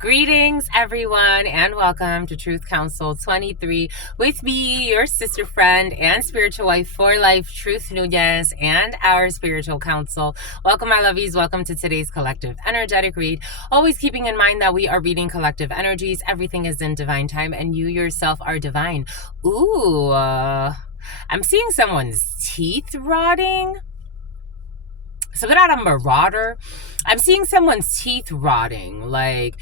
Greetings, everyone, and welcome to Truth Council 23 with me, your sister friend and spiritual wife for life, Truth Nunez, and our spiritual council. Welcome, my lovies. Welcome to today's collective energetic read. Always keeping in mind that we are reading collective energies. Everything is in divine time, and you yourself are divine. Ooh, I'm seeing someone's teeth rotting. Something about a marauder. I'm seeing someone's teeth rotting. Like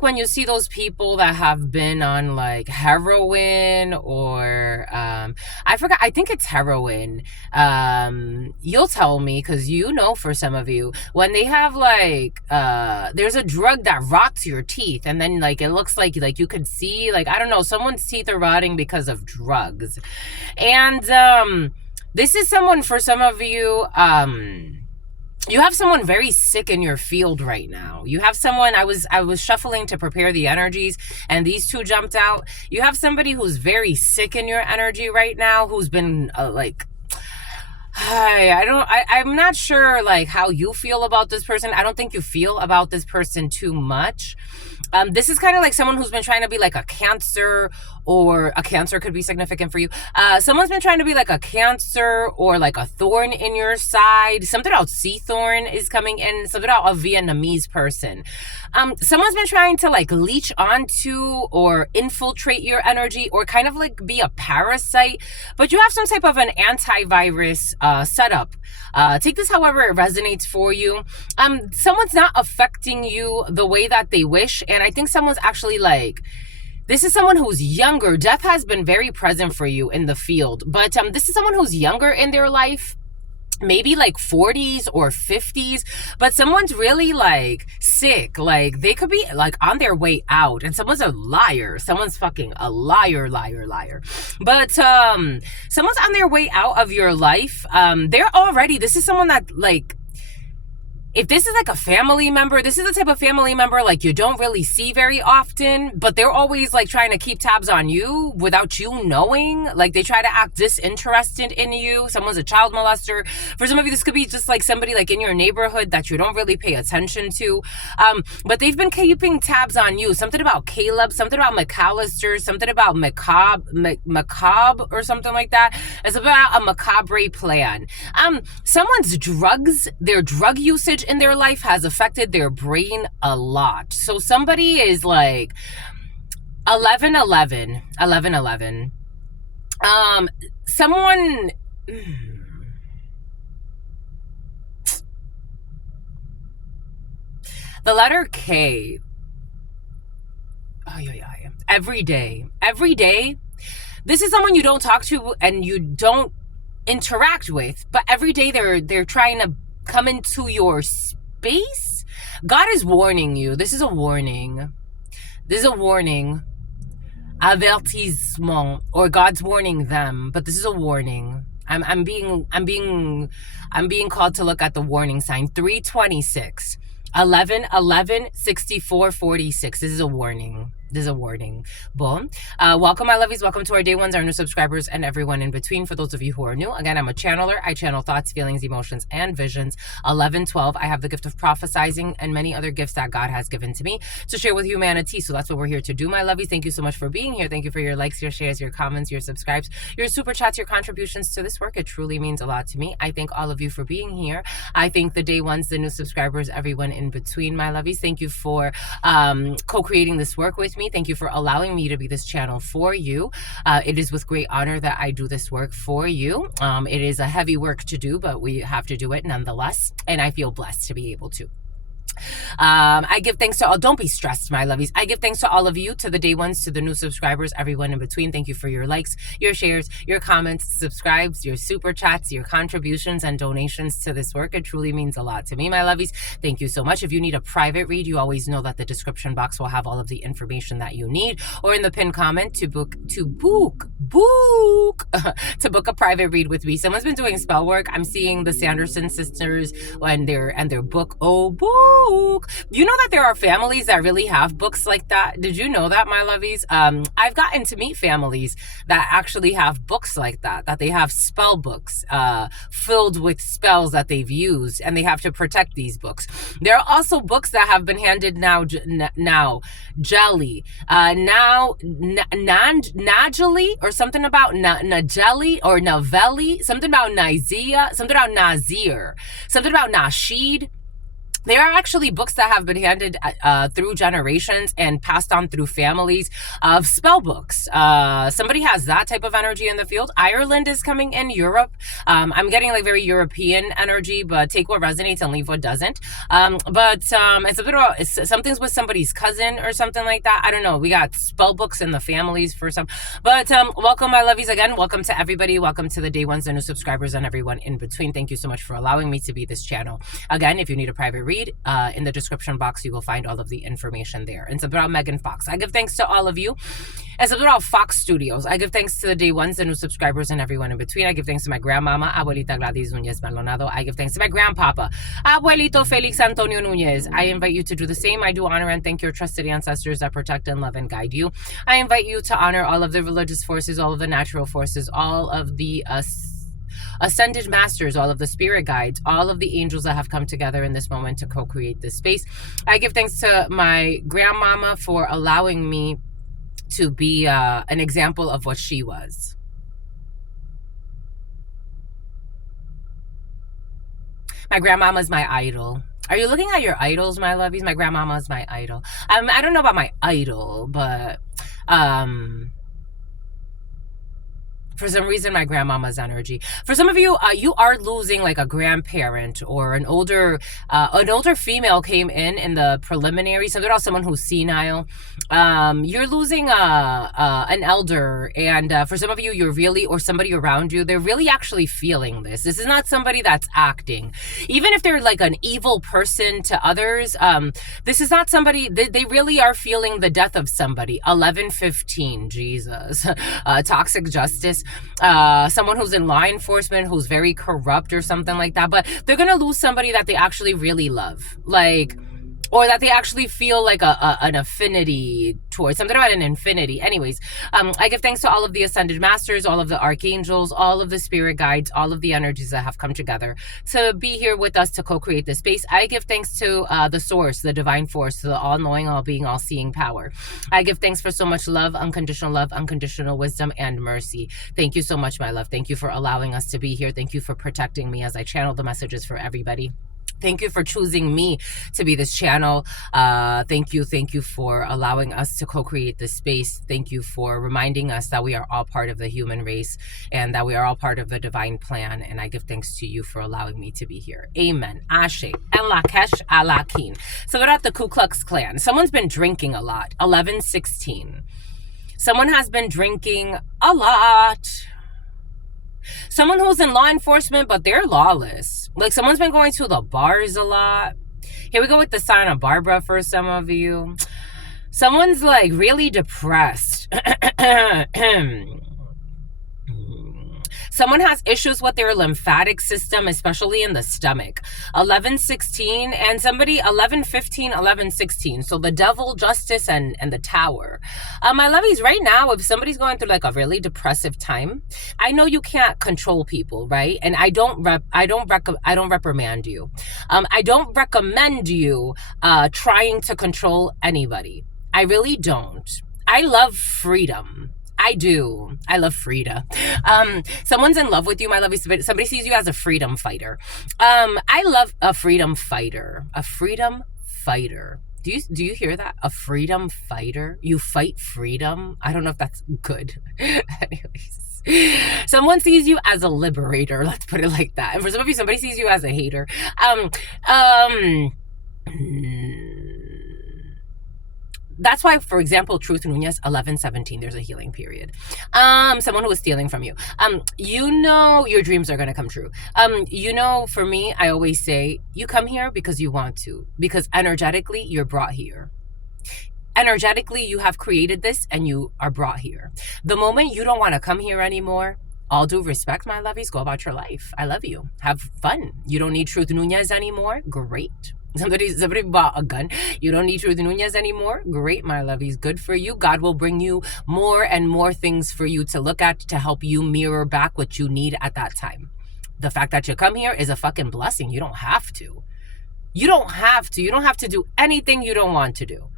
when you see those people that have been on like heroin or I forgot, I think it's heroin. You'll tell me, because for some of you, when they have there's a drug that rots your teeth, and then it looks like you could see, I don't know, someone's teeth are rotting because of drugs. And this is someone, for some of you, you have someone very sick in your field right now. You have someone, I was shuffling to prepare the energies, and these two jumped out. You have somebody who's very sick in your energy right now, who's been I'm not sure how you feel about this person. I don't think you feel about this person too much. This is kind of like someone who's been trying to be like a Cancer, or a Cancer could be significant for you. Someone's been trying to be like a Cancer or like a thorn in your side. Something about sea thorn is coming in. Something about a Vietnamese person. Someone's been trying to leech onto or infiltrate your energy, or kind of be a parasite, but you have some type of an antivirus setup. Take this however it resonates for you. Someone's not affecting you the way that they wish, and I think someone's actually this is someone who's younger. Death has been very present for you in the field, but this is someone who's younger in their life, maybe 40s or 50s, but someone's really sick. They could be on their way out, and someone's a liar. Someone's fucking a liar. But someone's on their way out of your life. This is someone that if this is a family member, this is the type of family member you don't really see very often, but they're always trying to keep tabs on you without you knowing. They try to act disinterested in you. Someone's a child molester. For some of you, this could be just somebody in your neighborhood that you don't really pay attention to. But they've been keeping tabs on you. Something about Caleb, something about McAllister, something about macabre or something like that. It's about a macabre plan. Someone's their drug usage in their life has affected their brain a lot. So somebody is 1111. Someone, the letter K. Oh yeah. Every day. This is someone you don't talk to and you don't interact with, but every day they're trying to come into your space. God is warning you. This is a warning. Avertissement, or God's warning them, but this is a warning. I'm being called to look at the warning sign. 326 11 11 64 46. This is a warning. Boom. Welcome, my lovies. Welcome to our day ones, our new subscribers, and everyone in between. For those of you who are new, again, I'm a channeler. I channel thoughts, feelings, emotions, and visions. 1112. I have the gift of prophesizing and many other gifts that God has given to me to share with humanity. So that's what we're here to do, my lovies. Thank you so much for being here. Thank you for your likes, your shares, your comments, your subscribes, your super chats, your contributions to this work. It truly means a lot to me. I thank all of you for being here. I thank the day ones, the new subscribers, everyone in between, my lovies. Thank you for co-creating this work with me. Thank you for allowing me to be this channel for you. It is with great honor that I do this work for you. It is a heavy work to do, but we have to do it nonetheless. And I feel blessed to be able to. I give thanks to all. Don't be stressed, my lovies. I give thanks to all of you, to the day ones, to the new subscribers, everyone in between. Thank you for your likes, your shares, your comments, subscribes, your super chats, your contributions and donations to this work. It truly means a lot to me, my lovies. Thank you so much. If you need a private read, you always know that the description box will have all of the information that you need, or in the pinned comment to book a private read with me. Someone's been doing spell work. I'm seeing the Sanderson sisters and their book. Oh, book. book. You know that there are families that really have books like that? Did you know that, my lovies? I've gotten to meet families that actually have books like that, that they have spell books filled with spells that they've used, and they have to protect these books. There are also books that have been handed now, jelly, Najali, or something about Najeli or Navelli, something about Nizia, something about Nazir, something about Nasheed. There are actually books that have been handed through generations and passed on through families of spell books. Somebody has that type of energy in the field. Ireland is coming in, Europe. I'm getting like very European energy, but take what resonates and leave what doesn't. It's a bit of, something's with somebody's cousin or something like that. I don't know. We got spell books in the families for some. But welcome, my lovies, again. Welcome to everybody. Welcome to the day ones, the new subscribers, and everyone in between. Thank you so much for allowing me to be this channel. Again, if you need a private read, in the description box, you will find all of the information there. And something about Megan Fox. I give thanks to all of you. And something about Fox Studios. I give thanks to the day ones, the new subscribers, and everyone in between. I give thanks to my grandmama, Abuelita Gladys Nunez Maldonado. I give thanks to my grandpapa, Abuelito Felix Antonio Nunez. I invite you to do the same. I do honor and thank your trusted ancestors that protect and love and guide you. I invite you to honor all of the religious forces, all of the natural forces, all of the ascended masters, all of the spirit guides, all of the angels that have come together in this moment to co-create this space. I give thanks to my grandmama for allowing me to be an example of what she was. My grandmama is my idol. Are you looking at your idols, my lovies? My grandmama is my idol. I don't know about my idol, but for some reason, my grandmama's energy. For some of you, you are losing like a grandparent or an older female came in the preliminary. Something about someone who's senile. You're losing an elder, and for some of you, you're really, or somebody around you, they're really actually feeling this. This is not somebody that's acting, even if they're like an evil person to others. This is not somebody. They really are feeling the death of somebody. 11:15, Jesus, toxic justice. Someone who's in law enforcement, who's very corrupt or something like that, but they're gonna lose somebody that they actually really love, like, or that they actually feel like an affinity towards, something about an infinity. Anyways, I give thanks to all of the ascended masters, all of the archangels, all of the spirit guides, all of the energies that have come together to be here with us to co-create this space. I give thanks to the source, the divine force, the all-knowing, all-being, all-seeing power. I give thanks for so much love, unconditional wisdom, and mercy. Thank you so much, my love. Thank you for allowing us to be here. Thank you for protecting me as I channel the messages for everybody. Thank you for choosing me to be this channel. Thank you for allowing us to co-create this space. Thank you for reminding us that we are all part of the human race and that we are all part of the divine plan. And I give thanks to you for allowing me to be here. Amen. Ashe. En Lakesh Alakin. So we're at the Ku Klux Klan. Someone's been drinking a lot. 11:16. Someone has been drinking a lot. Someone who's in law enforcement, but they're lawless. Like, someone's been going to the bars a lot. Here we go with the Santa Barbara for some of you. Someone's like really depressed. Someone has issues with their lymphatic system, especially in the stomach. 11:16 and somebody 11:15, 11:16. So the devil, justice, and the tower. My lovies, right now, if somebody's going through like a really depressive time, I know you can't control people, right? And I don't reprimand you. I don't recommend you trying to control anybody. I really don't. I love freedom. I do. I love Frida. Someone's in love with you, my lovey. Somebody sees you as a freedom fighter. I love a freedom fighter. A freedom fighter. Do you hear that? A freedom fighter? You fight freedom? I don't know if that's good. Anyways. Someone sees you as a liberator. Let's put it like that. And for some of you, somebody sees you as a hater. That's why, for example, Truth Nunez, 11:17, there's a healing period. Someone who was stealing from you. You know your dreams are going to come true. You know, for me, I always say, you come here because you want to. Because energetically, you're brought here. Energetically, you have created this and you are brought here. The moment you don't want to come here anymore, all due respect, my lovies, go about your life. I love you. Have fun. You don't need Truth Nunez anymore? Great. Somebody bought a gun. You don't need Truth Nunez anymore. Great, my lovies. Good for you. God will bring you more and more things for you to look at to help you mirror back what you need at that time. The fact that you come here is a fucking blessing. You don't have to. You don't have to. You don't have to do anything you don't want to do.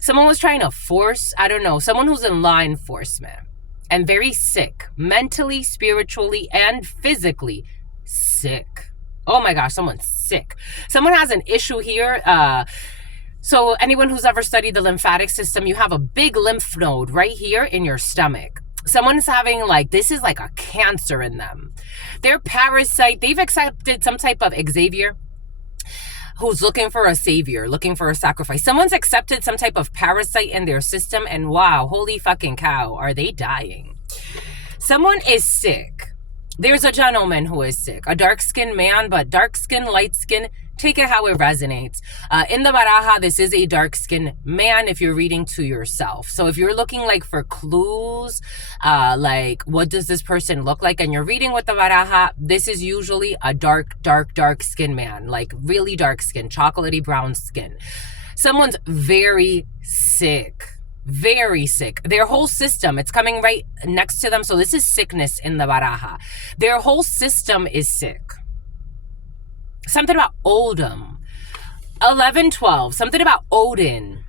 Someone was trying to force, I don't know, someone who's in law enforcement and very sick, mentally, spiritually, and physically sick. Oh my gosh, someone's sick. Someone has an issue here. So anyone who's ever studied the lymphatic system, you have a big lymph node right here in your stomach. Someone's having this is like a cancer in them. They're parasite. They've accepted some type of Xavier who's looking for a savior, looking for a sacrifice. Someone's accepted some type of parasite in their system, and wow, holy fucking cow, are they dying? Someone is sick. There's a gentleman who is sick, a dark-skinned man, but dark skin, light skin, take it how it resonates. In the baraja, this is a dark-skinned man if you're reading to yourself. So if you're looking for clues, what does this person look like, and you're reading with the baraja, this is usually a dark-skinned man, really dark skin, chocolatey brown skin. Someone's very sick. Very sick. Their whole system, it's coming right next to them. So this is sickness in the baraja. Their whole system is sick. Something about Odom. 11-12. Something about Odin.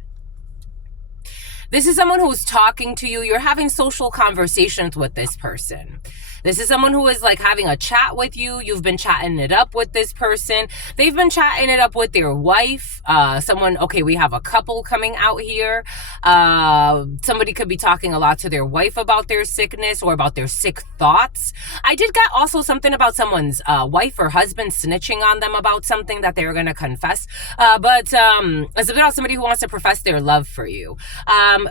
This is someone who's talking to you. You're having social conversations with this person. This is someone who is having a chat with you. You've been chatting it up with this person. They've been chatting it up with their wife. Okay, we have a couple coming out here. Somebody could be talking a lot to their wife about their sickness or about their sick thoughts. I did get also something about someone's wife or husband snitching on them about something that they're going to confess. But it's about somebody who wants to profess their love for you.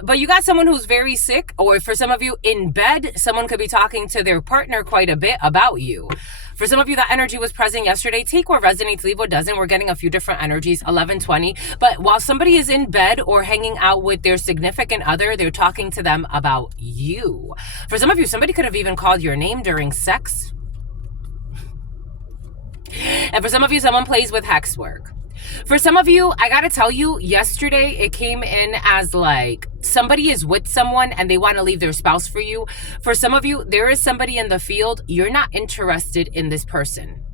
But you got someone who's very sick, or for some of you in bed, someone could be talking to their partner quite a bit about you. For some of you, that energy was present yesterday. Take what resonates, leave what doesn't. We're getting a few different energies, 11-20. But while somebody is in bed or hanging out with their significant other, they're talking to them about you. For some of you, somebody could have even called your name during sex. And for some of you, someone plays with hex work. For some of you, I gotta tell you, yesterday it came in as somebody is with someone and they want to leave their spouse for you. For some of you, there is somebody in the field. You're not interested in this person.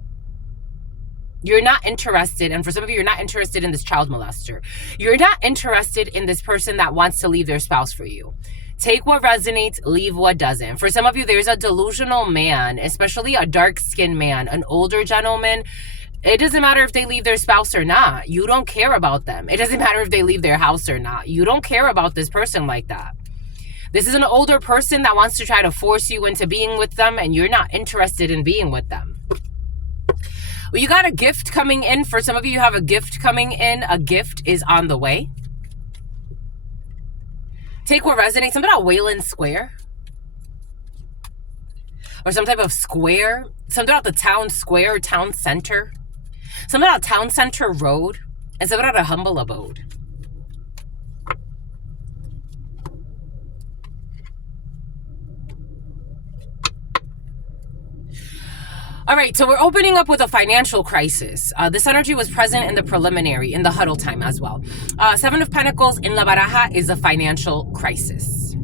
You're not interested. And for some of you, you're not interested in this child molester. You're not interested in this person that wants to leave their spouse for you. Take what resonates, leave what doesn't. For some of you, there's a delusional man, especially a dark-skinned man, an older gentleman. It doesn't matter if they leave their spouse or not. You don't care about them. It doesn't matter if they leave their house or not. You don't care about this person like that. This is an older person that wants to try to force you into being with them, and you're not interested in being with them. Well, you got a gift coming in. For some of you, you have a gift coming in. A gift is on the way. Take what resonates. Something about Wayland Square. Or some type of square. Something about the town square, town center. Something about Town Center Road, and something about a humble abode. All right, so we're opening up with a financial crisis. This energy was present in the preliminary, in the huddle time as well. Seven of Pentacles in La Baraja is a financial crisis.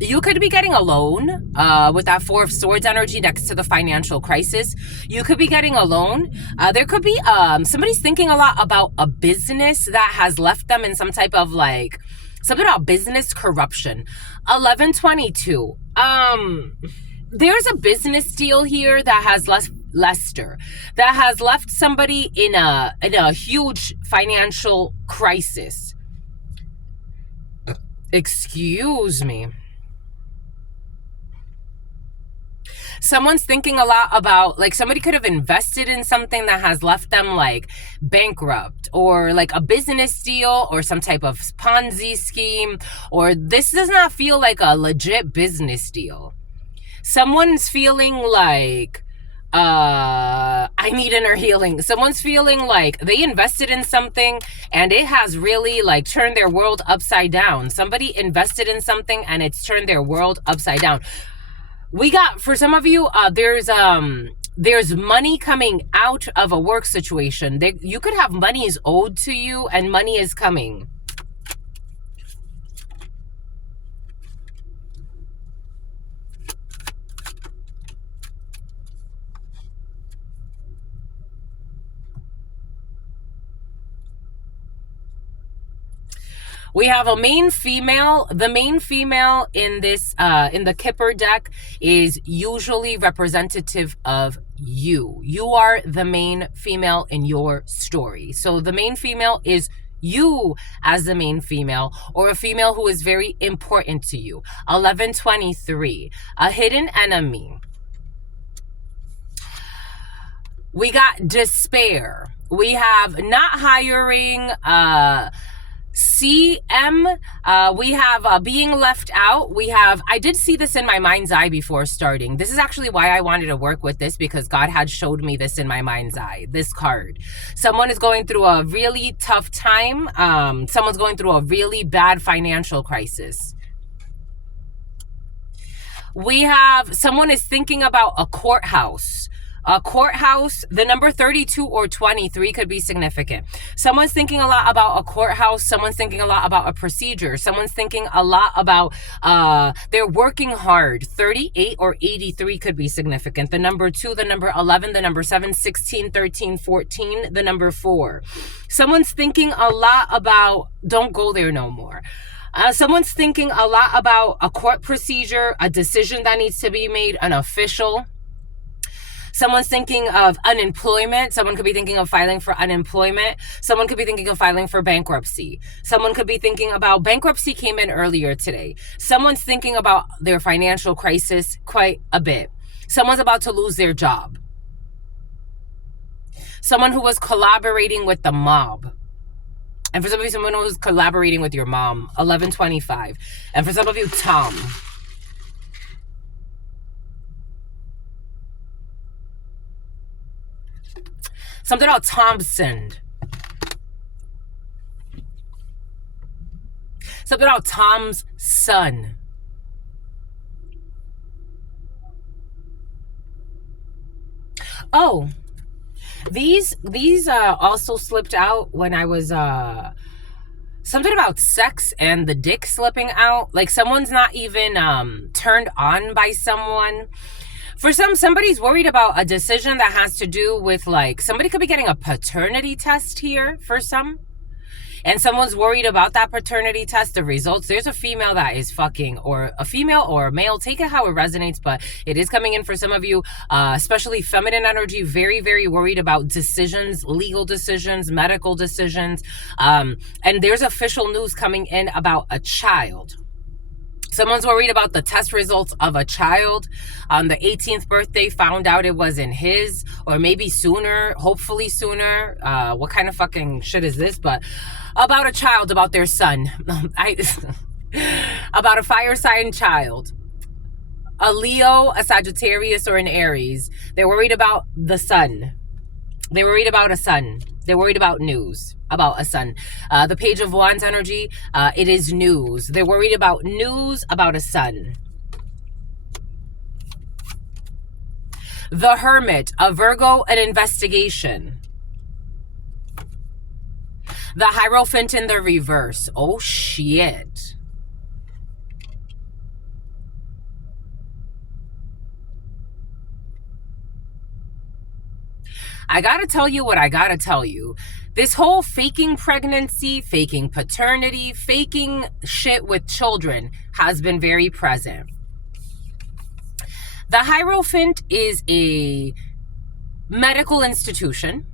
You could be getting a loan with that Four of Swords energy next to the financial crisis. You could be getting a loan. There could be somebody's thinking a lot about a business that has left them in some type of something about business corruption. 11-22. There's a business deal here that has Lester that has left somebody in a huge financial crisis. Excuse me. Someone's thinking a lot about, somebody could have invested in something that has left them bankrupt, or a business deal or some type of Ponzi scheme, or this does not feel like a legit business deal. Someone's feeling I need inner healing. Someone's feeling they invested in something and it has really turned their world upside down. Somebody invested in something and it's turned their world upside down. We got, for some of you, there's money coming out of a work situation. You could have money is owed to you and money is coming. We have a main female. The main female in this, in the Kipper deck is usually representative of you. You are the main female in your story. So the main female is you as the main female, or a female who is very important to you. 1123, a hidden enemy. We got despair. We have not hiring, CM, we have being left out. We have, I did see this in my mind's eye before starting. This is actually why I wanted to work with this, because God had showed me this in my mind's eye, this card. Someone is going through a really tough time. Someone's going through a really bad financial crisis. We have, someone is thinking about a courthouse. A courthouse, the number 32 or 23 could be significant. Someone's thinking a lot about a courthouse. Someone's thinking a lot about a procedure. Someone's thinking a lot about, they're working hard. 38 or 83 could be significant. The number 2, the number 11, the number 7, 16, 13, 14, the number 4. Someone's thinking a lot about, don't go there no more. Someone's thinking a lot about a court procedure, a decision that needs to be made, an official. Someone's thinking of unemployment. Someone could be thinking of filing for unemployment. Someone could be thinking of filing for bankruptcy. Someone could be thinking about, bankruptcy came in earlier today. Someone's thinking about their financial crisis quite a bit. Someone's about to lose their job. Someone who was collaborating with the mob. And for some of you, someone who was collaborating with your mom. 1125. And for some of you, Tom. Something about Thompson. Something about Tom's son. Oh, these also slipped out when I was something about sex and the dick slipping out. Like someone's not even turned on by someone. For somebody's worried about a decision that has to do with, like, somebody could be getting a paternity test here for some. And someone's worried about that paternity test, the results. There's a female that is fucking, or a female or a male, take it how it resonates, but it is coming in for some of you, especially feminine energy, very, very worried about decisions, legal decisions, medical decisions. And there's official news coming in about a child. Someone's worried about the test results of a child. On the 18th birthday, found out it wasn't his, or maybe sooner, hopefully sooner. What kind of fucking shit is this? But about a child, about their son. About a fire sign child. A Leo, a Sagittarius, or an Aries. They're worried about the son. They're worried about a son. They're worried about news about a son. The Page of Wands energy, it is news. They're worried about news about a son. The Hermit, a Virgo, an investigation. The Hierophant in the reverse. Oh, shit. I gotta tell you what I gotta tell you. This whole faking pregnancy, faking paternity, faking shit with children has been very present. The Hierophant is a medical institution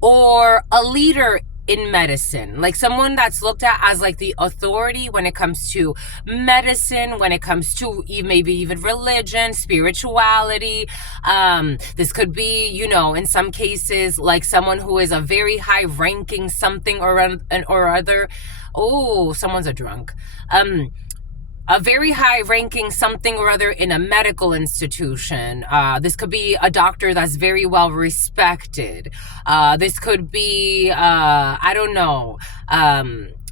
or a leader in medicine, like someone that's looked at as like the authority when it comes to medicine, when it comes to maybe even religion, spirituality. This could be, you know, in some cases, like someone who is a very high ranking something or other. Oh, someone's a drunk. A very high ranking something or other in a medical institution. This could be a doctor that's very well respected. This could be, I don't know,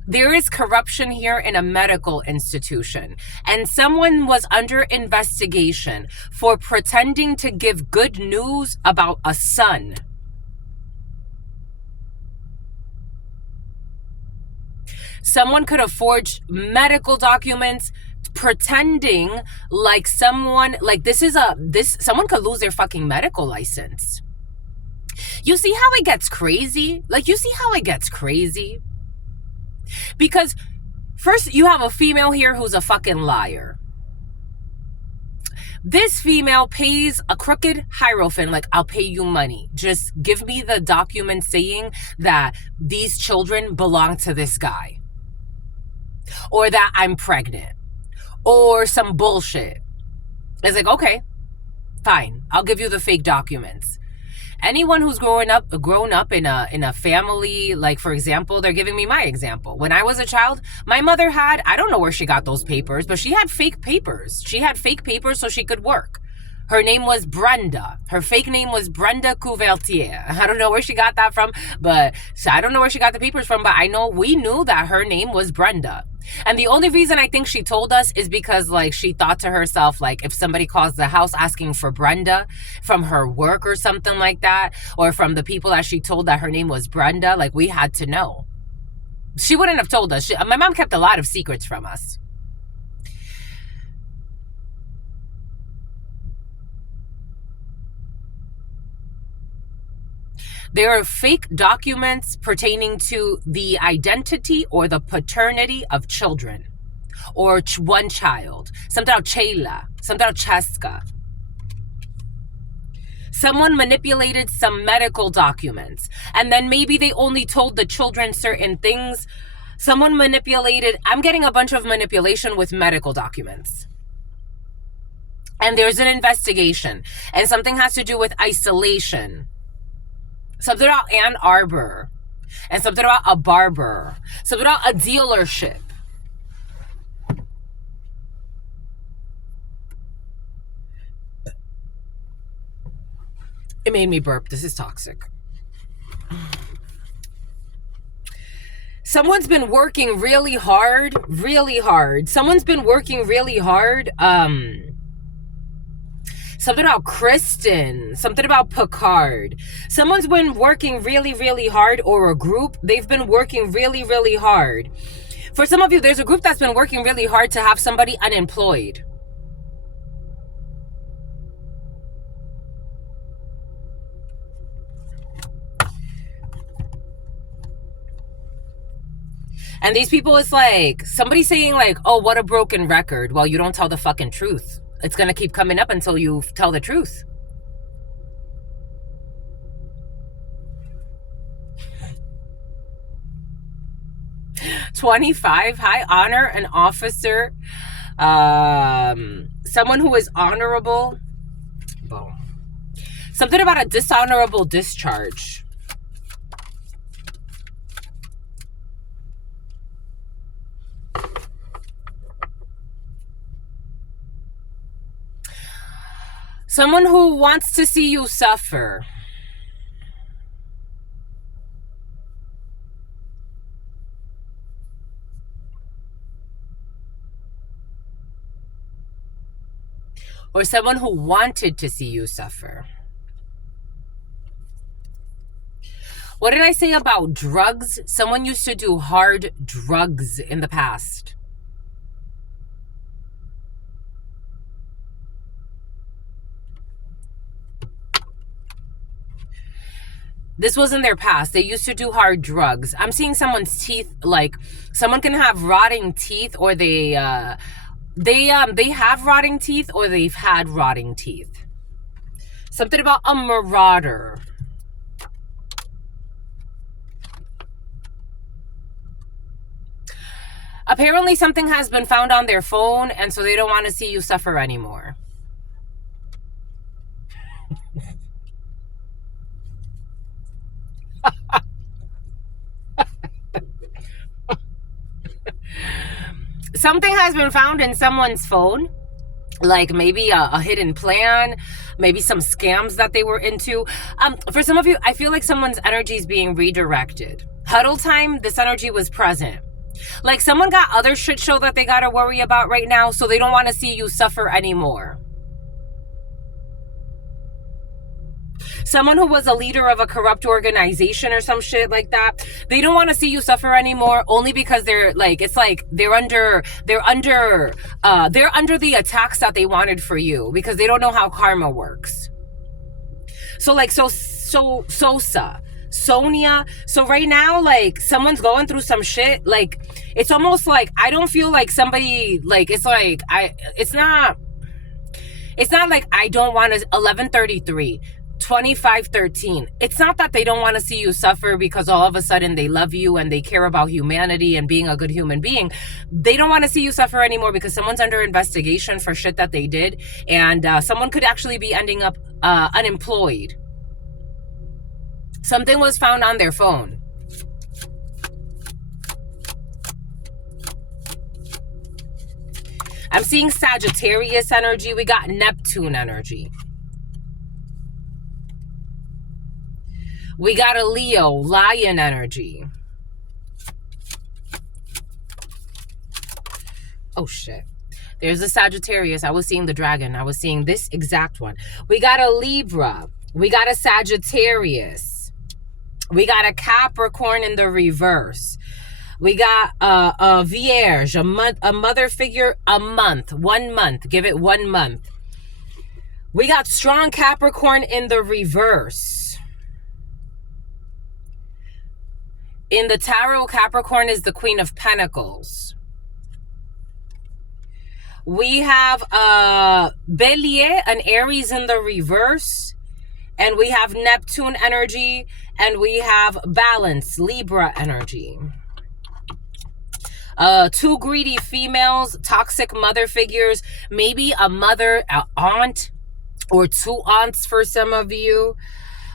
There is corruption here in a medical institution, and someone was under investigation for pretending to give good news about a son. Someone could have forged medical documents pretending like someone, like someone could lose their fucking medical license. You see how it gets crazy? Like, you see how it gets crazy? Because first you have a female here who's a fucking liar. This female pays a crooked hierophant, like, I'll pay you money. Just give me the document saying that these children belong to this guy. Or that I'm pregnant. Or some bullshit. It's like, okay, fine. I'll give you the fake documents. Anyone who's grown up in a family, like, for example, they're giving me my example. When I was a child, my mother had, I don't know where she got those papers, but she had fake papers. She had fake papers so she could work. Her name was Brenda. Her fake name was Brenda Couvertier. I don't know where she got that from, but I don't know where she got the papers from, but I know we knew that her name was Brenda. And the only reason I think she told us is because, like, she thought to herself, like, if somebody calls the house asking for Brenda from her work or something like that, or from the people that she told that her name was Brenda, like, we had to know. She wouldn't have told us. My mom kept a lot of secrets from us. There are fake documents pertaining to the identity or the paternity of children, or one child. Something about Chela, something about Cheska. Someone manipulated some medical documents, and then maybe they only told the children certain things. Someone manipulated, I'm getting a bunch of manipulation with medical documents. And there's an investigation, and something has to do with isolation. Something about Ann Arbor. And something about a barber. Something about a dealership. It made me burp. This is toxic. Someone's been working really hard. Really hard. Someone's been working really hard. Something about Kristen, something about Picard. Someone's been working really, really hard, or a group, they've been working really, really hard. For some of you, there's a group that's been working really hard to have somebody unemployed. And these people, it's like, somebody saying like, oh, what a broken record. Well, you don't tell the fucking truth. It's going to keep coming up until you tell the truth. $25, high honor, an officer, someone who is honorable. Boom. Something about a dishonorable discharge. Someone who wants to see you suffer. Or someone who wanted to see you suffer. What did I say about drugs? Someone used to do hard drugs in the past. This was in their past. They used to do hard drugs. I'm seeing someone's teeth, like, someone can have rotting teeth, or they have rotting teeth, or they've had rotting teeth. Something about a marauder. Apparently something has been found on their phone, and so they don't want to see you suffer anymore. Something has been found in someone's phone, like maybe a hidden plan, maybe some scams that they were into. For some of you, I feel like someone's energy is being redirected. Huddle time, this energy was present. Like someone got other shit show that they gotta worry about right now, so they don't want to see you suffer anymore. Someone who was a leader of a corrupt organization or some shit like that, they don't want to see you suffer anymore, only because they're like, it's like they're under the attacks that they wanted for you, because they don't know how karma works. So like Sonia. So right now, like someone's going through some shit. Like it's almost like I don't feel like somebody, like it's like it's not like I don't want to 1133 2513. It's not that they don't want to see you suffer because all of a sudden they love you and they care about humanity and being a good human being. They don't want to see you suffer anymore because someone's under investigation for shit that they did, and someone could actually be ending up unemployed. Something was found on their phone. I'm seeing Sagittarius energy. We got Neptune energy. We got a Leo, Lion energy. Oh, shit. There's a Sagittarius. I was seeing the dragon. I was seeing this exact one. We got a Libra. We got a Sagittarius. We got a Capricorn in the reverse. We got a Vierge, a mother figure, a month, 1 month. Give it 1 month. We got strong Capricorn in the reverse. In the tarot, Capricorn is the Queen of Pentacles. We have Bélier, an Aries in the reverse. And we have Neptune energy. And we have Balance, Libra energy. 2 greedy females, toxic mother figures. Maybe a mother, an aunt, or 2 aunts for some of you.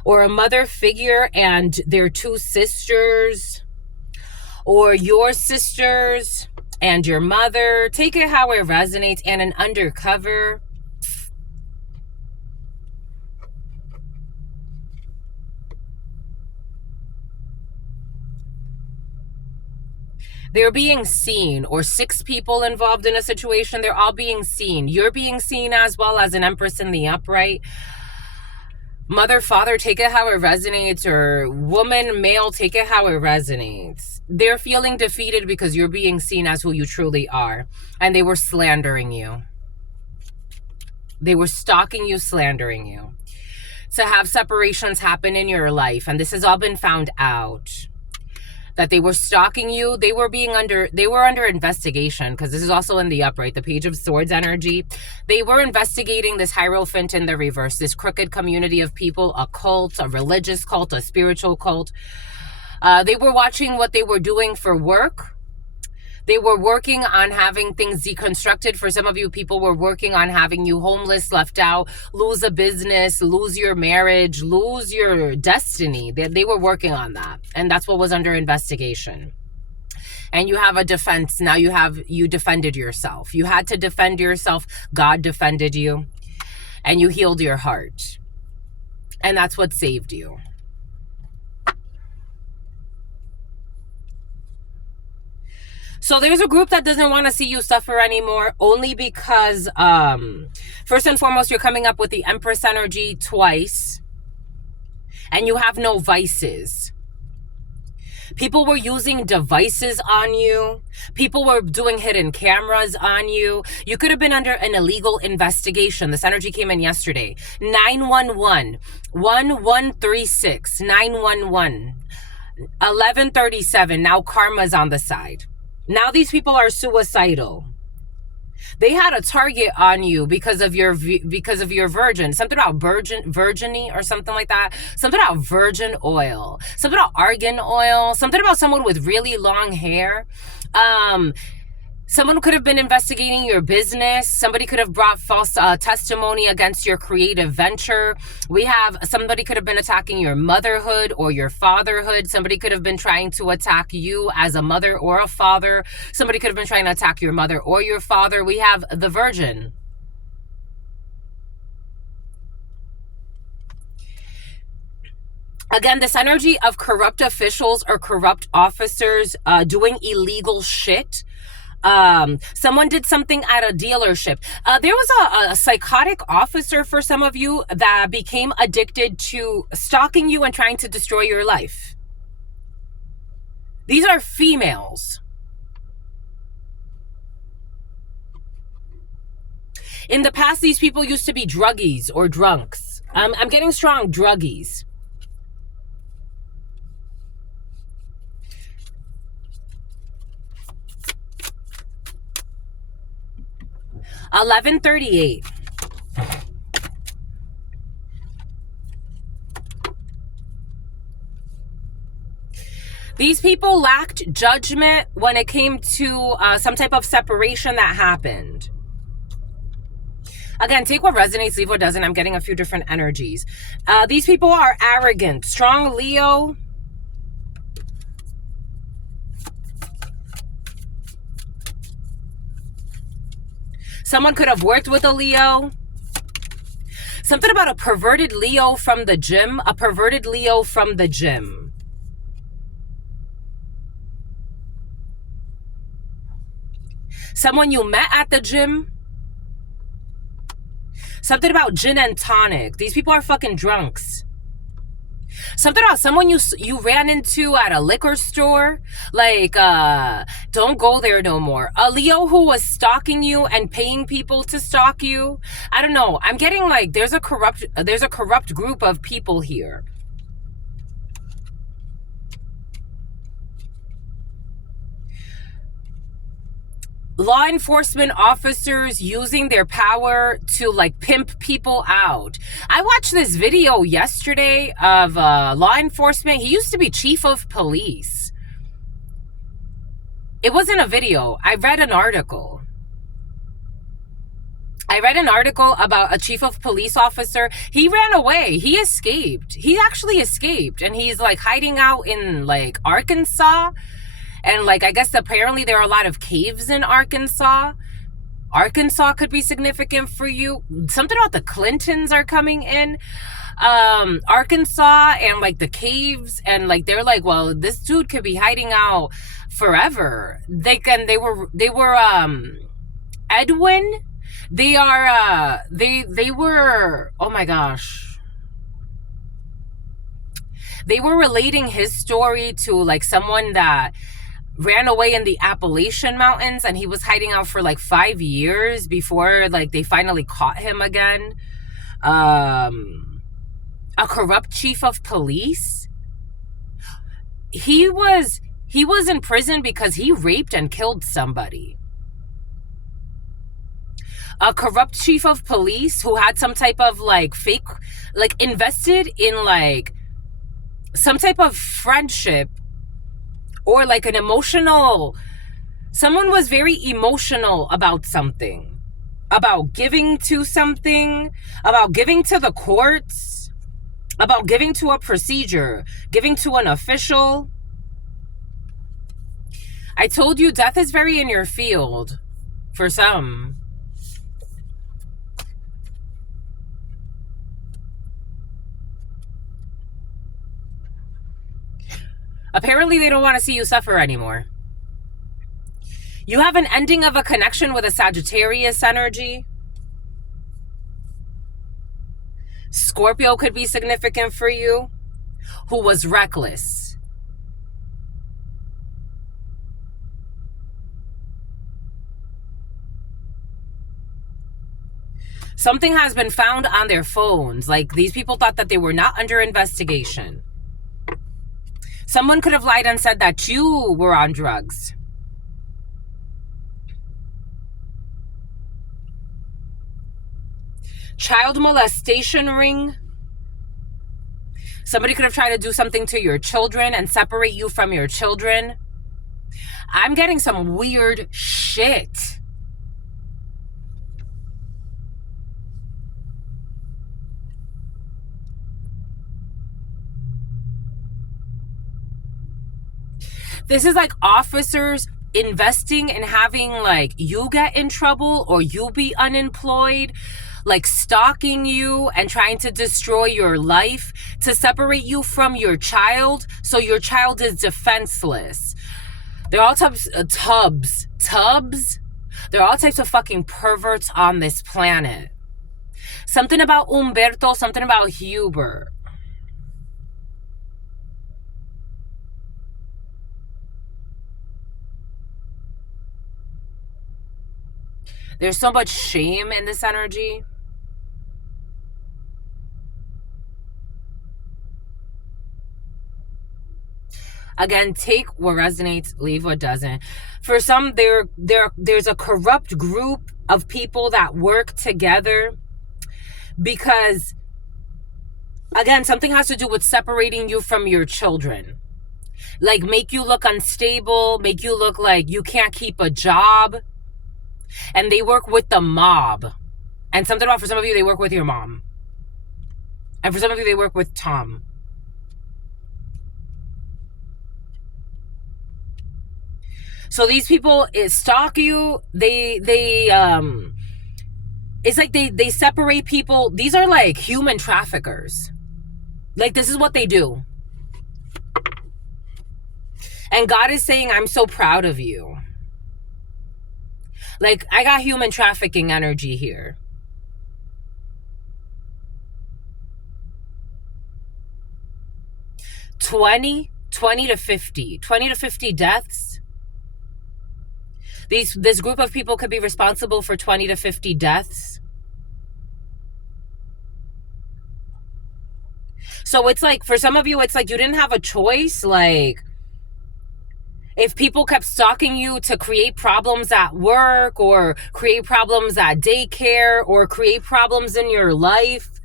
Or a mother figure and their 2 sisters, or your sisters and your mother. Take it how it resonates. And an undercover. They're being seen, or 6 people involved in a situation. They're all being seen. You're being seen as well as an Empress in the upright. Mother, father, take it how it resonates, or woman, male, take it how it resonates. They're feeling defeated because you're being seen as who you truly are. And they were slandering you. They were stalking you, slandering you. To have separations happen in your life. And this has all been found out. That they were stalking you. They were under investigation, because this is also in the upright, the Page of Swords energy. They were investigating this Hierophant in the reverse, this crooked community of people, a cult, a religious cult, a spiritual cult. They were watching what they were doing for work. They were working on having things deconstructed. For some of you, people were working on having you homeless, left out, lose a business, lose your marriage, lose your destiny. They were working on that. And that's what was under investigation. And you have a defense. Now you defended yourself. You had to defend yourself. God defended you. And you healed your heart. And that's what saved you. So there's a group that doesn't want to see you suffer anymore, only because, first and foremost, you're coming up with the Empress energy twice, and you have no vices. People were using devices on you. People were doing hidden cameras on you. You could have been under an illegal investigation. This energy came in yesterday. 911, 1136, 911, 1137. Now karma's on the side. Now these people are suicidal. They had a target on you because of your virgin. Something about virginity or something like that. Something about virgin oil. Something about argan oil. Something about someone with really long hair. Someone could have been investigating your business. Somebody could have brought false testimony against your creative venture. Somebody could have been attacking your motherhood or your fatherhood. Somebody could have been trying to attack you as a mother or a father. Somebody could have been trying to attack your mother or your father. We have the Virgin. Again, this energy of corrupt officials or corrupt officers doing illegal shit. Someone did something at a dealership. There was a psychotic officer for some of you that became addicted to stalking you and trying to destroy your life. These are females. In the past, these people used to be druggies or drunks. I'm getting strong druggies. 1138. These people lacked judgment when it came to some type of separation that happened. Again, take what resonates, leave what doesn't. I'm getting a few different energies. These people are arrogant. Strong Leo. Someone could have worked with a Leo. Something about a perverted Leo from the gym. A perverted Leo from the gym. Someone you met at the gym. Something about gin and tonic. These people are fucking drunks. Something about someone you ran into at a liquor store. Like, don't go there no more. A Leo who was stalking you and paying people to stalk you. I don't know. I'm getting like there's a corrupt group of people here. Law enforcement officers using their power to like pimp people out. I watched this video yesterday of law enforcement. He used to be chief of police. It wasn't a video. I read an article. About a chief of police officer. He ran away. He escaped. He actually escaped. And he's like hiding out in like Arkansas. And like, I guess apparently there are a lot of caves in Arkansas. Arkansas could be significant for you. Something about the Clintons are coming in. Arkansas and like the caves. And like, they're like, well, this dude could be hiding out forever. They were Edwin. They were, oh my gosh. They were relating his story to like someone that ran away in the Appalachian Mountains, and he was hiding out for like 5 years before like they finally caught him again. A corrupt chief of police. He was in prison because he raped and killed somebody. A corrupt chief of police who had some type of like fake, like invested in like some type of friendship or like an emotional, someone was very emotional about something, about giving to something, about giving to the courts, about giving to a procedure, giving to an official. I told you death is very in your field for some. Apparently, they don't want to see you suffer anymore. You have an ending of a connection with a Sagittarius energy. Scorpio could be significant for you, who was reckless. Something has been found on their phones. Like, these people thought that they were not under investigation. Someone could have lied and said that you were on drugs. Child molestation ring. Somebody could have tried to do something to your children and separate you from your children. I'm getting some weird shit. This is like officers investing in having like you get in trouble or you be unemployed. like stalking you and trying to destroy your life, to separate you from your child, so your child is defenseless. They're all tubs. There are all types of fucking perverts on this planet. Something about Umberto, something about Hubert. There's so much shame in this energy. Again, take what resonates, leave what doesn't. For some, there's a corrupt group of people that work together because, again, something has to do with separating you from your children. Like, make you look unstable, make you look like you can't keep a job. And they work with the mob. And something about, for some of you, they work with your mom. And for some of you, they work with Tom. So these people stalk you. It's like they separate people. These are like human traffickers. Like, this is what they do. And God is saying, I'm so proud of you. Like, I got human trafficking energy here. $20 to $50 deaths. This group of people could be responsible for 20 to 50 deaths. So it's like, for some of you, it's like you didn't have a choice. Like, if people kept stalking you to create problems at work, or create problems at daycare, or create problems in your life,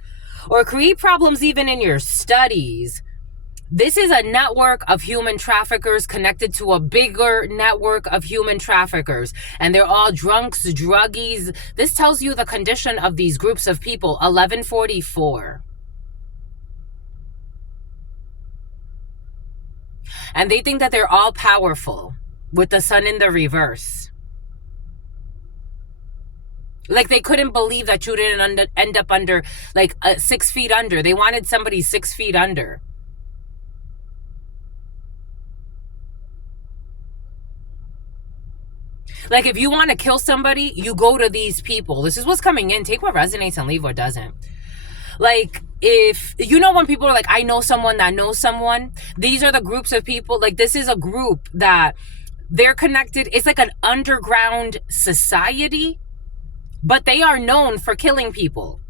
or create problems even in your studies, this is a network of human traffickers connected to a bigger network of human traffickers. And they're all drunks, druggies. This tells you the condition of these groups of people. 1144. And they think that they're all powerful with the sun in the reverse. Like, they couldn't believe that you didn't end up under, like, 6 feet under. They wanted somebody 6 feet under. Like, if you want to kill somebody, you go to these people. This is what's coming in. Take what resonates and leave what doesn't. Like, if, you know, when people are like, I know someone that knows someone, these are the groups of people. Like, this is a group that they're connected. It's like an underground society, but they are known for killing people.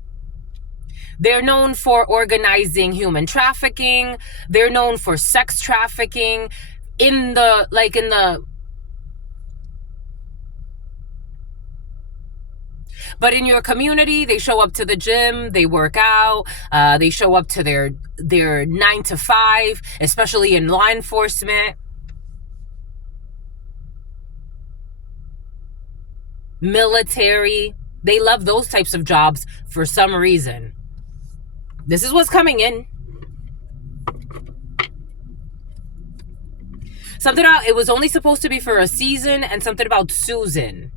They're known for organizing human trafficking. They're known for sex trafficking but in your community, they show up to the gym, they work out, they show up to their 9 to 5, especially in law enforcement, military. They love those types of jobs for some reason. This is what's coming in. Something about, it was only supposed to be for a season, and something about Susan.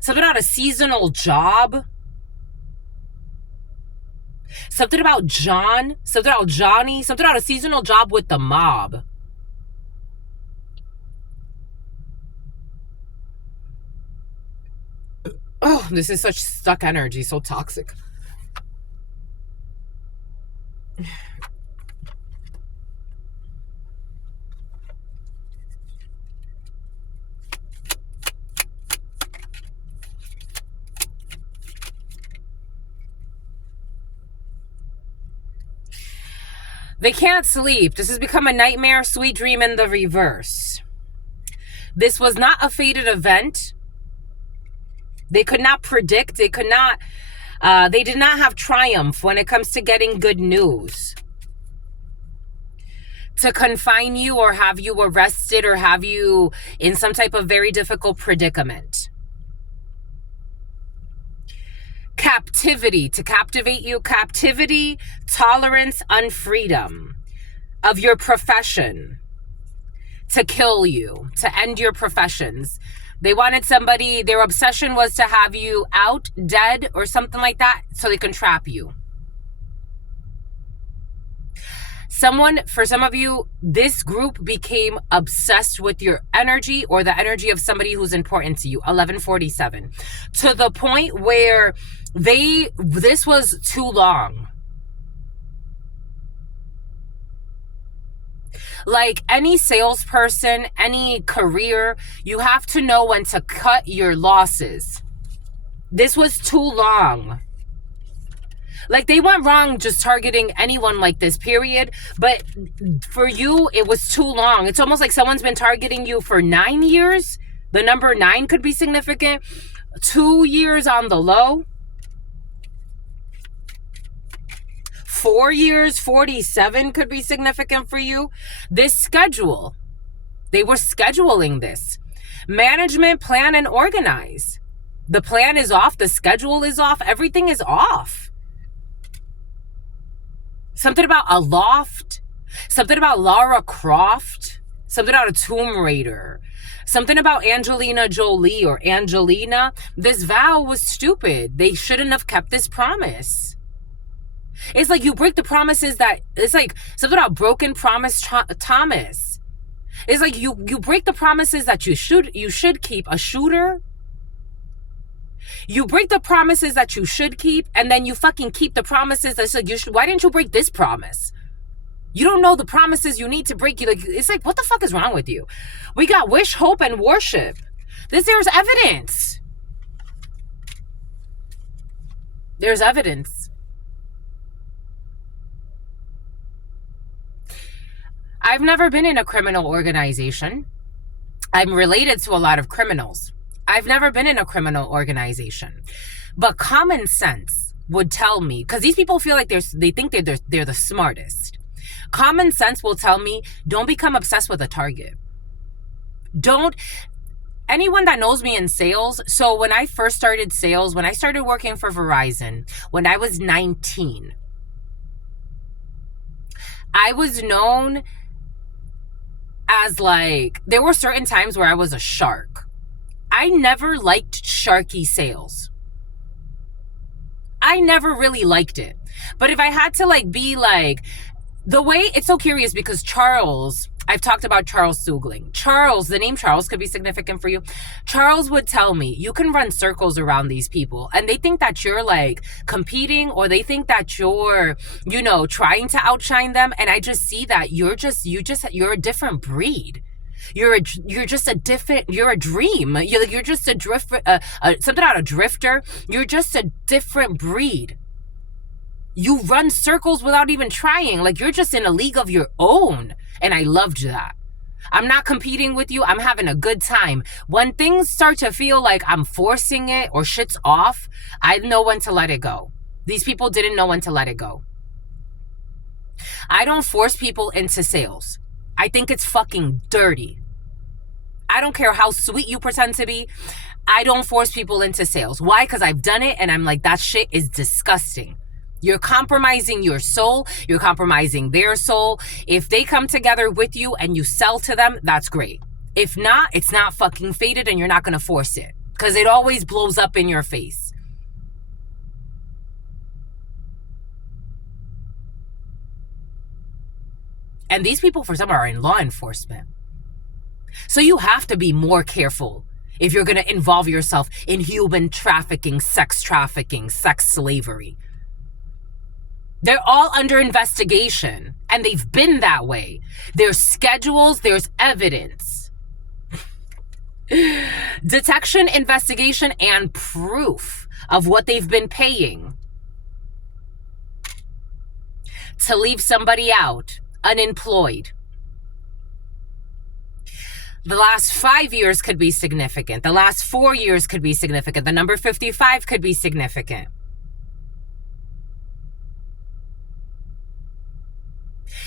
Something about a seasonal job. Something about John. Something about Johnny. Something about a seasonal job with the mob. Oh, this is such stuck energy. So toxic. They can't sleep. This has become a nightmare, sweet dream in the reverse. This was not a fated event. They could not predict. They did not have triumph when it comes to getting good news. To confine you, or have you arrested, or have you in some type of very difficult predicament. Captivity, to captivate you. Captivity, tolerance, unfreedom of your profession. To kill you, to end your professions. They wanted somebody, their obsession was to have you out, dead, or something like that, so they can trap you. For some of you, this group became obsessed with your energy or the energy of somebody who's important to you. 1147. To the point where this was too long. Like any salesperson, any career, you have to know when to cut your losses. This was too long. Like, they went wrong just targeting anyone like this, period. But for you, it was too long. It's almost like someone's been targeting you for 9 years. The number 9 could be significant. 2 years on the low. 4 years, 47 could be significant for you. This schedule, they were scheduling this. Management, plan, and organize. The plan is off. The schedule is off. Everything is off. Something about a loft. Something about Lara Croft. Something about a Tomb Raider. Something about Angelina Jolie or Angelina. This vow was stupid. They shouldn't have kept this promise. It's like you break the promises that... It's like something about broken promise, Thomas. It's like you break the promises that you should keep. A shooter... You break the promises that you should keep, and then you fucking keep the promises that's like, why didn't you break this promise? You don't know the promises you need to break. It's like, what the fuck is wrong with you? We got wish, hope, and worship. There's evidence. There's evidence. I've never been in a criminal organization. I'm related to a lot of criminals. I've never been in a criminal organization, but common sense would tell me, because these people feel like they think they're the smartest. Common sense will tell me, don't become obsessed with a target. Anyone that knows me in sales, so when I first started sales, when I started working for Verizon, when I was 19, I was known as like, there were certain times where I was a shark. I never liked sharky sales. I never really liked it. But if I had to like be like, the way, it's so curious because Charles, I've talked about Charles Sugling. Charles, the name Charles could be significant for you. Charles would tell me, you can run circles around these people and they think that you're like competing, or they think that you're, trying to outshine them. And I just see that you're a different breed. You're a dream. You're just a drifter, something out of drifter. You're just a different breed. You run circles without even trying. Like, you're just in a league of your own. And I loved that. I'm not competing with you. I'm having a good time. When things start to feel like I'm forcing it or shit's off, I know when to let it go. These people didn't know when to let it go. I don't force people into sales. I think it's fucking dirty. I don't care how sweet you pretend to be. I don't force people into sales. Why? Because I've done it and I'm like, that shit is disgusting. You're compromising your soul. You're compromising their soul. If they come together with you and you sell to them, that's great. If not, it's not fucking fated and you're not going to force it. Because it always blows up in your face. And these people, for some, are in law enforcement. So you have to be more careful if you're going to involve yourself in human trafficking, sex slavery. They're all under investigation, and they've been that way. There's schedules, there's evidence. Detection, investigation, and proof of what they've been paying to leave somebody out, unemployed. The last 5 years could be significant. The last 4 years could be significant. The number 55 could be significant.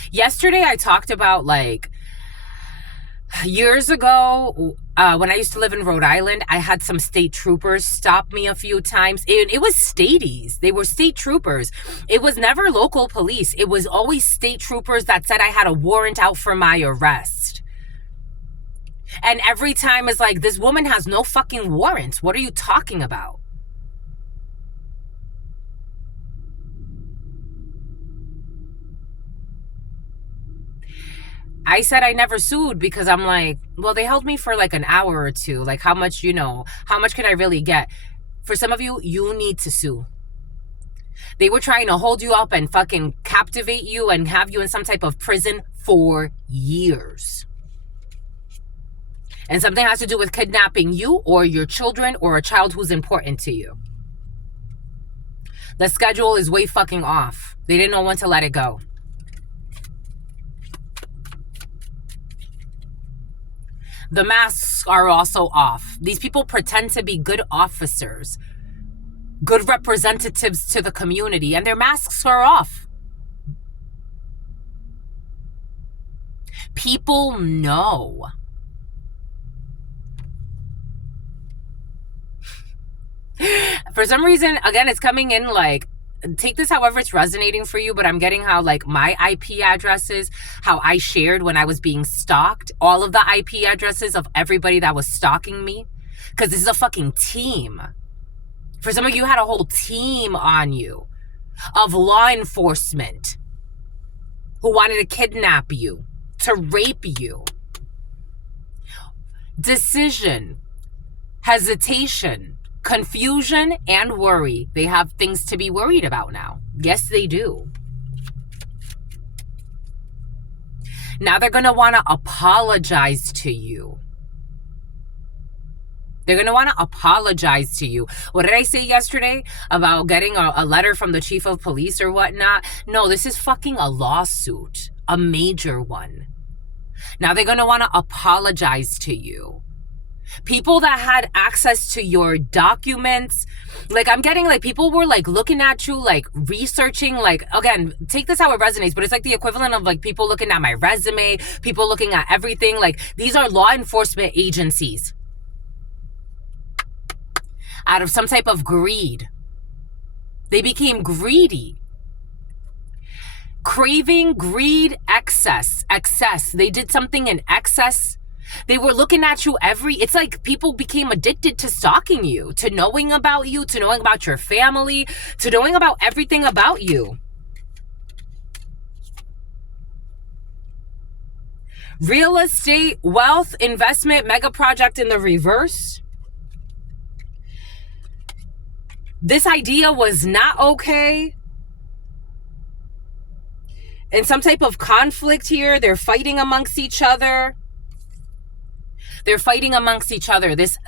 Yesterday, I talked about, like, years ago, when I used to live in Rhode Island, I had some state troopers stop me a few times. It was staties. They were state troopers. It was never local police. It was always state troopers that said I had a warrant out for my arrest. And every time is like, this woman has no fucking warrants. What are you talking about? I said I never sued because I'm like, well, they held me for like an hour or two. Like, how much, how much can I really get? For some of you, you need to sue. They were trying to hold you up and fucking captivate you and have you in some type of prison for years. And something has to do with kidnapping you or your children or a child who's important to you. The schedule is way fucking off. They didn't know when to let it go. The masks are also off. These people pretend to be good officers, good representatives to the community, and their masks are off. People know. For some reason, again, it's coming in like, take this however it's resonating for you, but I'm getting how like my IP addresses, how I shared when I was being stalked, all of the IP addresses of everybody that was stalking me, because this is a fucking team. For some of you had a whole team on you of law enforcement who wanted to kidnap you, to rape you. Decision, hesitation, confusion, and worry. They have things to be worried about now. Yes, they do. Now they're going to want to apologize to you. They're going to want to apologize to you. What did I say yesterday about getting a letter from the chief of police or whatnot? No, this is fucking a lawsuit, a major one. Now they're going to want to apologize to you. People that had access to your documents, like I'm getting like people were like looking at you, like researching, like, again, take this how it resonates, but it's like the equivalent of like people looking at my resume, people looking at everything. Like these are law enforcement agencies out of some type of greed. They became greedy. Craving, greed, excess. They did something in excess. They were looking at you it's like people became addicted to stalking you, to knowing about you, to knowing about your family, to knowing about everything about you. Real estate, wealth, investment, mega project in the reverse. This idea was not okay. In some type of conflict here, they're fighting amongst each other.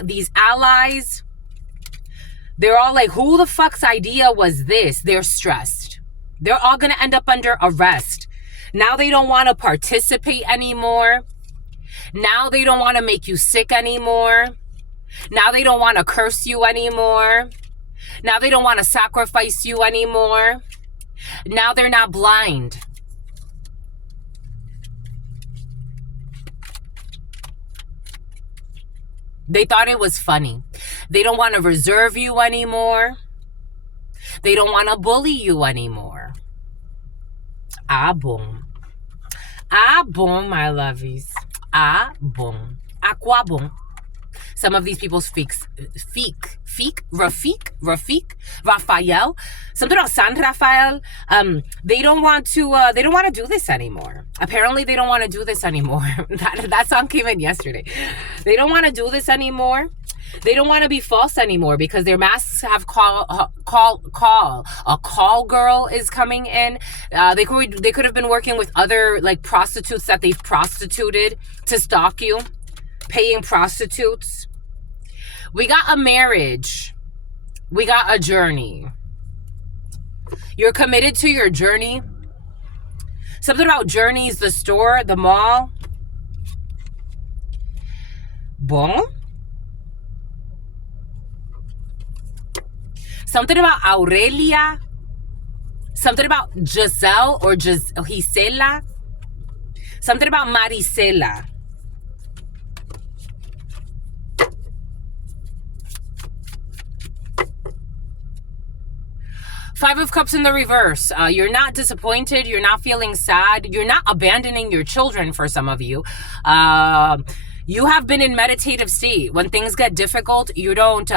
These allies, they're all like, who the fuck's idea was this? They're stressed. They're all going to end up under arrest. Now they don't want to participate anymore. Now they don't want to make you sick anymore. Now they don't want to curse you anymore. Now they don't want to sacrifice you anymore. Now they're not blind. They thought it was funny. They don't want to reserve you anymore. They don't want to bully you anymore. Ah, boom. Ah, boom, my lovies. Ah, boom. Aqua boom. Some of these people's Raphael, something about San Rafael. They don't want to do this anymore. Apparently they don't want to do this anymore. That song came in yesterday. They don't want to do this anymore. They don't want to be false anymore because their masks have call. A call girl is coming in. They could have been working with other like prostitutes that they've prostituted to stalk you, paying prostitutes. We got a marriage. We got a journey. You're committed to your journey. Something about journeys, the store, the mall. Bon. Something about Aurelia. Something about Giselle or Gisela. Something about Maricela. Five of Cups in the reverse. You're not disappointed. You're not feeling sad. You're not abandoning your children for some of you. You have been in meditative state. When things get difficult, you don't,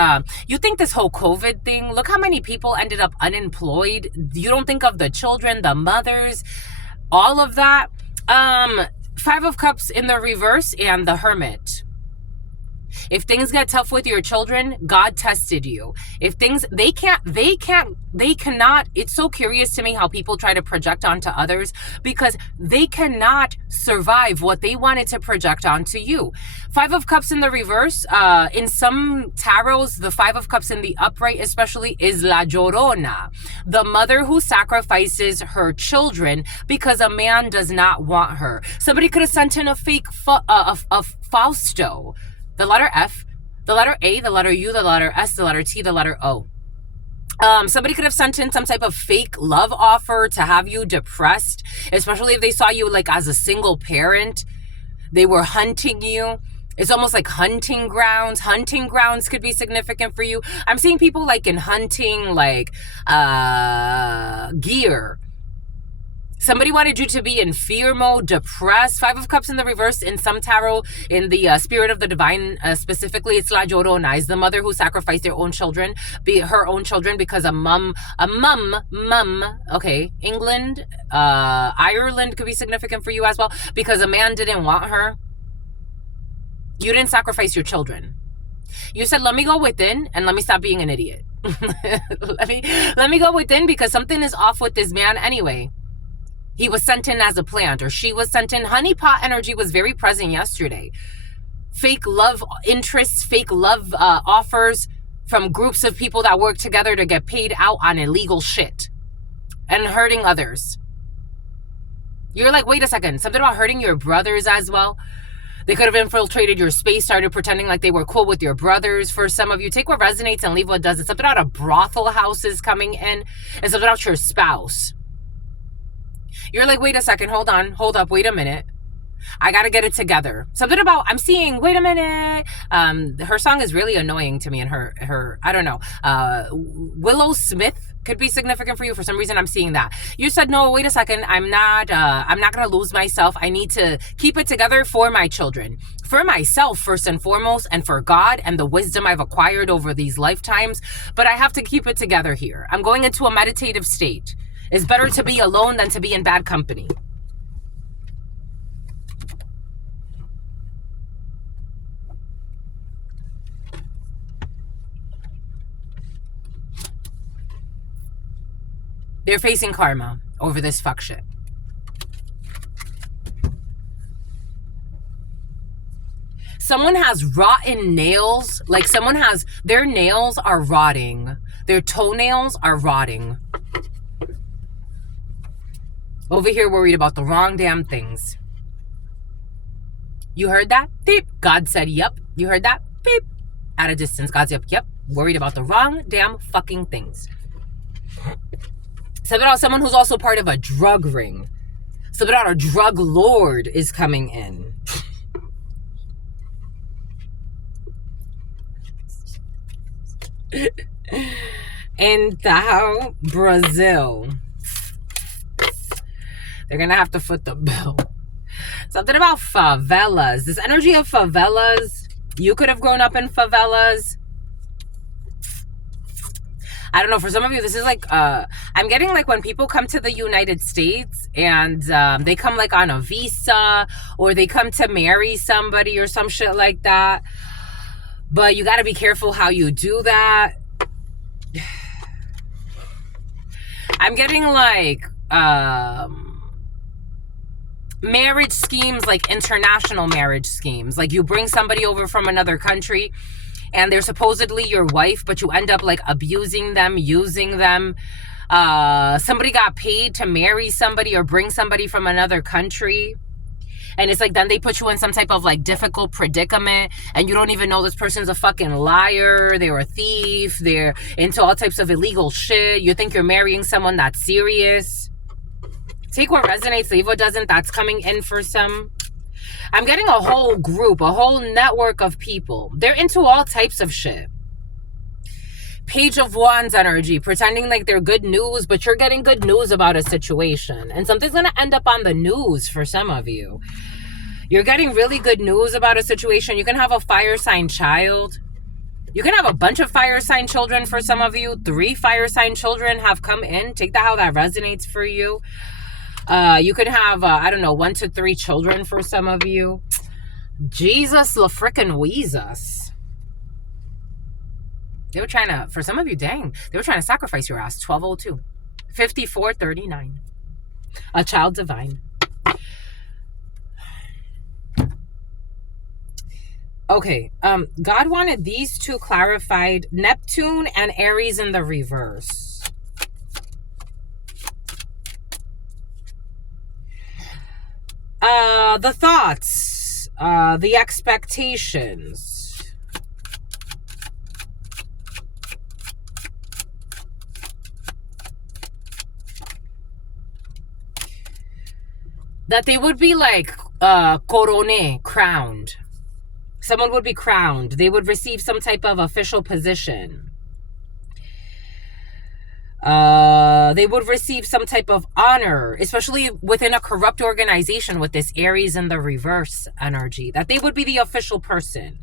you think this whole COVID thing, look how many people ended up unemployed. You don't think of the children, the mothers, all of that. Five of Cups in the reverse and the Hermit. If things get tough with your children, God tested you. If things, they cannot, it's so curious to me how people try to project onto others because they cannot survive what they wanted to project onto you. Five of Cups in the reverse, in some tarots, the Five of Cups in the upright especially is La Llorona, the mother who sacrifices her children because a man does not want her. Somebody could have sent in a fake Fausto. The letter F, the letter A, the letter U, the letter S, the letter T, the letter O. Somebody could have sent in some type of fake love offer to have you depressed, especially if they saw you like as a single parent. They were hunting you. It's almost like hunting grounds. Hunting grounds could be significant for you. I'm seeing people like in hunting, like gear. Somebody wanted you to be in fear mode, depressed. Five of Cups in the reverse in some tarot, in the spirit of the divine, specifically, it's La Llorona. It's the mother who sacrificed their own children, her own children, because a mum, okay, England, Ireland could be significant for you as well, because a man didn't want her. You didn't sacrifice your children. You said, let me go within and let me stop being an idiot. let me go within because something is off with this man anyway. He was sent in as a plant, or she was sent in. Honeypot energy was very present yesterday. Fake love interests, fake love offers from groups of people that work together to get paid out on illegal shit and hurting others. You're like, wait a second, something about hurting your brothers as well. They could have infiltrated your space, started pretending like they were cool with your brothers. For some of you, take what resonates and leave what doesn't. Something about a brothel house is coming in. It's something about your spouse. You're like, wait a second, hold on, hold up, wait a minute. I got to get it together. Something about, I'm seeing, wait a minute. Her song is really annoying to me, and her I don't know. Willow Smith could be significant for you. For some reason, I'm seeing that. You said, no, wait a second. I'm not going to lose myself. I need to keep it together for my children, for myself, first and foremost, and for God and the wisdom I've acquired over these lifetimes. But I have to keep it together here. I'm going into a meditative state. It's better to be alone than to be in bad company. They're facing karma over this fuck shit. Someone has rotten nails. Like someone has, their nails are rotting. Their toenails are rotting. Over here worried about the wrong damn things. You heard that? Beep. God said, yep. You heard that? Beep. At a distance, God said, yep. Worried about the wrong damn fucking things. Something about someone who's also part of a drug ring. Something about a drug lord is coming in. Então, Brazil. They're going to have to foot the bill. Something about favelas. This energy of favelas. You could have grown up in favelas. I don't know. For some of you, this is like, I'm getting like when people come to the United States and they come like on a visa or they come to marry somebody or some shit like that. But you got to be careful how you do that. I'm getting like marriage schemes, like international marriage schemes. Like you bring somebody over from another country and they're supposedly your wife, but you end up like abusing them, using them. Somebody got paid to marry somebody or bring somebody from another country. And it's like then they put you in some type of like difficult predicament and you don't even know this person's a fucking liar. They're a thief. They're into all types of illegal shit. You think you're marrying someone that's serious. Take what resonates, leave what doesn't. That's coming in for some. I'm getting a whole group, a whole network of people. They're into all types of shit. Page of Wands energy, pretending like they're good news, but you're getting good news about a situation. And something's going to end up on the news for some of you. You're getting really good news about a situation. You can have a fire sign child. You can have a bunch of fire sign children for some of you. 3 fire sign children have come in. Take that how that resonates for you. You could have, I don't know, 1 to 3 children for some of you. Jesus la frickin' Weezus. They were trying to, for some of you, dang, they were trying to sacrifice your ass. 1202. 5439. A child divine. Okay, God wanted these 2 clarified, Neptune and Aries in the reverse. The thoughts, the expectations. That they would be like, couronné, crowned. Someone would be crowned. They would receive some type of official position. They would receive some type of honor, especially within a corrupt organization with this Aries in the reverse energy. That they would be the official person.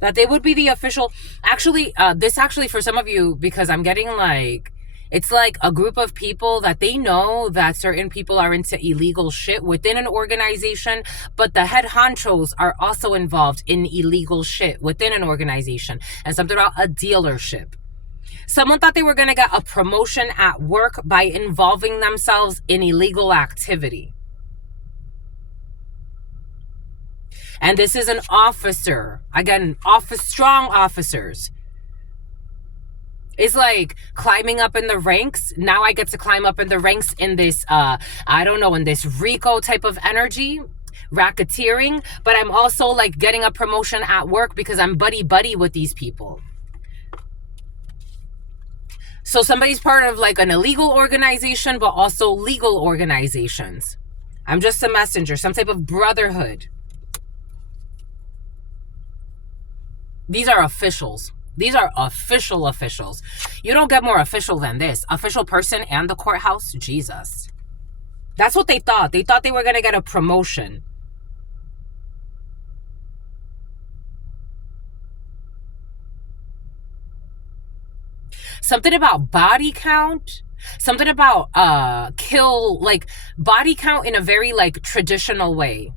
That they would be the official... Actually, this actually for some of you, because I'm getting like... It's like a group of people that they know that certain people are into illegal shit within an organization, but the head honchos are also involved in illegal shit within an organization. And something about a dealership. Someone thought they were going to get a promotion at work by involving themselves in illegal activity. And this is an officer. Again, strong officers. It's like climbing up in the ranks. Now I get to climb up in the ranks in this, I don't know, in this Rico type of energy, racketeering. But I'm also like getting a promotion at work because I'm buddy-buddy with these people. So somebody's part of like an illegal organization, but also legal organizations. I'm just a messenger, some type of brotherhood. These are officials. These are officials. You don't get more official than this. Official person and the courthouse. Jesus. That's what they thought. They thought they were going to get a promotion. Something about body count. Something about kill, like body count in a very like traditional way.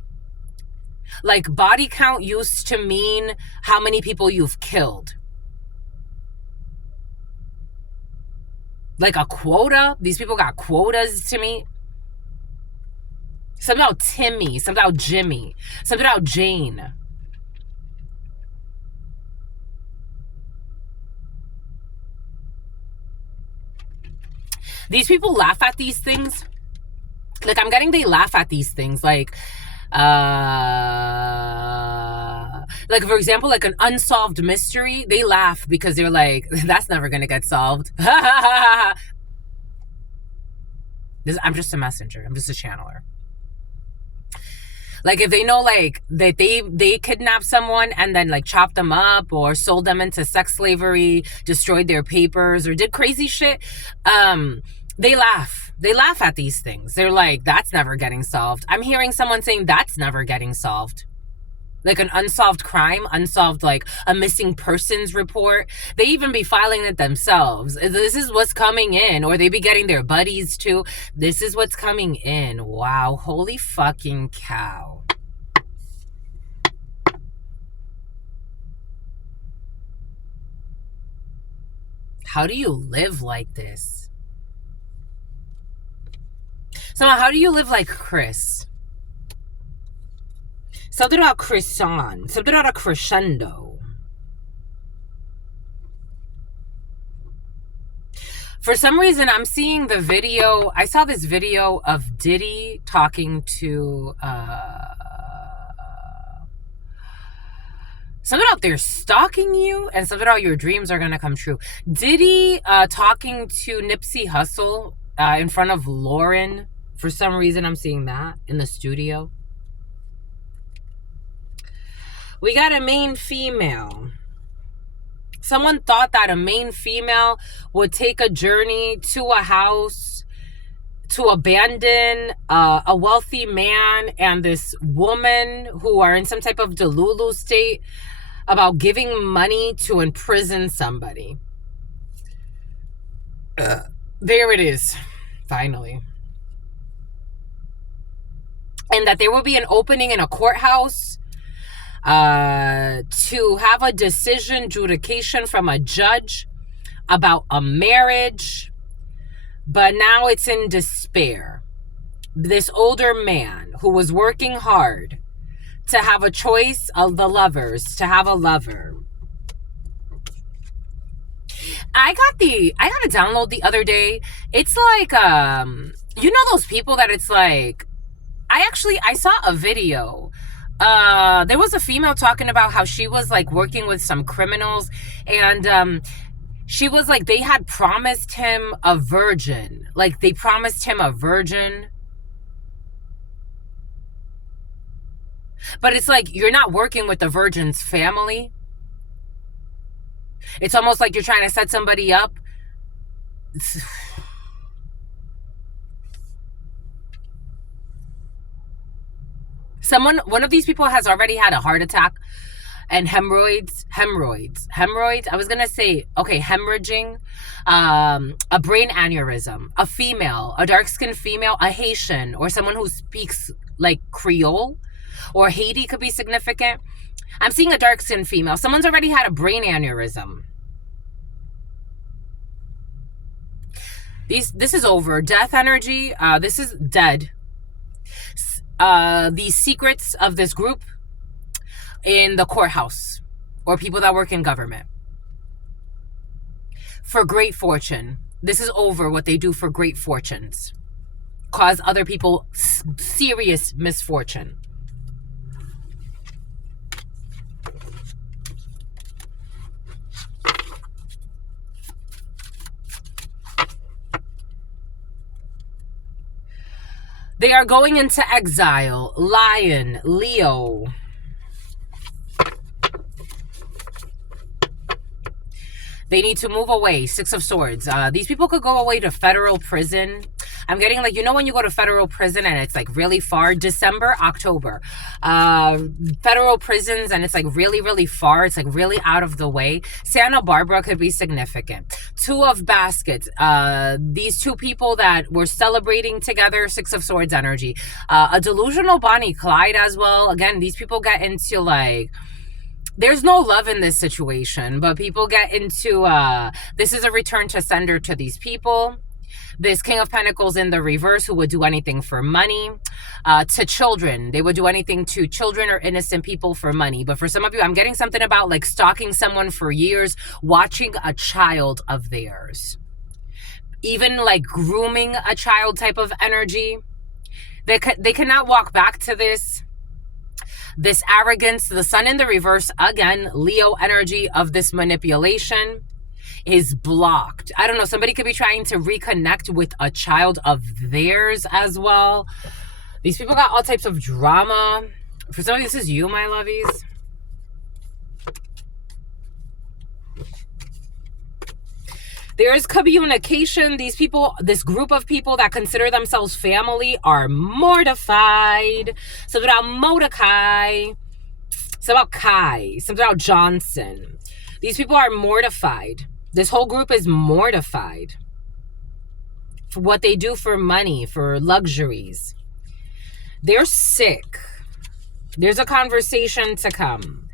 Like body count used to mean how many people you've killed. Like a quota. These people got quotas to meet. Something about Timmy. Something about Jimmy. Something about Jane. These people laugh at these things. Like I'm getting they laugh at these things. Like for example, like an unsolved mystery, they laugh because they're like, that's never gonna get solved. I'm just a messenger. I'm just a channeler. Like if they know like that they kidnapped someone and then like chopped them up or sold them into sex slavery, destroyed their papers or did crazy shit, they laugh. They laugh at these things. They're like, that's never getting solved. I'm hearing someone saying that's never getting solved. Like an unsolved crime, unsolved like a missing persons report. They even be filing it themselves. This is what's coming in. Or they be getting their buddies too. This is what's coming in. Wow. Holy fucking cow. How do you live like this? So how do you live like Chris? Something about croissant. Something about a crescendo. For some reason, I'm seeing the video. I saw this video of Diddy talking to... something about they're stalking you and something about your dreams are going to come true. Diddy talking to Nipsey Hussle in front of Lauren. For some reason, I'm seeing that in the studio. We got a main female. Someone thought that a main female would take a journey to a house to abandon a wealthy man and this woman who are in some type of delulu state about giving money to imprison somebody. There it is, finally. And that there will be an opening in a courthouse to have a decision, adjudication from a judge about a marriage. But now it's in despair. This older man who was working hard to have a choice of the lovers, to have a lover. I got a download the other day. It's like, you know those people that it's like, I saw a video. There was a female talking about how she was like working with some criminals, and she was like, they had promised him a virgin. Like, they promised him a virgin. But it's like, you're not working with the virgin's family. It's almost like you're trying to set somebody up. One of these people has already had a heart attack and hemorrhoids. I was going to say, okay, hemorrhaging, a brain aneurysm, a female, a dark-skinned female, a Haitian, or someone who speaks like Creole, or Haiti could be significant. I'm seeing a dark-skinned female. Someone's already had a brain aneurysm. This is over. Death energy. This is dead. The secrets of this group in the courthouse or people that work in government for great fortune. This is over, what they do for great fortunes. Cause other people serious misfortune. They are going into exile. Lion, Leo. They need to move away. Six of Swords. These people could go away to federal prison. I'm getting like, you know when you go to federal prison and it's like really far? December, October. Federal prisons and it's like really, really far. It's like really out of the way. Santa Barbara could be significant. Two of Baskets. These two people that were celebrating together. Six of Swords energy. A delusional Bonnie Clyde as well. Again, these people get into like... There's no love in this situation, but people get into, this is a return to sender to these people. This King of Pentacles in the reverse, who would do anything for money. To children. They would do anything to children or innocent people for money. But for some of you, I'm getting something about like stalking someone for years, watching a child of theirs. Even like grooming a child type of energy. They cannot walk back to this. This arrogance, the sun in the reverse, again, Leo energy of this manipulation is blocked. I don't know, somebody could be trying to reconnect with a child of theirs as well. These people got all types of drama. For some of you, this is you, my lovies. There is communication. These people, this group of people that consider themselves family are mortified. Something about Mordecai. Something about Kai. Something about Johnson. These people are mortified. This whole group is mortified for what they do for money, for luxuries. They're sick. There's a conversation to come.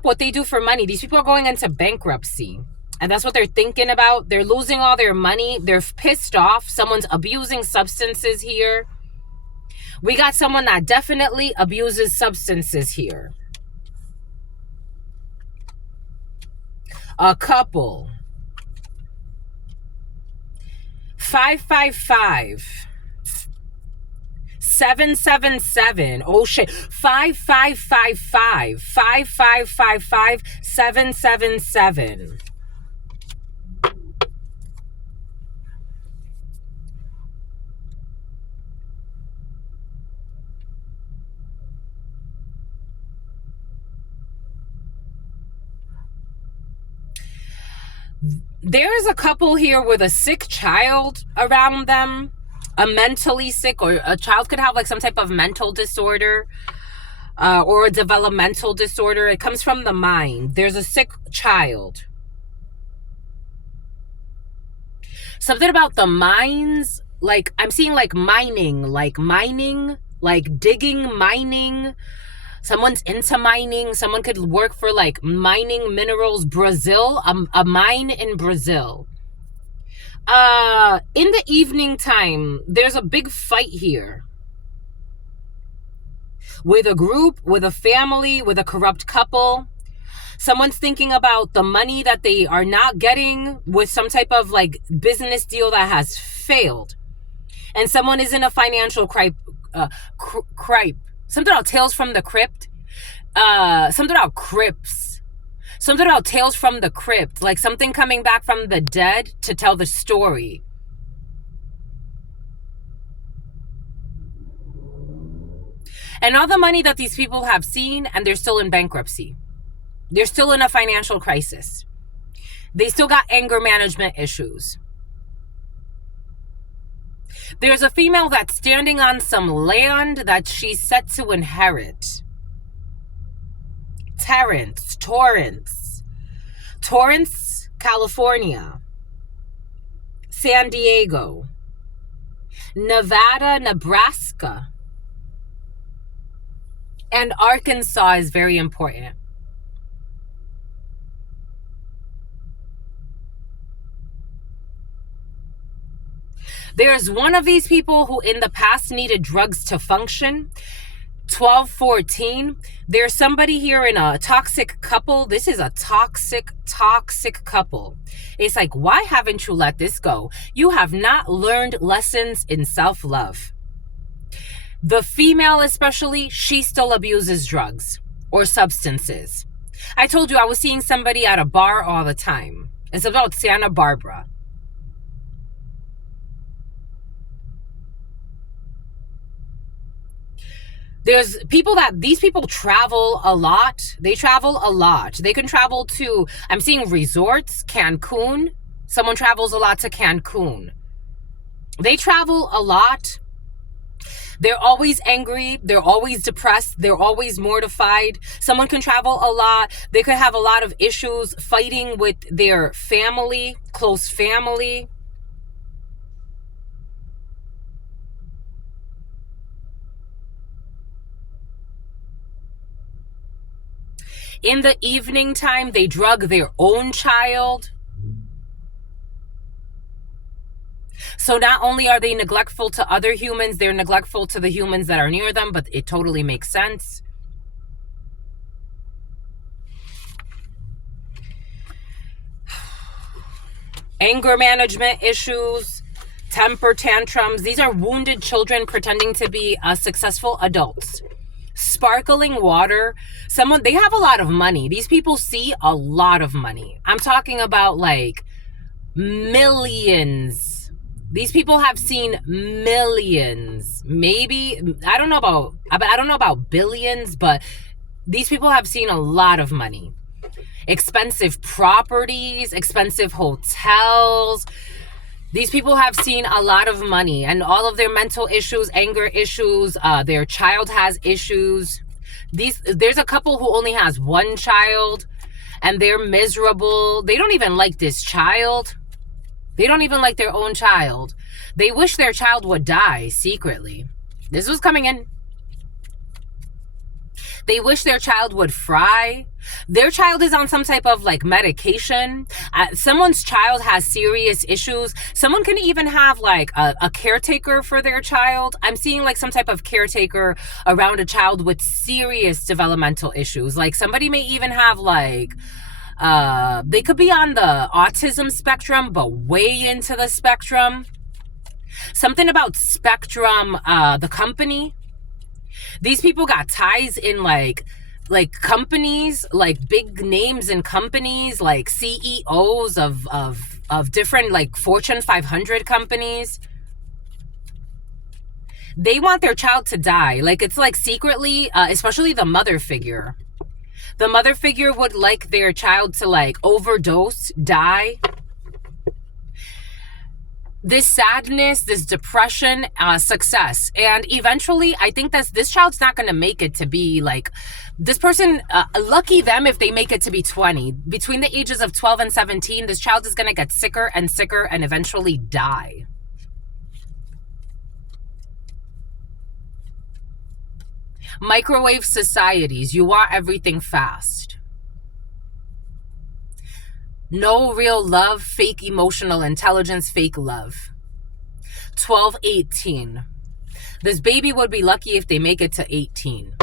What they do for money. These people are going into bankruptcy. And that's what they're thinking about. They're losing all their money. They're pissed off. Someone's abusing substances here. We got someone that definitely abuses substances here. A couple. 555. 777. Oh shit. 5555. 5555. 777. There's a couple here with a sick child around them, a mentally sick, or a child could have like some type of mental disorder, or a developmental disorder. It comes from the mind. There's a sick child. Something about the mines, like I'm seeing like mining, like digging, mining. Someone's into mining. Someone could work for like mining minerals. Brazil, a mine in Brazil. In the evening time, there's a big fight here. With a group, with a family, with a corrupt couple. Someone's thinking about the money that they are not getting with some type of like business deal that has failed. And someone is in a financial cripe. Something about Tales from the Crypt. Something about crypts. Something about Tales from the Crypt. Like something coming back from the dead to tell the story. And all the money that these people have seen, and they're still in bankruptcy. They're still in a financial crisis. They still got anger management issues. There's a female that's standing on some land that she's set to inherit. Torrance, California, San Diego, Nevada, Nebraska, and Arkansas is very important. There's one of these people who in the past needed drugs to function. 1214. There's somebody here in a toxic couple. This is a toxic couple. It's like, why haven't you let this go? You have not learned lessons in self-love. The female especially, she still abuses drugs or substances. I told you I was seeing somebody at a bar all the time. It's about Santa Barbara. There's people that these people travel a lot. They travel a lot. They can travel to, I'm seeing resorts, Cancun. Someone travels a lot to Cancun. They travel a lot. They're always angry. They're always depressed. They're always mortified. Someone can travel a lot. They could have a lot of issues fighting with their family, close family. In the evening time, they drug their own child. So not only are they neglectful to other humans, they're neglectful to the humans that are near them, but it totally makes sense. Anger management issues, temper tantrums. These are wounded children pretending to be successful adults. Sparkling water. They have a lot of money. These people see a lot of money. I'm talking about like millions. These people have seen millions. Maybe, I don't know about billions, but these people have seen a lot of money. Expensive properties, expensive hotels. These people have seen a lot of money, and all of their mental issues, anger issues, their child has issues. There's a couple who only has one child, and they're miserable. They don't even like this child. They don't even like their own child. They wish their child would die secretly. This was coming in. They wish their child would fry. Their child is on some type of like medication. Someone's child has serious issues. Someone can even have like a caretaker for their child. I'm seeing like some type of caretaker around a child with serious developmental issues. Like somebody may even have like, they could be on the autism spectrum, but way into the spectrum. Something about Spectrum, the company. These people got ties in like companies, like big names in companies, like CEOs of different like Fortune 500 companies. They want their child to die. Like it's like secretly, especially the mother figure. The mother figure would like their child to like overdose, die. this sadness, this depression, success. And eventually, I think that this child's not going to make it to be like this person. Lucky them if they make it to be 20. Between the ages of 12 and 17, this child is going to get sicker and sicker and eventually die. Microwave societies. You want everything fast. No real love, fake emotional intelligence, fake love. 12-18. This baby would be lucky if they make it to 18.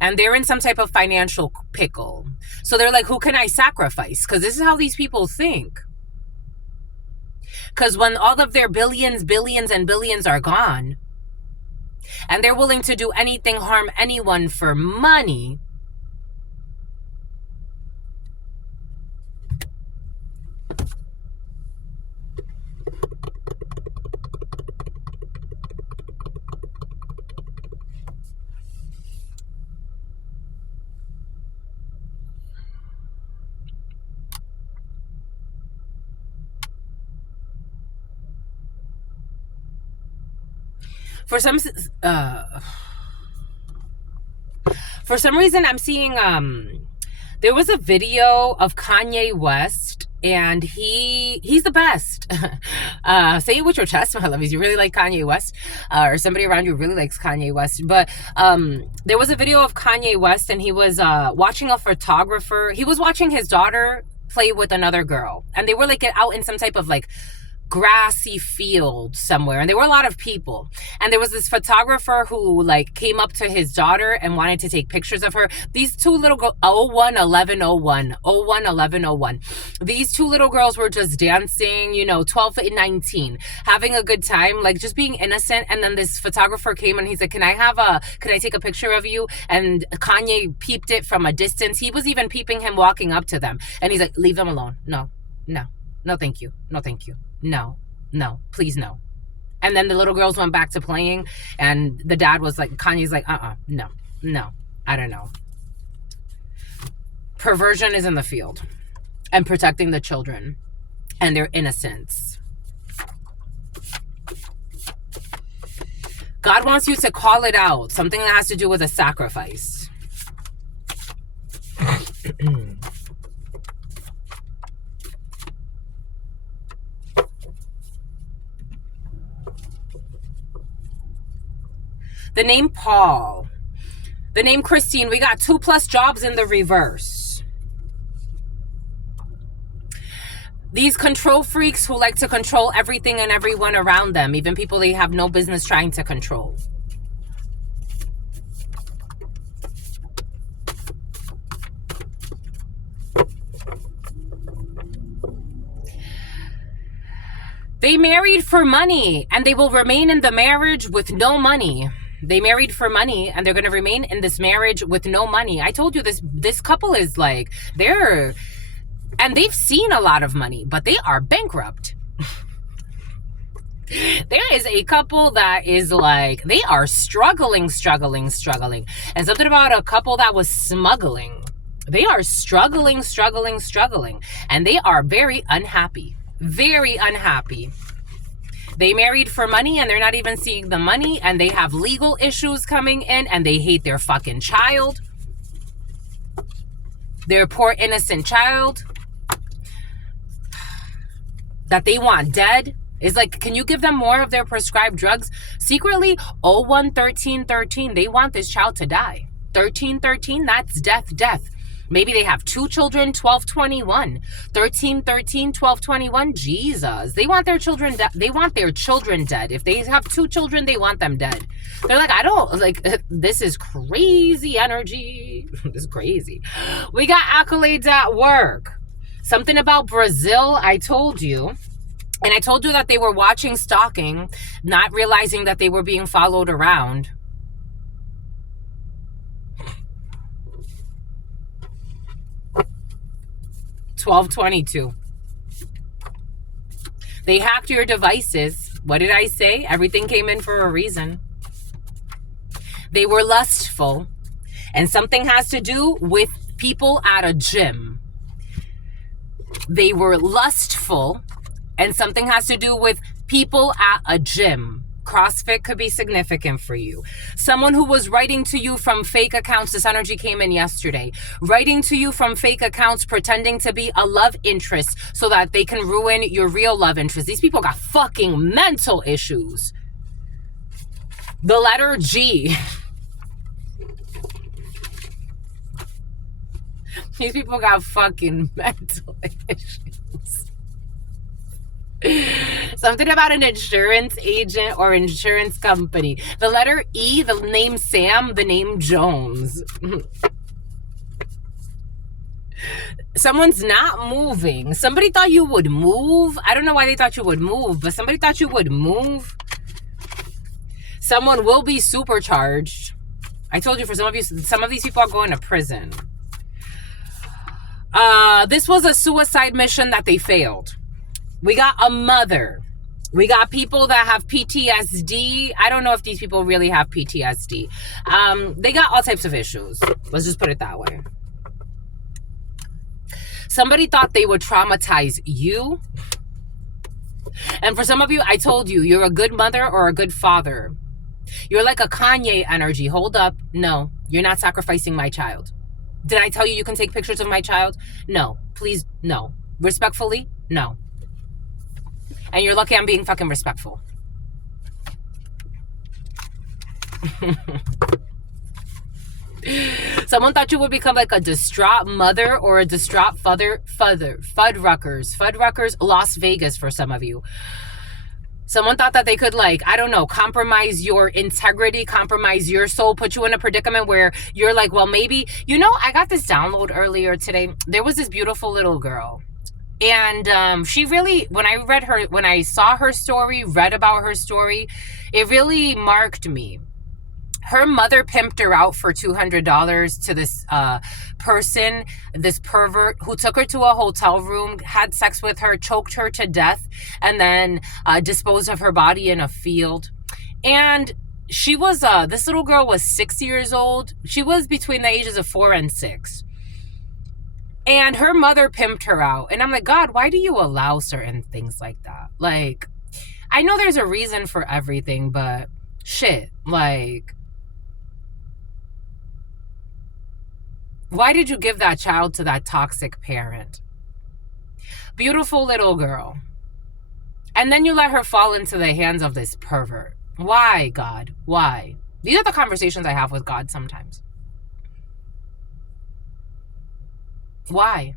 And they're in some type of financial pickle. So they're like, who can I sacrifice? Because this is how these people think. Because when all of their billions, and billions are gone, and they're willing to do anything, harm anyone for money, for some reason I'm seeing there was a video of Kanye West, and he's the best. Say it with your chest, my lovies. You really like Kanye West, or somebody around you really likes Kanye West. But there was a video of Kanye West, and he was watching a photographer. He was watching his daughter play with another girl, and they were like out in some type of like grassy field somewhere, and there were a lot of people, and there was this photographer who like came up to his daughter and wanted to take pictures of her. These two little girls, 01-11-01 these two little girls were just dancing, 12 and 19, having a good time, like just being innocent. And then this photographer came and he's like, can I take a picture of you? And Kanye peeped it from a distance. He was even peeping him walking up to them, and he's like, leave them alone. No, thank you. No, thank you. No, please no. And then the little girls went back to playing, and the dad was like, Kanye's like, no, I don't know. Perversion is in the field, and protecting the children and their innocence. God wants you to call it out, something that has to do with a sacrifice. The name Paul. The name Christine. We got 2+ jobs in the reverse. These control freaks who like to control everything and everyone around them, even people they have no business trying to control. They married for money, and they will remain in the marriage with no money. They married for money, and they're going to remain in this marriage with no money. I told you this couple is like, they've seen a lot of money, but they are bankrupt. There is a couple that is like, they are struggling. And something about a couple that was smuggling. They are struggling. And they are very unhappy. Very unhappy. They married for money, and they're not even seeing the money, and they have legal issues coming in, and they hate their fucking child. Their poor innocent child that they want dead. Is like, can you give them more of their prescribed drugs? Secretly, 01-13-13, they want this child to die. 13-13, that's death. Maybe they have 2 children, 12-21. 13-13, 12-21, Jesus. They want their children they want their children dead. If they have 2 children, they want them dead. They're like, this is crazy energy. This is crazy. We got accolades at work. Something about Brazil, I told you. And I told you that they were watching stalking, not realizing that they were being followed around. $12.22. They hacked your devices. What did I say? Everything came in for a reason. They were lustful. And something has to do with people at a gym. They were lustful And something has to do with people at a gym. CrossFit could be significant for you. Someone who was writing to you from fake accounts. This energy came in yesterday. Writing to you from fake accounts, pretending to be a love interest so that they can ruin your real love interest. These people got fucking mental issues. The letter G. These people got fucking mental issues. Something about an insurance agent or insurance company. The letter E, the name Sam, the name Jones. Someone's not moving. Somebody thought you would move. I don't know why they thought you would move, but somebody thought you would move. Someone will be supercharged. I told you, for some of you, some of these people are going to prison. This was a suicide mission that they failed. We got a mother. We got people that have PTSD. I don't know if these people really have PTSD. They got all types of issues. Let's just put it that way. Somebody thought they would traumatize you. And for some of you, I told you, you're a good mother or a good father. You're like a Kanye energy. Hold up. No, you're not sacrificing my child. Did I tell you can take pictures of my child? No. Please, no. Respectfully, no. And you're lucky I'm being fucking respectful. Someone thought you would become like a distraught mother or a distraught father. Fuddruckers, Las Vegas for some of you. Someone thought that they could, like, I don't know, compromise your integrity, compromise your soul, put you in a predicament where you're like, well, maybe, you know, I got this download earlier today. There was this beautiful little girl. And she really, when I saw her story, read about her story, it really marked me. Her mother pimped her out for $200 to this person, this pervert, who took her to a hotel room, had sex with her, choked her to death, and then disposed of her body in a field. And she was, this little girl was 6 years old. She was between the ages of 4 and 6. And her mother pimped her out. And I'm like, God, why do you allow certain things like that? Like, I know there's a reason for everything, but shit, like, why did you give that child to that toxic parent? Beautiful little girl. And then you let her fall into the hands of this pervert. Why, God? Why? These are the conversations I have with God sometimes. Why?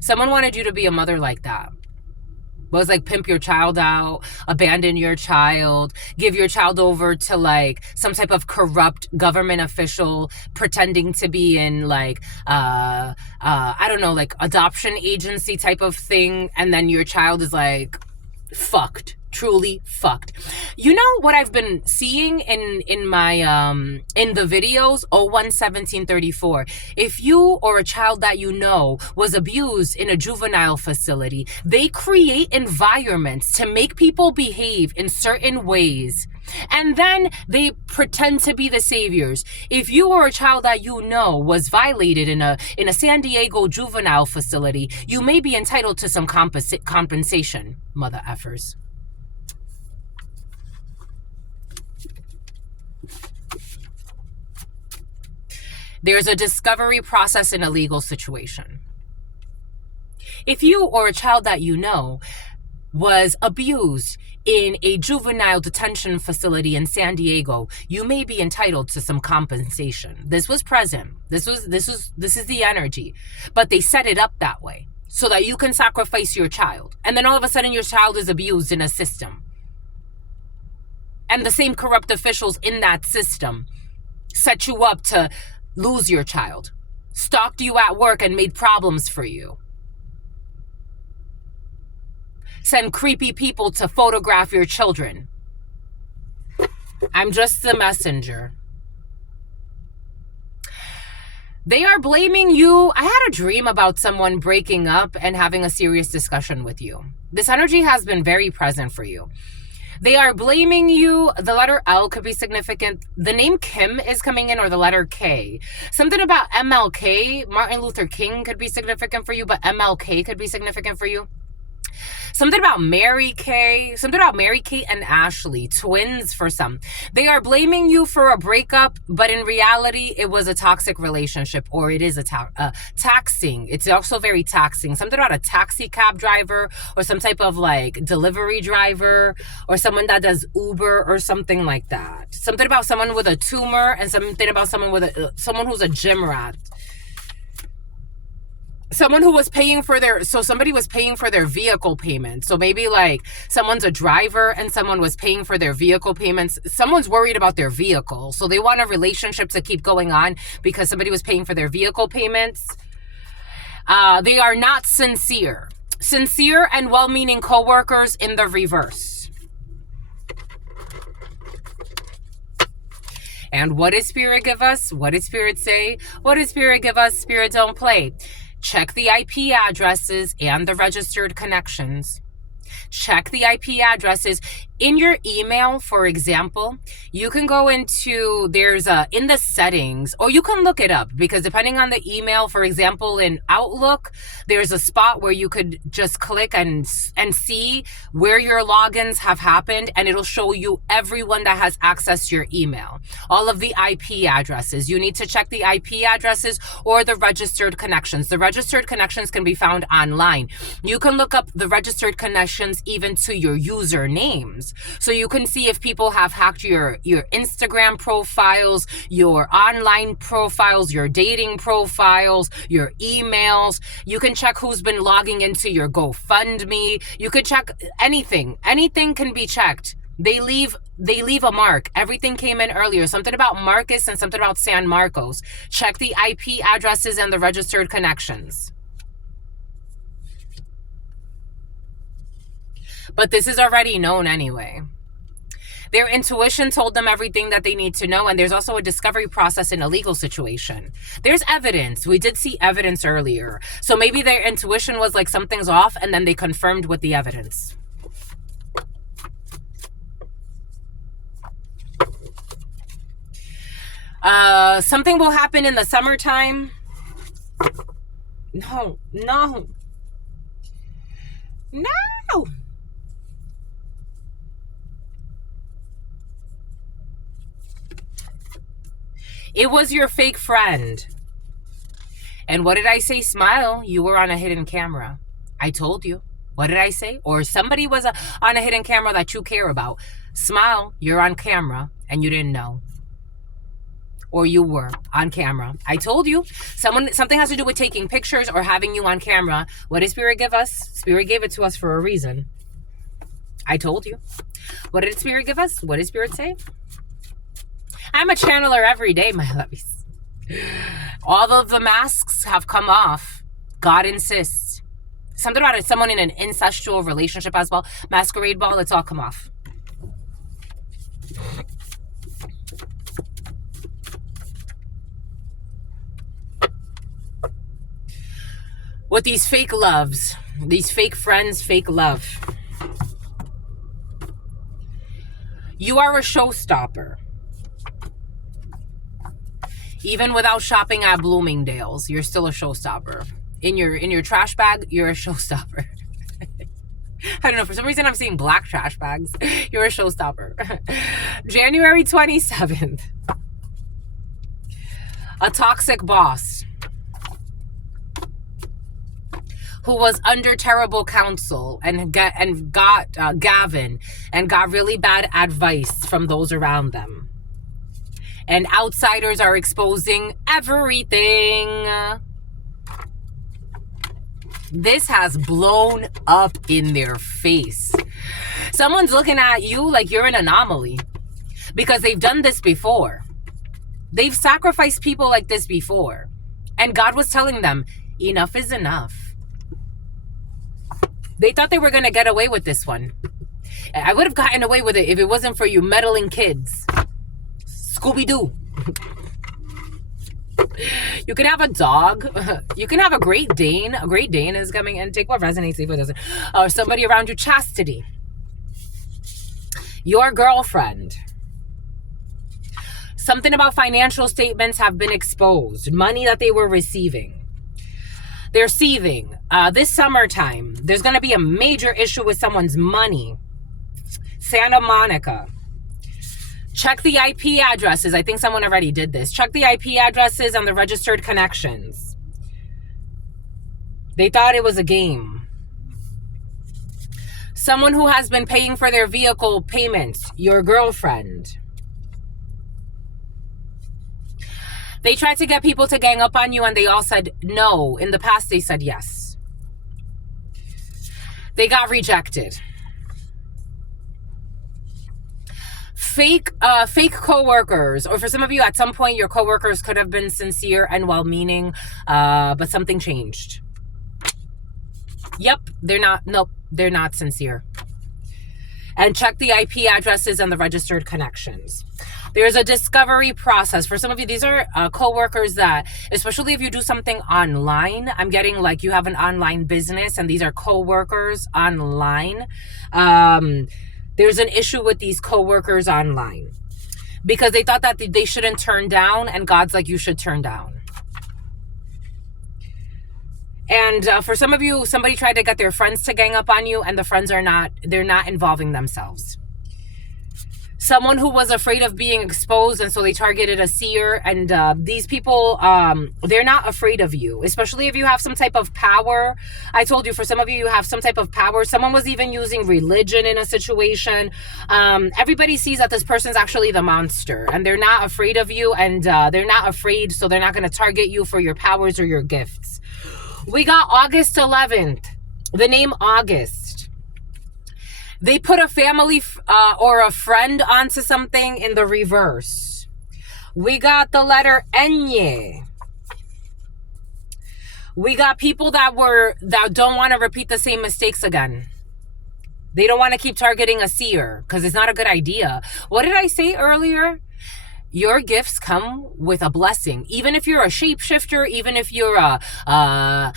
Someone wanted you to be a mother like that. Was like pimp your child out, abandon your child, give your child over to like some type of corrupt government official pretending to be in like I don't know, like adoption agency type of thing, and then your child is like fucked. Truly fucked. You know what I've been seeing in my in the videos 011734. If you or a child that you know was abused in a juvenile facility, they create environments to make people behave in certain ways. And then they pretend to be the saviors. If you or a child that you know was violated in a San Diego juvenile facility, you may be entitled to some compensation, mother effers. There's a discovery process in a legal situation. If you or a child that you know was abused in a juvenile detention facility in San Diego, you may be entitled to some compensation. This was present. This is the energy. But they set it up that way so that you can sacrifice your child. And then all of a sudden your child is abused in a system. And the same corrupt officials in that system set you up to lose your child, stalked you at work and made problems for you, send creepy people to photograph your children. I'm just the messenger. They are blaming you. I had a dream about someone breaking up and having a serious discussion with you. This energy has been very present for you. They are blaming you. The letter L could be significant. The name Kim is coming in, or the letter K. Something about MLK, Martin Luther King, could be significant for you, but MLK could be significant for you. Something about Mary Kay and Ashley, twins for some. They are blaming you for a breakup, but in reality, it was a toxic relationship, or it is taxing. It's also very taxing. Something about a taxi cab driver, or some type of like delivery driver, or someone that does Uber or something like that. Something about someone with a tumor, and something about someone who's a gym rat. Someone who was paying for somebody was paying for their vehicle payments. So maybe like someone's a driver and someone was paying for their vehicle payments. Someone's worried about their vehicle. So they want a relationship to keep going on because somebody was paying for their vehicle payments. They are not sincere. Sincere and well-meaning coworkers in the reverse. And what did Spirit give us? What did Spirit say? What did Spirit give us? Spirit don't play. Check the IP addresses and the registered connections. Check the IP addresses. In your email, for example, you can go into, in the settings, or you can look it up, because depending on the email, for example, in Outlook, there's a spot where you could just click and see where your logins have happened, and it'll show you everyone that has access to your email. All of the IP addresses. You need to check the IP addresses or the registered connections. The registered connections can be found online. You can look up the registered connections even to your usernames. So you can see if people have hacked your Instagram profiles, your online profiles, your dating profiles, your emails. You can check who's been logging into your GoFundMe. You could check anything. Anything can be checked. They leave a mark. Everything came in earlier. Something about Marcus and something about San Marcos. Check the IP addresses and the registered connections. But this is already known anyway. Their intuition told them everything that they need to know, and there's also a discovery process in a legal situation. There's evidence. We did see evidence earlier. So maybe their intuition was like something's off, and then they confirmed with the evidence. Something will happen in the summertime. No. It was your fake friend. And what did I say? Smile. You were on a hidden camera. I told you. What did I say? Or somebody was on a hidden camera that you care about. Smile. You're on camera and you didn't know. Or you were on camera. I told you. Something has to do with taking pictures or having you on camera. What did Spirit give us? Spirit gave it to us for a reason. I told you. What did Spirit give us? What did Spirit say? I'm a channeler every day, my loves. All of the masks have come off. God insists. Something about it, someone in an incestual relationship as well. Masquerade ball, it's all come off. With these fake loves, these fake friends, fake love. You are a showstopper. Even without shopping at Bloomingdale's, you're still a showstopper. In your trash bag, you're a showstopper. I don't know, for some reason I'm seeing black trash bags. You're a showstopper. January 27th. A toxic boss who was under terrible counsel and got Gavin and got really bad advice from those around them. And outsiders are exposing everything. This has blown up in their face. Someone's looking at you like you're an anomaly because they've done this before. They've sacrificed people like this before. And God was telling them, enough is enough. They thought they were going to get away with this one. I would have gotten away with it if it wasn't for you meddling kids. Scooby-Doo. You can have a dog. You can have a Great Dane. A Great Dane is coming in. Take what resonates, leave what doesn't. Or somebody around you. Chastity. Your girlfriend. Something about financial statements have been exposed. Money that they were receiving. They're seething. This summertime, there's going to be a major issue with someone's money. Santa Monica. Check the IP addresses. I think someone already did this. Check the IP addresses and the registered connections. They thought it was a game. Someone who has been paying for their vehicle payments. Your girlfriend. They tried to get people to gang up on you and they all said no. In the past, they said yes. They got rejected. Fake co-workers, or for some of you, at some point, your co-workers could have been sincere and well-meaning, but something changed. Yep, they're not sincere. And check the IP addresses and the registered connections. There's a discovery process. For some of you, these are co-workers that, especially if you do something online, I'm getting like you have an online business and these are co-workers online. There's an issue with these co-workers online because they thought that they shouldn't turn down, and God's like, you should turn down. And for some of you, somebody tried to get their friends to gang up on you, and the friends they're not involving themselves. Someone who was afraid of being exposed, and so they targeted a seer. And these people, they're not afraid of you, especially if you have some type of power. I told you, for some of you, you have some type of power. Someone was even using religion in a situation. Everybody sees that this person's actually the monster, and they're not afraid of you, and they're not afraid, so they're not going to target you for your powers or your gifts. We got August 11th, the name August. They put a family or a friend onto something in the reverse. We got the letter Enye. We got people that don't want to repeat the same mistakes again. They don't want to keep targeting a seer because it's not a good idea. What did I say earlier? Your gifts come with a blessing. Even if you're a shapeshifter, even if you're a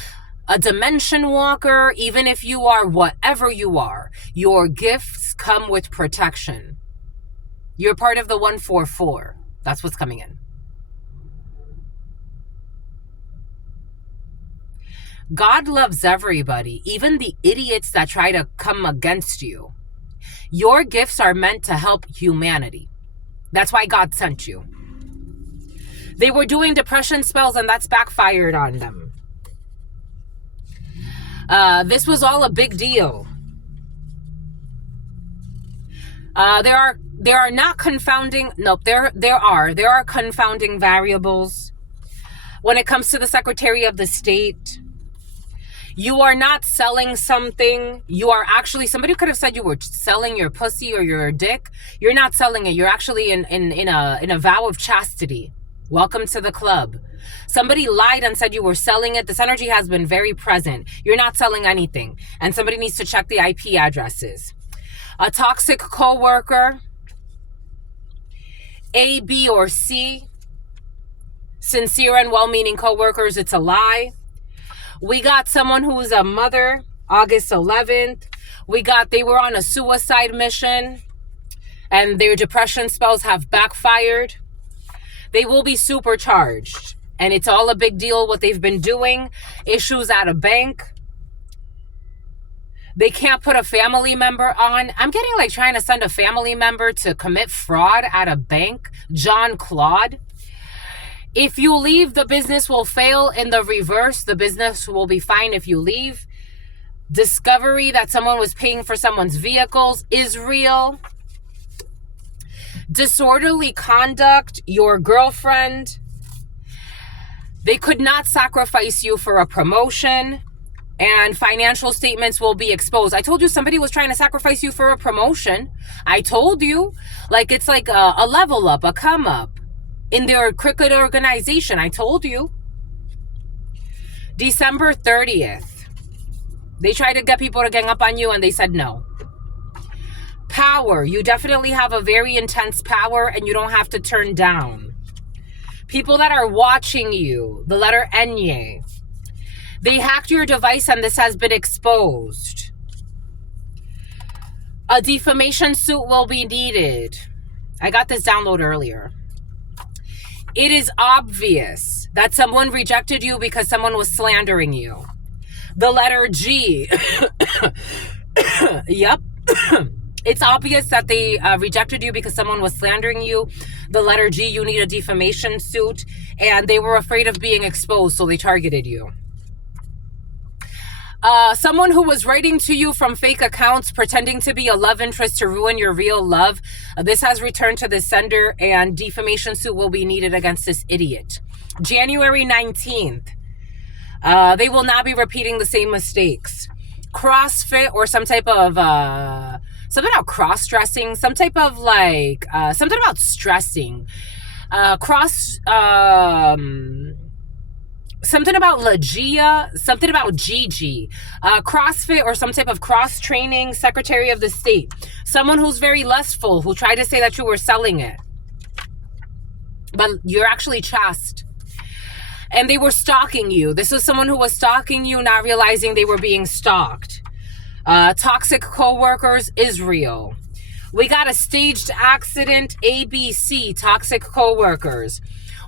dimension walker, even if you are whatever you are, your gifts come with protection. You're part of the 144. That's what's coming in. God loves everybody, even the idiots that try to come against you. Your gifts are meant to help humanity. That's why God sent you. They were doing depression spells and that's backfired on them. This was all a big deal. There are not confounding. Nope, there are confounding variables when it comes to the Secretary of the State. You are not selling something. You are actually, somebody could have said you were selling your pussy or your dick. You're not selling it. You're actually in a vow of chastity. Welcome to the club. Somebody lied and said you were selling it. This energy has been very present. You're not selling anything. And somebody needs to check the IP addresses. A toxic coworker, A, B, or C. Sincere and well-meaning coworkers, it's a lie. We got someone who is a mother, August 11th. They were on a suicide mission and their depression spells have backfired. They will be supercharged and it's all a big deal what they've been doing. Issues at a bank. They can't put a family member on. I'm getting like trying to send a family member to commit fraud at a bank. John Claude. If you leave, the business will fail. In the reverse, the business will be fine if you leave. Discovery that someone was paying for someone's vehicles is real. Disorderly conduct, your girlfriend. They could not sacrifice you for a promotion. And financial statements will be exposed. I told you somebody was trying to sacrifice you for a promotion. I told you. Like it's like a level up, a come up. In their cricket organization, I told you. December 30th. They tried to get people to gang up on you and they said no. Power. You definitely have a very intense power and you don't have to turn down. People that are watching you. The letter Enye. They hacked your device and this has been exposed. A defamation suit will be needed. I got this download earlier. It is obvious that someone rejected you because someone was slandering you. The letter G. Yep. It's obvious that they rejected you because someone was slandering you. The letter G, you need a defamation suit. And they were afraid of being exposed, so they targeted you. Someone who was writing to you from fake accounts, pretending to be a love interest to ruin your real love. This has returned to the sender, and defamation suit will be needed against this idiot. January 19th. They will not be repeating the same mistakes. CrossFit or some type of something about cross-dressing, some type of like something about stressing. Something about Legia, something about Gigi, CrossFit or some type of cross-training, Secretary of the State. Someone who's very lustful, who tried to say that you were selling it. But you're actually chaste. And they were stalking you. This was someone who was stalking you, not realizing they were being stalked. Toxic co-workers, Israel. We got a staged accident, ABC, toxic co-workers.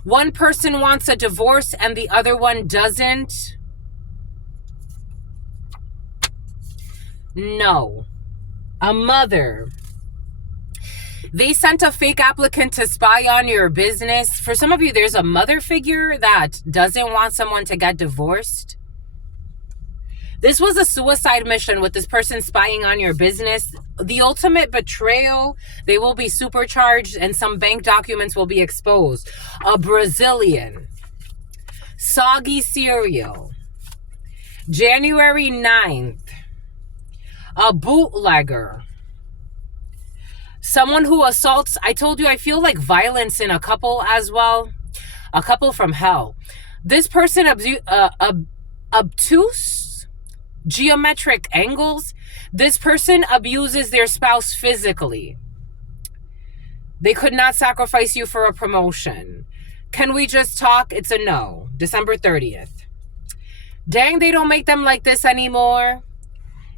One person wants a divorce and the other one doesn't. No. A mother. They sent a fake applicant to spy on your business. For some of you, there's a mother figure that doesn't want someone to get divorced. This was a suicide mission with this person spying on your business. The ultimate betrayal, they will be supercharged and some bank documents will be exposed. A Brazilian. Soggy cereal. January 9th. A bootlegger. Someone who assaults. I told you I feel like violence in a couple as well. A couple from hell. This person obtuse. Geometric angles. This person abuses their spouse physically. They could not sacrifice you for a promotion. Can we just talk? It's a no. December 30th. Dang, they don't make them like this anymore.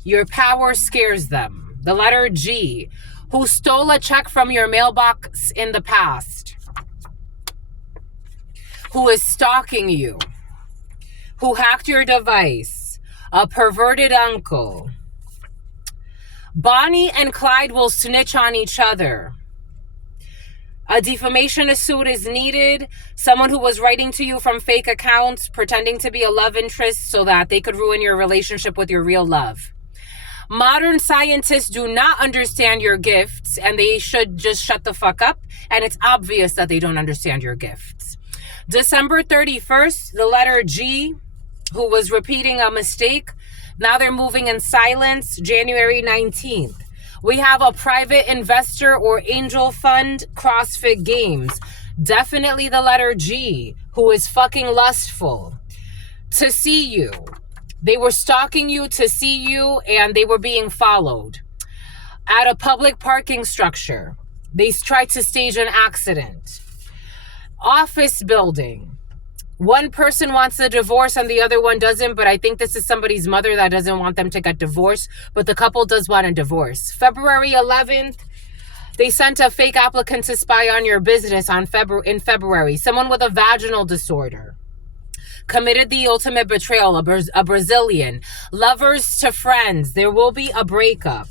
Your power scares them. The letter G. Who stole a check from your mailbox in the past. Who is stalking you. Who hacked your device. A perverted uncle. Bonnie and Clyde will snitch on each other. A defamation suit is needed. Someone who was writing to you from fake accounts, pretending to be a love interest so that they could ruin your relationship with your real love. Modern scientists do not understand your gifts, and they should just shut the fuck up. And it's obvious that they don't understand your gifts. December 31st, the letter G, who was repeating a mistake. Now they're moving in silence. January 19th. We have a private investor or angel fund, CrossFit Games. Definitely the letter G, who is fucking lustful. To see you. They were stalking you to see you, and they were being followed. At a public parking structure. They tried to stage an accident. Office building. One person wants a divorce and the other one doesn't, but I think this is somebody's mother that doesn't want them to get divorced, but the couple does want a divorce. February 11th, they sent a fake applicant to spy on your business in February. Someone with a vaginal disorder. Committed the ultimate betrayal, a Brazilian. Lovers to friends, there will be a breakup.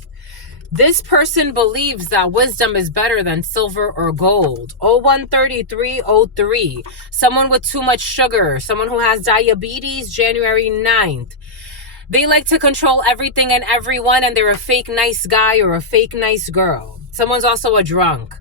This person believes that wisdom is better than silver or gold. 013303. Someone with too much sugar. Someone who has diabetes. January 9th. They like to control everything and everyone, and they're a fake nice guy or a fake nice girl. Someone's also a drunk.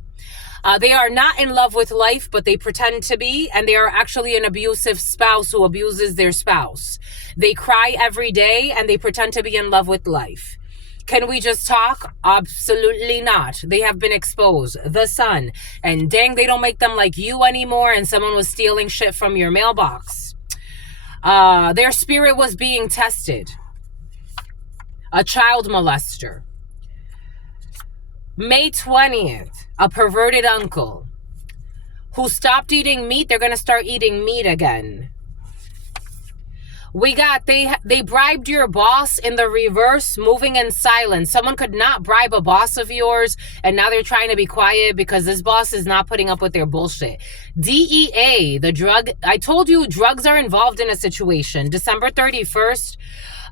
They are not in love with life, but they pretend to be, and they are actually an abusive spouse who abuses their spouse. They cry every day, and they pretend to be in love with life. Can we just talk? Absolutely not. They have been exposed. The Sun. And dang, they don't make them like you anymore, and someone was stealing shit from your mailbox. Their spirit was being tested. A child molester. May 20th. A perverted uncle. Who stopped eating meat, they're going to start eating meat again. We got they bribed your boss in the reverse, moving in silence. Someone could not bribe a boss of yours, and now they're trying to be quiet because this boss is not putting up with their bullshit. DEA, the drug. I told you drugs are involved in a situation. December 31st.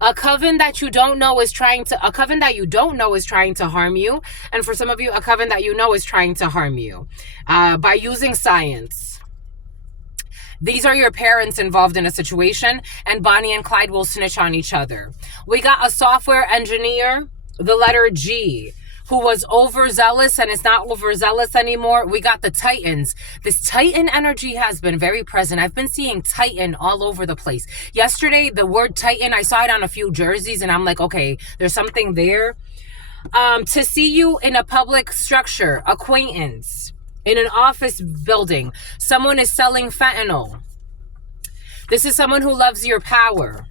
A coven that you don't know is trying to harm you. And for some of you, a coven that you know is trying to harm you by using science. These are your parents involved in a situation, and Bonnie and Clyde will snitch on each other. We got a software engineer, the letter G, who was overzealous and is not overzealous anymore. We got the Titans. This Titan energy has been very present. I've been seeing Titan all over the place. Yesterday, the word Titan, I saw it on a few jerseys, and I'm like, okay, there's something there. To see you in a public structure, acquaintance, in an office building, someone is selling fentanyl. This is someone who loves your power.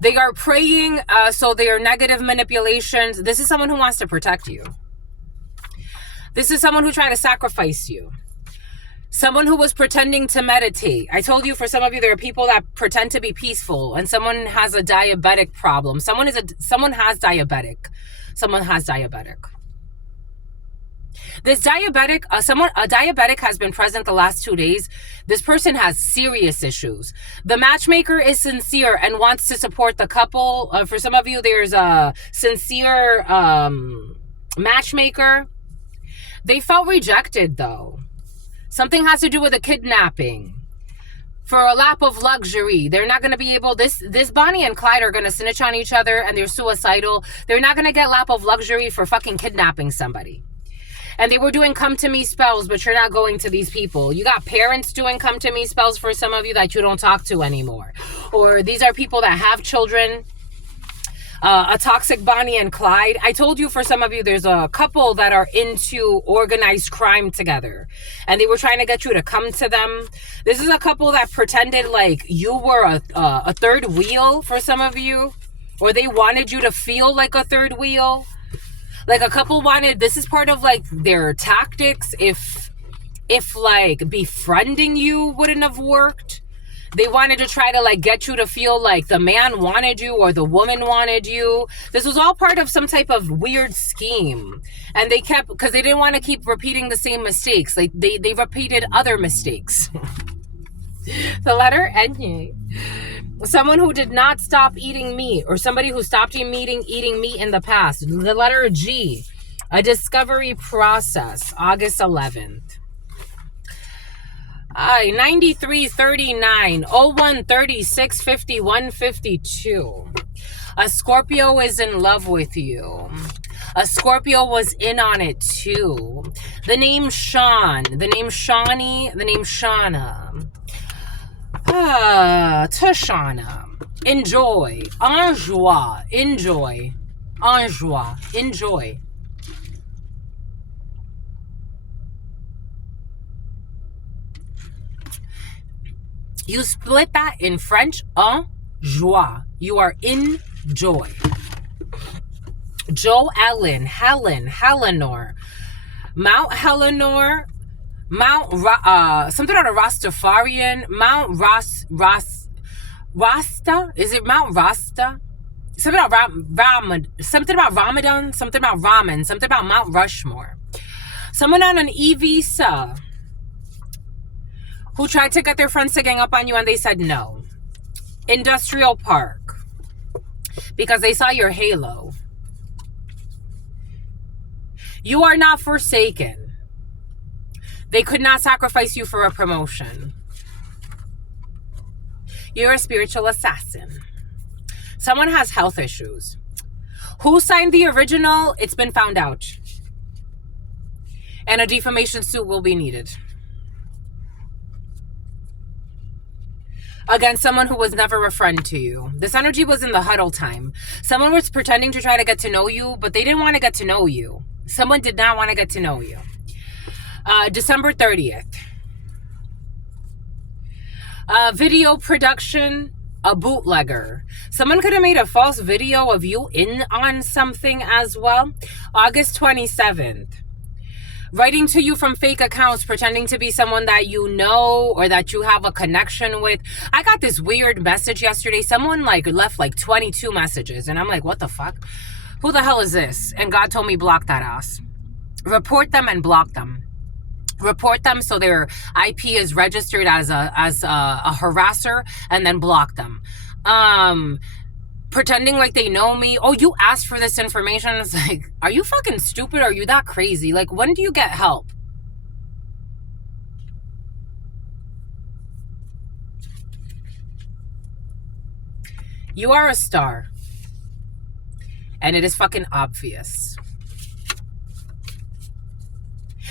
They are praying, so they are negative manipulations. This is someone who wants to protect you. This is someone who tried to sacrifice you. Someone who was pretending to meditate. I told you, for some of you, there are people that pretend to be peaceful, and someone has a diabetic problem. Someone has diabetic. Someone has diabetic. This diabetic, a diabetic has been present the last 2 days. This person has serious issues. The matchmaker is sincere and wants to support the couple. For some of you, there's a sincere matchmaker. They felt rejected, though. Something has to do with a kidnapping. For a lap of luxury, they're not going to be able, this Bonnie and Clyde are going to snitch on each other, and they're suicidal. They're not going to get lap of luxury for fucking kidnapping somebody. And they were doing come to me spells, but you're not going to these people. You got parents doing come to me spells for some of you that you don't talk to anymore. Or these are people that have children. A toxic Bonnie and Clyde. I told you, for some of you, there's a couple that are into organized crime together, and they were trying to get you to come to them. This is a couple that pretended like you were a third wheel for some of you, or they wanted you to feel like a third wheel. Like a couple wanted, this is part of like their tactics. If like befriending you wouldn't have worked, they wanted to try to like get you to feel like the man wanted you or the woman wanted you. This was all part of some type of weird scheme. And they kept, because they didn't want to keep repeating the same mistakes. Like they repeated other mistakes. The letter N. Someone who did not stop eating meat, or somebody who stopped eating meat in the past. The letter G. A discovery process. August 11th. 9339 01 36 51 52. A Scorpio is in love with you. A Scorpio was in on it too. The name Sean, the name Shawnee, the name Shauna. Tashana. Enjoy. Enjoy. Enjoy. Enjoy. Enjoy. You split that in French. En joie. You are in joy. Joe Ellen. Helen. Helenor. Mount Helenor. Mount something on a Rastafarian. Mount Rasta. Is it Mount Rasta? Something about something about Ramadan. Something about ramen. Something about Mount Rushmore. Someone on an e-visa who tried to get their friends to gang up on you, and they said no. Industrial Park, because they saw your halo. You are not forsaken. They could not sacrifice you for a promotion. You're a spiritual assassin. Someone has health issues. Who signed the original? It's been found out. And a defamation suit will be needed against someone who was never a friend to you. This energy was in the huddle time. Someone was pretending to try to get to know you, but they didn't want to get to know you. Someone did not want to get to know you. December 30th. Video production, a bootlegger. Someone could have made a false video of you in on something as well. August 27th. writing to you from fake accounts, pretending to be someone that you know or that you have a connection with. I got this weird message yesterday. Someone like left like 22 messages, and I'm like, what the fuck? Who the hell is this? And God told me, block that ass. Report them and block them. Report them so their IP is registered as a harasser, and then block them. Pretending like they know me. Oh, you asked for this information. It's like, are you fucking stupid? Or are you that crazy? Like, when do you get help? You are a star. And it is fucking obvious.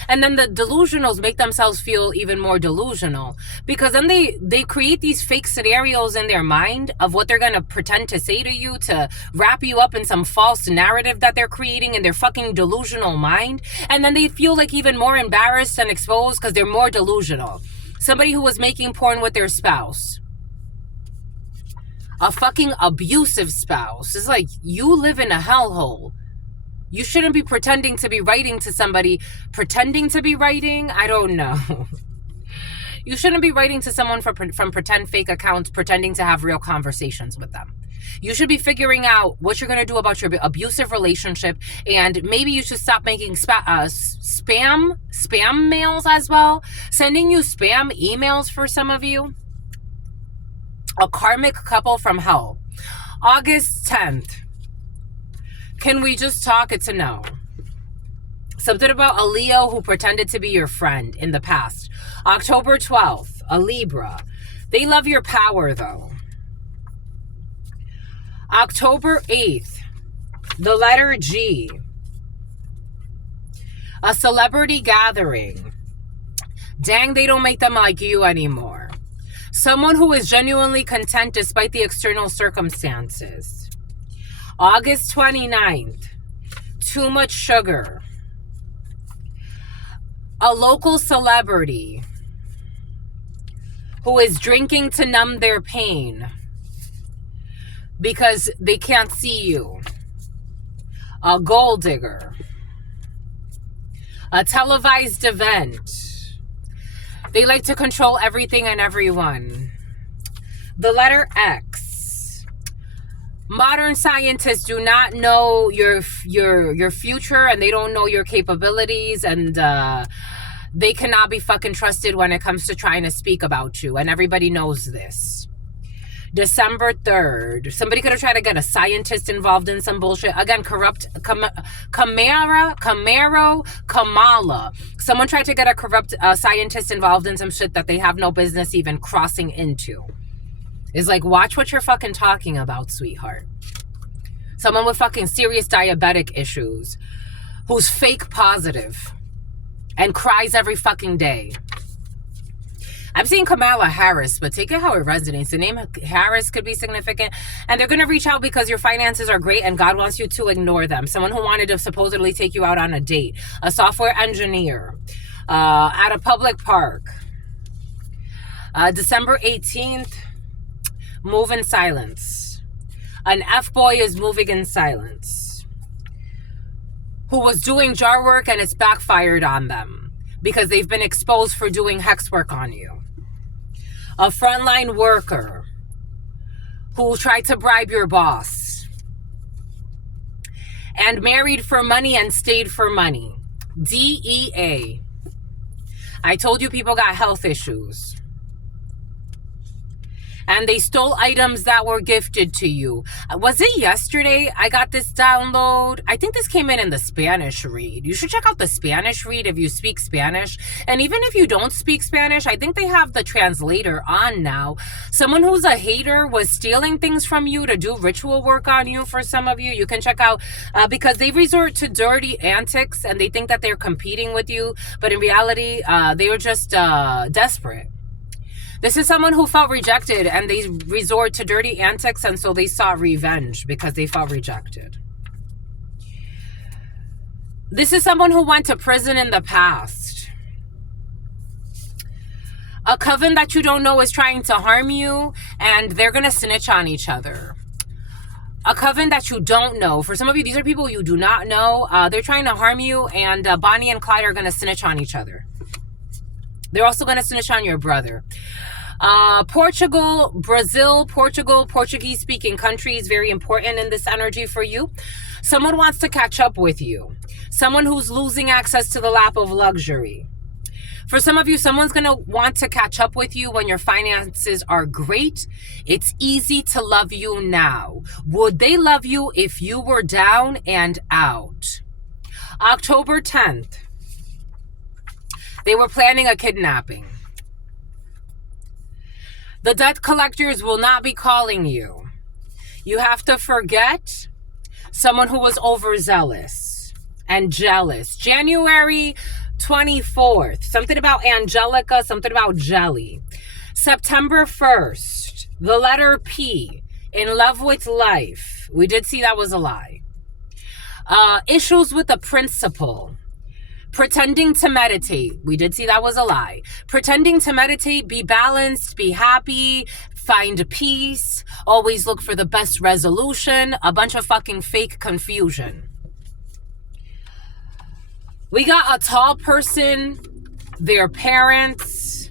And then the delusionals make themselves feel even more delusional, because then they create these fake scenarios in their mind of what they're going to pretend to say to you to wrap you up in some false narrative that they're creating in their fucking delusional mind. And then they feel like even more embarrassed and exposed because they're more delusional. Somebody who was making porn with their spouse. A fucking abusive spouse. It's like, you live in a hellhole. You shouldn't be pretending to be writing to somebody. Pretending to be writing? I don't know. You shouldn't be writing to someone from pretend fake accounts, pretending to have real conversations with them. You should be figuring out what you're going to do about your abusive relationship. And maybe you should stop making spam mails as well. Sending you spam emails for some of you. A karmic couple from hell. August 10th. Can we just talk? It's a no. Something about a Leo who pretended to be your friend in the past. October 12th, a Libra. They love your power, though. October 8th, the letter G. A celebrity gathering. Dang, they don't make them like you anymore. Someone who is genuinely content despite the external circumstances. August 29th, too much sugar. A local celebrity who is drinking to numb their pain because they can't see you. A gold digger. A televised event. They like to control everything and everyone. The letter X. Modern scientists do not know your future, and they don't know your capabilities, and they cannot be fucking trusted when it comes to trying to speak about you, and everybody knows this. December 3rd. Somebody could have tried to get a scientist involved in some bullshit. Again, corrupt Kamala. Someone tried to get a corrupt scientist involved in some shit that they have no business even crossing into. It's like, watch what you're fucking talking about, sweetheart. Someone with fucking serious diabetic issues who's fake positive and cries every fucking day. I'm seeing Kamala Harris, but take it how it resonates. The name Harris could be significant. And they're going to reach out because your finances are great and God wants you to ignore them. Someone who wanted to supposedly take you out on a date. A software engineer at a public park. December 18th. Move in silence. An F-boy is moving in silence. Who was doing jar work and it's backfired on them because they've been exposed for doing hex work on you. A frontline worker who tried to bribe your boss. And married for money and stayed for money. DEA. I told you people got health issues. And they stole items that were gifted to you. Was it yesterday I got this download? I think this came in the Spanish read. You should check out the Spanish read if you speak Spanish. And even if you don't speak Spanish, I think they have the translator on now. Someone who's a hater was stealing things from you to do ritual work on you for some of you. You can check out, because they resort to dirty antics and they think that they're competing with you. But in reality, they were just desperate. This is someone who felt rejected and they resort to dirty antics, and so they sought revenge because they felt rejected. This is someone who went to prison in the past. A coven that you don't know is trying to harm you, and they're going to snitch on each other. A coven that you don't know. For some of you, these are people you do not know. They're trying to harm you, and Bonnie and Clyde are going to snitch on each other. They're also going to snitch on your brother. Portugal, Brazil, Portugal, Portuguese-speaking countries, very important in this energy for you. Someone wants to catch up with you. Someone who's losing access to the lap of luxury. For some of you, someone's going to want to catch up with you when your finances are great. It's easy to love you now. Would they love you if you were down and out? October 10th. They were planning a kidnapping. The debt collectors will not be calling you. You have to forget someone who was overzealous and jealous. January 24th. Something about Angelica, something about jelly. September 1st. The letter P. In love with life. We did see that was a lie. Issues with the principal. Pretending to meditate. We did see that was a lie. Pretending to meditate, be balanced, be happy, find peace, always look for the best resolution. A bunch of fucking fake confusion. We got a tall person, their parents,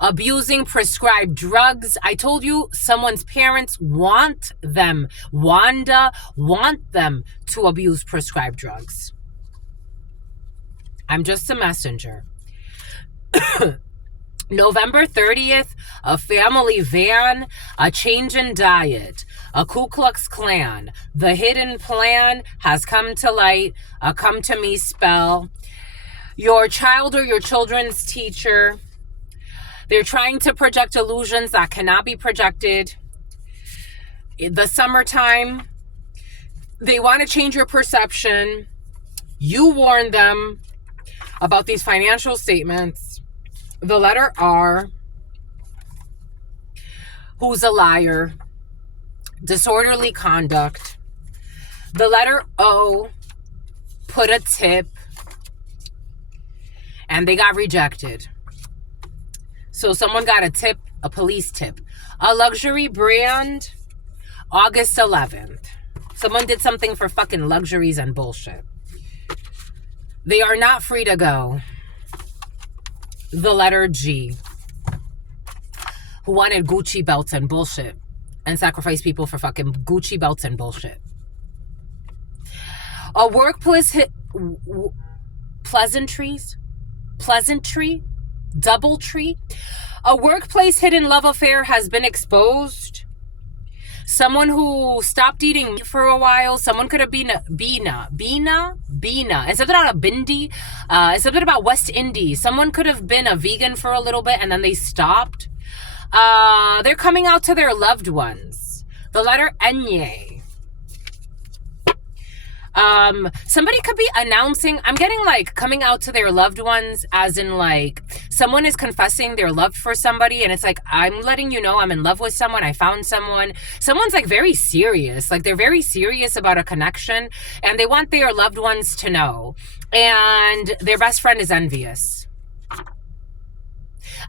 abusing prescribed drugs. I told you someone's parents want them, Wanda, want them to abuse prescribed drugs. I'm just a messenger. November 30th, a family van, a change in diet, a Ku Klux Klan. The hidden plan has come to light, a come to me spell. Your child or your children's teacher. They're trying to project illusions that cannot be projected. The summertime, they want to change your perception. You warn them about these financial statements. The letter R, who's a liar, disorderly conduct. The letter O, put a tip, and they got rejected. So someone got a tip, a police tip. A luxury brand, August 11th. Someone did something for fucking luxuries and bullshit. They are not free to go. The letter G, who wanted Gucci belts and bullshit and sacrificed people for fucking Gucci belts and bullshit. A workplace pleasantry, doubletree. A workplace hidden love affair has been exposed. Someone who stopped eating meat for a while. Someone could have been Bina. And something about a Bindi. It's something about West Indies. Someone could have been a vegan for a little bit and then they stopped. They're coming out to their loved ones. The letter Enye. Somebody could be announcing, I'm getting like coming out to their loved ones as in like someone is confessing their love for somebody and it's like, I'm letting you know I'm in love with someone. I found someone. Someone's like very serious. Like they're very serious about a connection and they want their loved ones to know. And their best friend is envious.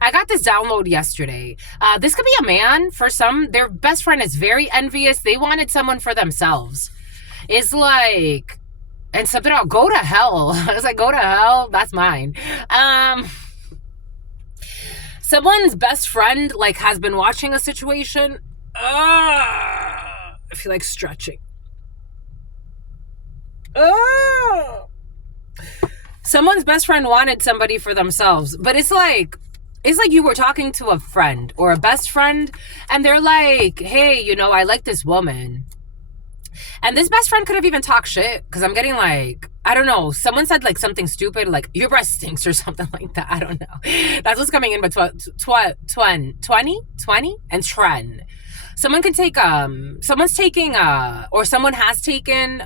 I got this download yesterday. This could be a man for some. Their best friend is very envious. They wanted someone for themselves. It's like, and something about go to hell. I was like, go to hell? That's mine. Someone's best friend like has been watching a situation. I feel like stretching. Someone's best friend wanted somebody for themselves, but it's like you were talking to a friend or a best friend and they're like, hey, you know, I like this woman. And this best friend could have even talked shit because I'm getting like, I don't know. Someone said like something stupid, like your breast stinks or something like that. I don't know. That's what's coming in between 20 and Tren. Someone can take, someone's taking, or someone has taken,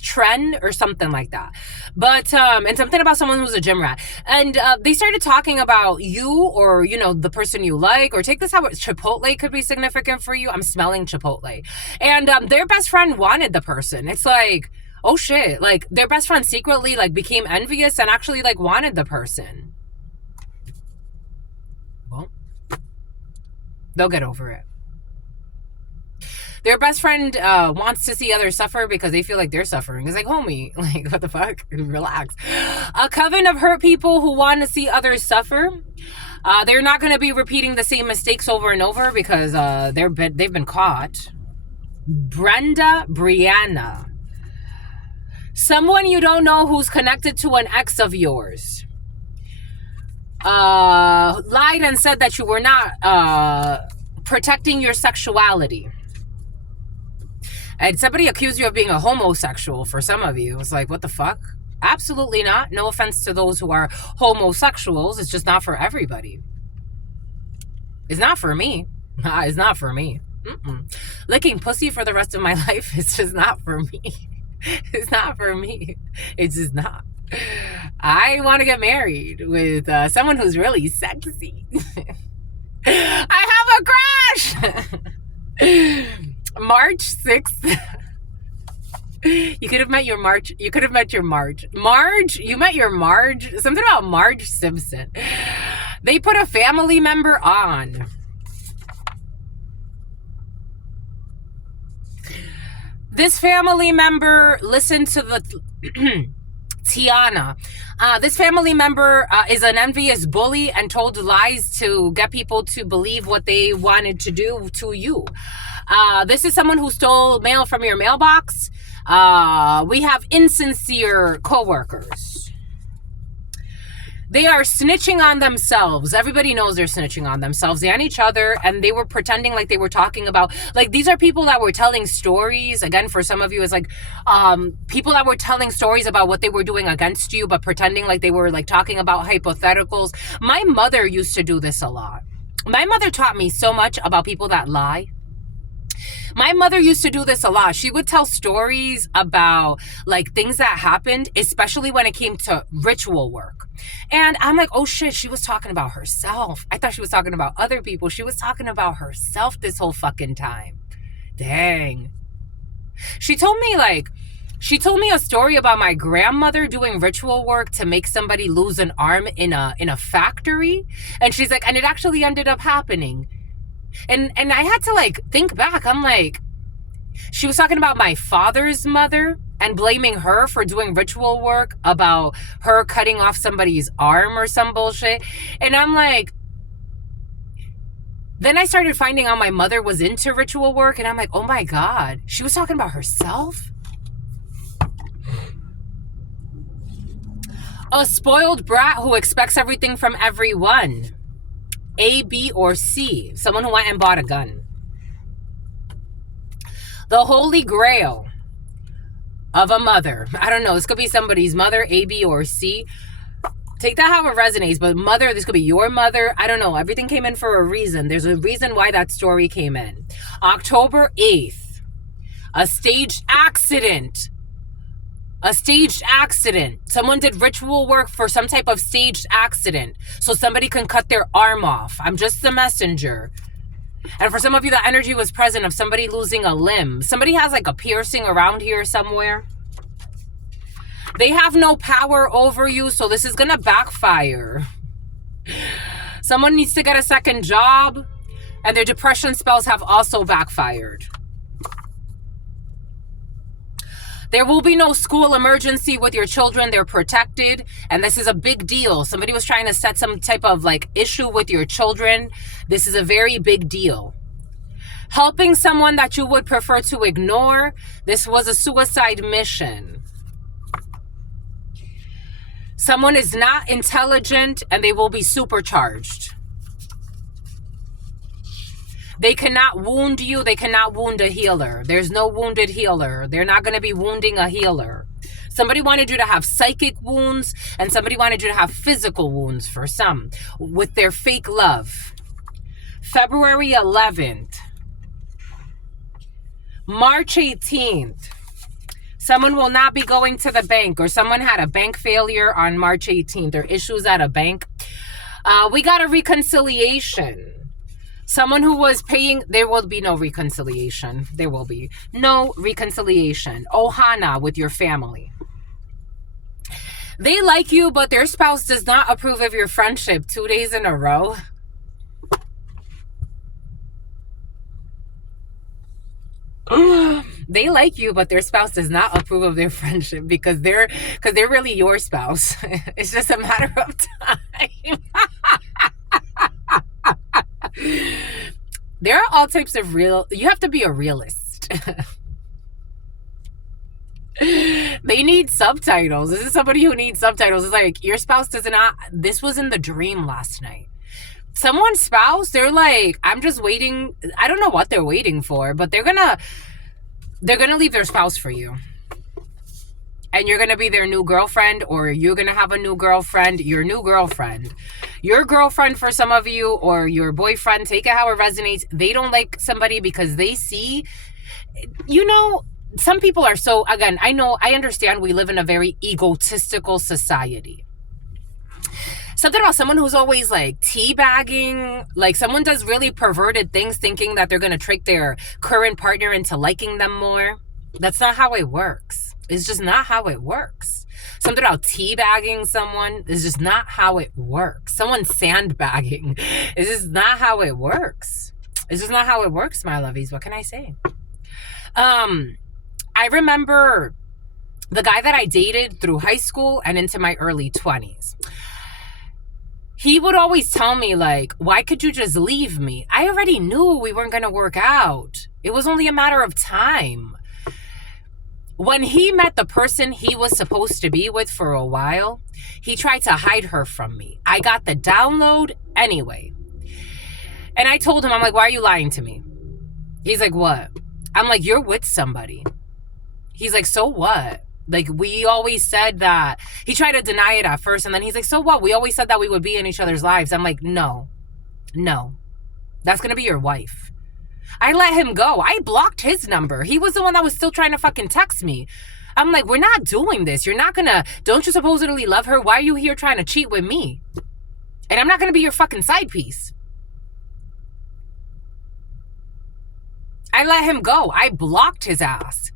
Tren or something like that. But, and something about someone who's a gym rat. And, they started talking about you or, you know, the person you like, or take this how Chipotle could be significant for you. I'm smelling Chipotle. And, their best friend wanted the person. It's like, oh shit. Like their best friend secretly like became envious and actually like wanted the person. Well, they'll get over it. Their best friend wants to see others suffer because they feel like they're suffering. It's like, homie, like, what the fuck? Relax. A coven of hurt people who want to see others suffer. They're not going to be repeating the same mistakes over and over because they've been caught. Brianna. Someone you don't know who's connected to an ex of yours. Lied and said that you were not protecting your sexuality. And somebody accused you of being a homosexual for some of you. It's like, what the fuck? Absolutely not. No offense to those who are homosexuals. It's just not for everybody. It's not for me. It's not for me. Licking pussy for the rest of my life, it's just not for me. It's not for me. It's just not. I want to get married with someone who's really sexy. I have a crush. March 6th. You could have met your March. You could have met your Marge. Marge? You met your Marge? Something about Marge Simpson. They put a family member on. This family member listened to the... Tiana. This family member is an envious bully and told lies to get people to believe what they wanted to do to you. This is someone who stole mail from your mailbox. We have insincere coworkers. They are snitching on themselves. Everybody knows they're snitching on themselves and each other, and they were pretending like they were talking about, like, these are people that were telling stories. Again, for some of you, it's like people that were telling stories about what they were doing against you, but pretending like they were like talking about hypotheticals. My mother used to do this a lot. My mother taught me so much about people that lie. My mother used to do this a lot. She would tell stories about like things that happened, especially when it came to ritual work. And I'm like, oh shit, she was talking about herself. I thought she was talking about other people. She was talking about herself this whole fucking time. Dang. She told me a story about my grandmother doing ritual work to make somebody lose an arm in a factory. And she's like, and it actually ended up happening. And I had to like think back. I'm like, she was talking about my father's mother and blaming her for doing ritual work about her cutting off somebody's arm or some bullshit. And I'm like, then I started finding out my mother was into ritual work, and I'm like, oh my God, she was talking about herself? A spoiled brat who expects everything from everyone. A, B, or C. Someone who went and bought a gun. The Holy Grail of a mother. I don't know. This could be somebody's mother, A, B, or C. Take that how it resonates. But mother, this could be your mother. I don't know. Everything came in for a reason. There's a reason why that story came in. October 8th. A staged accident. A staged accident. Someone did ritual work for some type of staged accident so somebody can cut their arm off. I'm just the messenger. And for some of you, the energy was present of somebody losing a limb. Somebody has like a piercing around here somewhere. They have no power over you, so this is going to backfire. Someone needs to get a second job, and their depression spells have also backfired. There will be no school emergency with your children. They're protected. And this is a big deal. Somebody was trying to set some type of like issue with your children. This is a very big deal. Helping someone that you would prefer to ignore. This was a suicide mission. Someone is not intelligent and they will be supercharged. They cannot wound you. They cannot wound a healer. There's no wounded healer. They're not going to be wounding a healer. Somebody wanted you to have psychic wounds, and somebody wanted you to have physical wounds for some with their fake love. February 11th. March 18th. Someone will not be going to the bank, or someone had a bank failure on March 18th, or issues at a bank. We got a reconciliation. Someone who was paying, there will be no reconciliation. There will be no reconciliation. Ohana with your family. They like you, but their spouse does not approve of your friendship 2 days in a row. They like you, but their spouse does not approve of their friendship because they're really your spouse. It's just a matter of time. There are all types of you have to be a realist. They need subtitles. This is somebody who needs subtitles. It's like, your spouse does not, this was in the dream last night. Someone's spouse, they're like, I'm just waiting. I don't know what they're waiting for, but they're gonna leave their spouse for you. And you're gonna be their new girlfriend, or you're gonna have a new girlfriend, your new girlfriend. Your girlfriend for some of you, or your boyfriend, take it how it resonates. They don't like somebody because they see, some people are so, again, I understand we live in a very egotistical society. Something about someone who's always like teabagging, like someone does really perverted things thinking that they're going to trick their current partner into liking them more. That's not how it works. It's just not how it works. Something about teabagging someone is just not how it works. Someone sandbagging is just not how it works. It's just not how it works, my lovies. What can I say? I remember the guy that I dated through high school and into my early 20s. He would always tell me, like, why could you just leave me? I already knew we weren't going to work out. It was only a matter of time. When he met the person he was supposed to be with for a while, he tried to hide her from me. I got the download anyway. And I told him, I'm like, why are you lying to me? He's like, what? I'm like, you're with somebody. He's like, so what? Like, we always said that. He tried to deny it at first, and then he's like, so what? We always said that we would be in each other's lives. I'm like, no. That's going to be your wife. I let him go. I blocked his number. He was the one that was still trying to fucking text me. I'm like, we're not doing this. You're not going to, don't you supposedly love her? Why are you here trying to cheat with me? And I'm not going to be your fucking side piece. I let him go. I blocked his ass.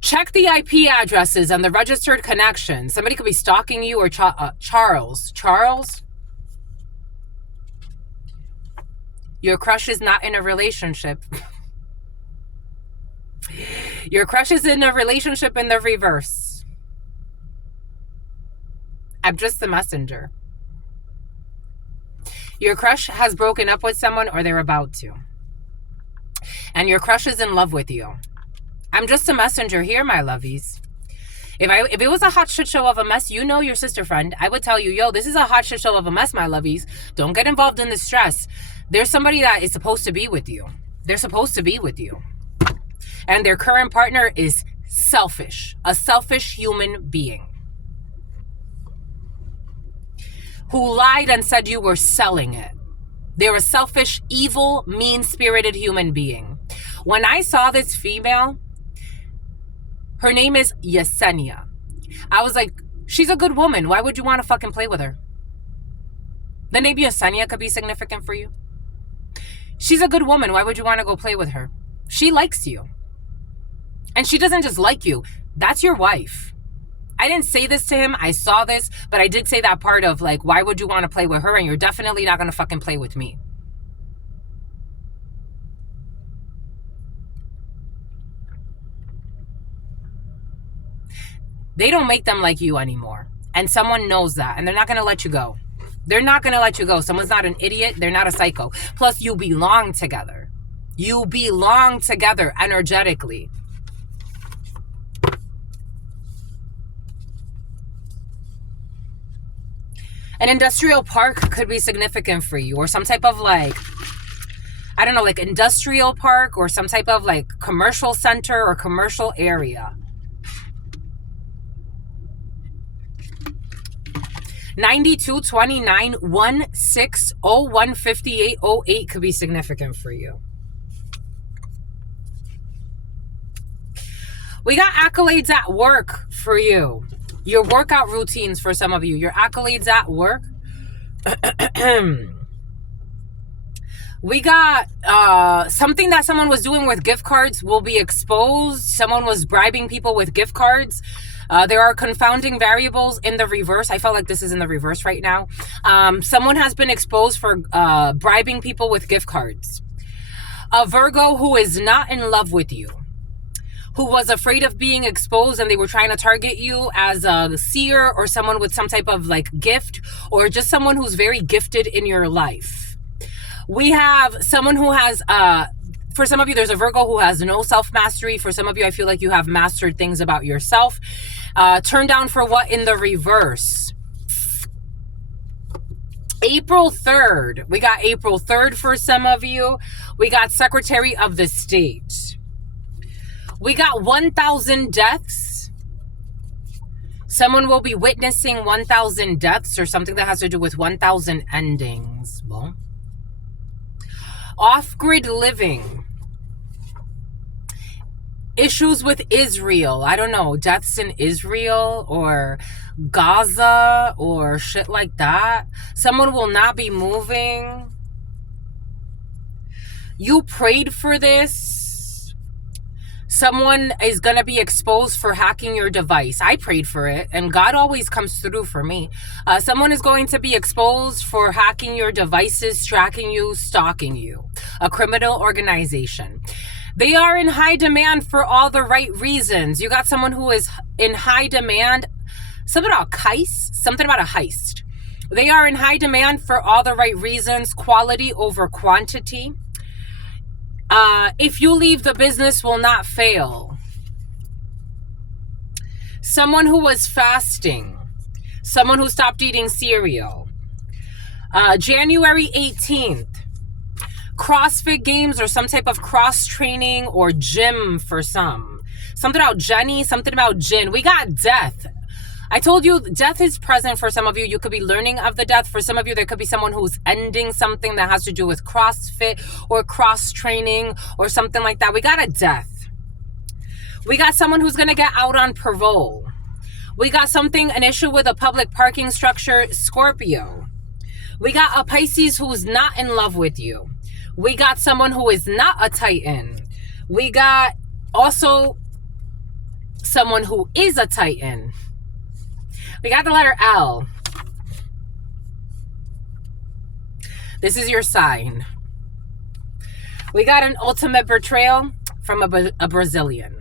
Check the IP addresses and the registered connections. Somebody could be stalking you, or Charles. Charles? Your crush is not in a relationship. Your crush is in a relationship in the reverse. I'm just the messenger. Your crush has broken up with someone, or they're about to. And your crush is in love with you. I'm just a messenger here, my lovies. If it was a hot shit show of a mess, you know your sister friend, I would tell you, yo, this is a hot shit show of a mess, my lovies. Don't get involved in the stress. There's somebody that is supposed to be with you. They're supposed to be with you. And their current partner is selfish. A selfish human being. Who lied and said you were selling it. They're a selfish, evil, mean-spirited human being. When I saw this female, her name is Yesenia. I was like, she's a good woman. Why would you want to fucking play with her? The name Yesenia could be significant for you. She's a good woman. Why would you want to go play with her? She likes you. And she doesn't just like you. That's your wife. I didn't say this to him. I saw this, but I did say that part of like, why would you want to play with her? And you're definitely not going to fucking play with me. They don't make them like you anymore. And someone knows that. And they're not going to let you go. They're not going to let you go. Someone's not an idiot. They're not a psycho. Plus, you belong together. You belong together energetically. An industrial park could be significant for you. Or some type of like, I don't know, like industrial park. Or some type of like commercial center or commercial area. 9229 160 15808 could be significant for you. We got accolades at work for you. Your workout routines for some of you. Your accolades at work. We got something that someone was doing with gift cards will be exposed. Someone was bribing people with gift cards. There are confounding variables in the reverse. I felt like this is in the reverse right now. Someone has been exposed for bribing people with gift cards. A Virgo who is not in love with you, who was afraid of being exposed, and they were trying to target you as a seer or someone with some type of like gift, or just someone who's very gifted in your life. We have someone who has, for some of you, there's a Virgo who has no self-mastery. For some of you, I feel like you have mastered things about yourself. Turn down for what in the reverse? April 3rd. We got April 3rd for some of you. We got Secretary of the State. We got 1,000 deaths. Someone will be witnessing 1,000 deaths or something that has to do with 1,000 endings. Well, off-grid living. Issues with Israel. I don't know. Deaths in Israel or Gaza or shit like that. Someone will not be moving. You prayed for this. Someone is going to be exposed for hacking your device. I prayed for it, and God always comes through for me. Someone is going to be exposed for hacking your devices, tracking you, stalking you. A criminal organization. They are in high demand for all the right reasons. You got someone who is in high demand. Something about a heist. They are in high demand for all the right reasons. Quality over quantity. If you leave, the business will not fail. Someone who was fasting. Someone who stopped eating cereal. January 18th. CrossFit games or some type of cross training or gym for some. Something about Jenny, something about Jin. We got death. I told you death is present for some of you. You could be learning of the death. For some of you, there could be someone who's ending something that has to do with CrossFit or cross training or something like that. We got a death. We got someone who's going to get out on parole. We got an issue with a public parking structure, Scorpio. We got a Pisces who's not in love with you. We got someone who is not a Titan. We got also someone who is a Titan. We got the letter L. This is your sign. We got an ultimate betrayal from a Brazilian.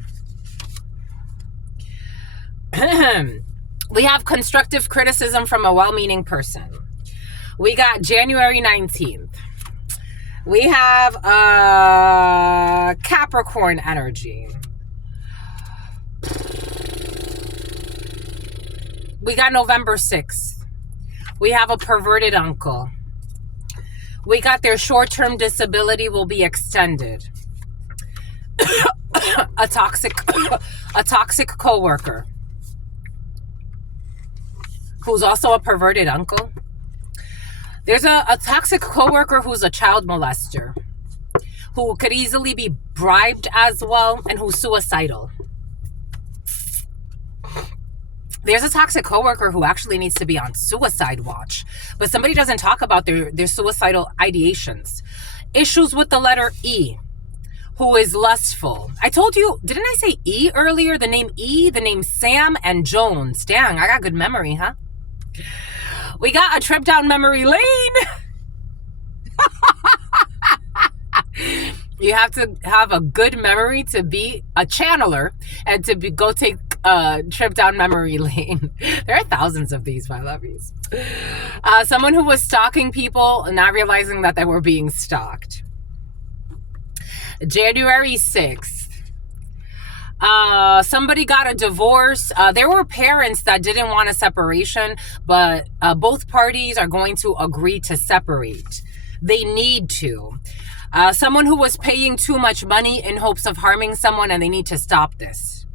We have constructive criticism from a well-meaning person. We got January 19th. We have Capricorn energy. We got November 6th. We have a perverted uncle. We got their short-term disability will be extended. a toxic coworker who's also a perverted uncle. There's a toxic coworker who's a child molester, who could easily be bribed as well, and who's suicidal. There's a toxic coworker who actually needs to be on suicide watch, but somebody doesn't talk about their suicidal ideations. Issues with the letter E, who is lustful. I told you, didn't I say E earlier? The name E, the name Sam and Jones. Dang, I got good memory, huh? We got a trip down memory lane. You have to have a good memory to be a channeler and to go take a trip down memory lane. There are thousands of these, my lovies. Someone who was stalking people, not realizing that they were being stalked. January 6th. Somebody got a divorce. There were parents that didn't want a separation, but both parties are going to agree to separate. They need to. Someone who was paying too much money in hopes of harming someone, and they need to stop this.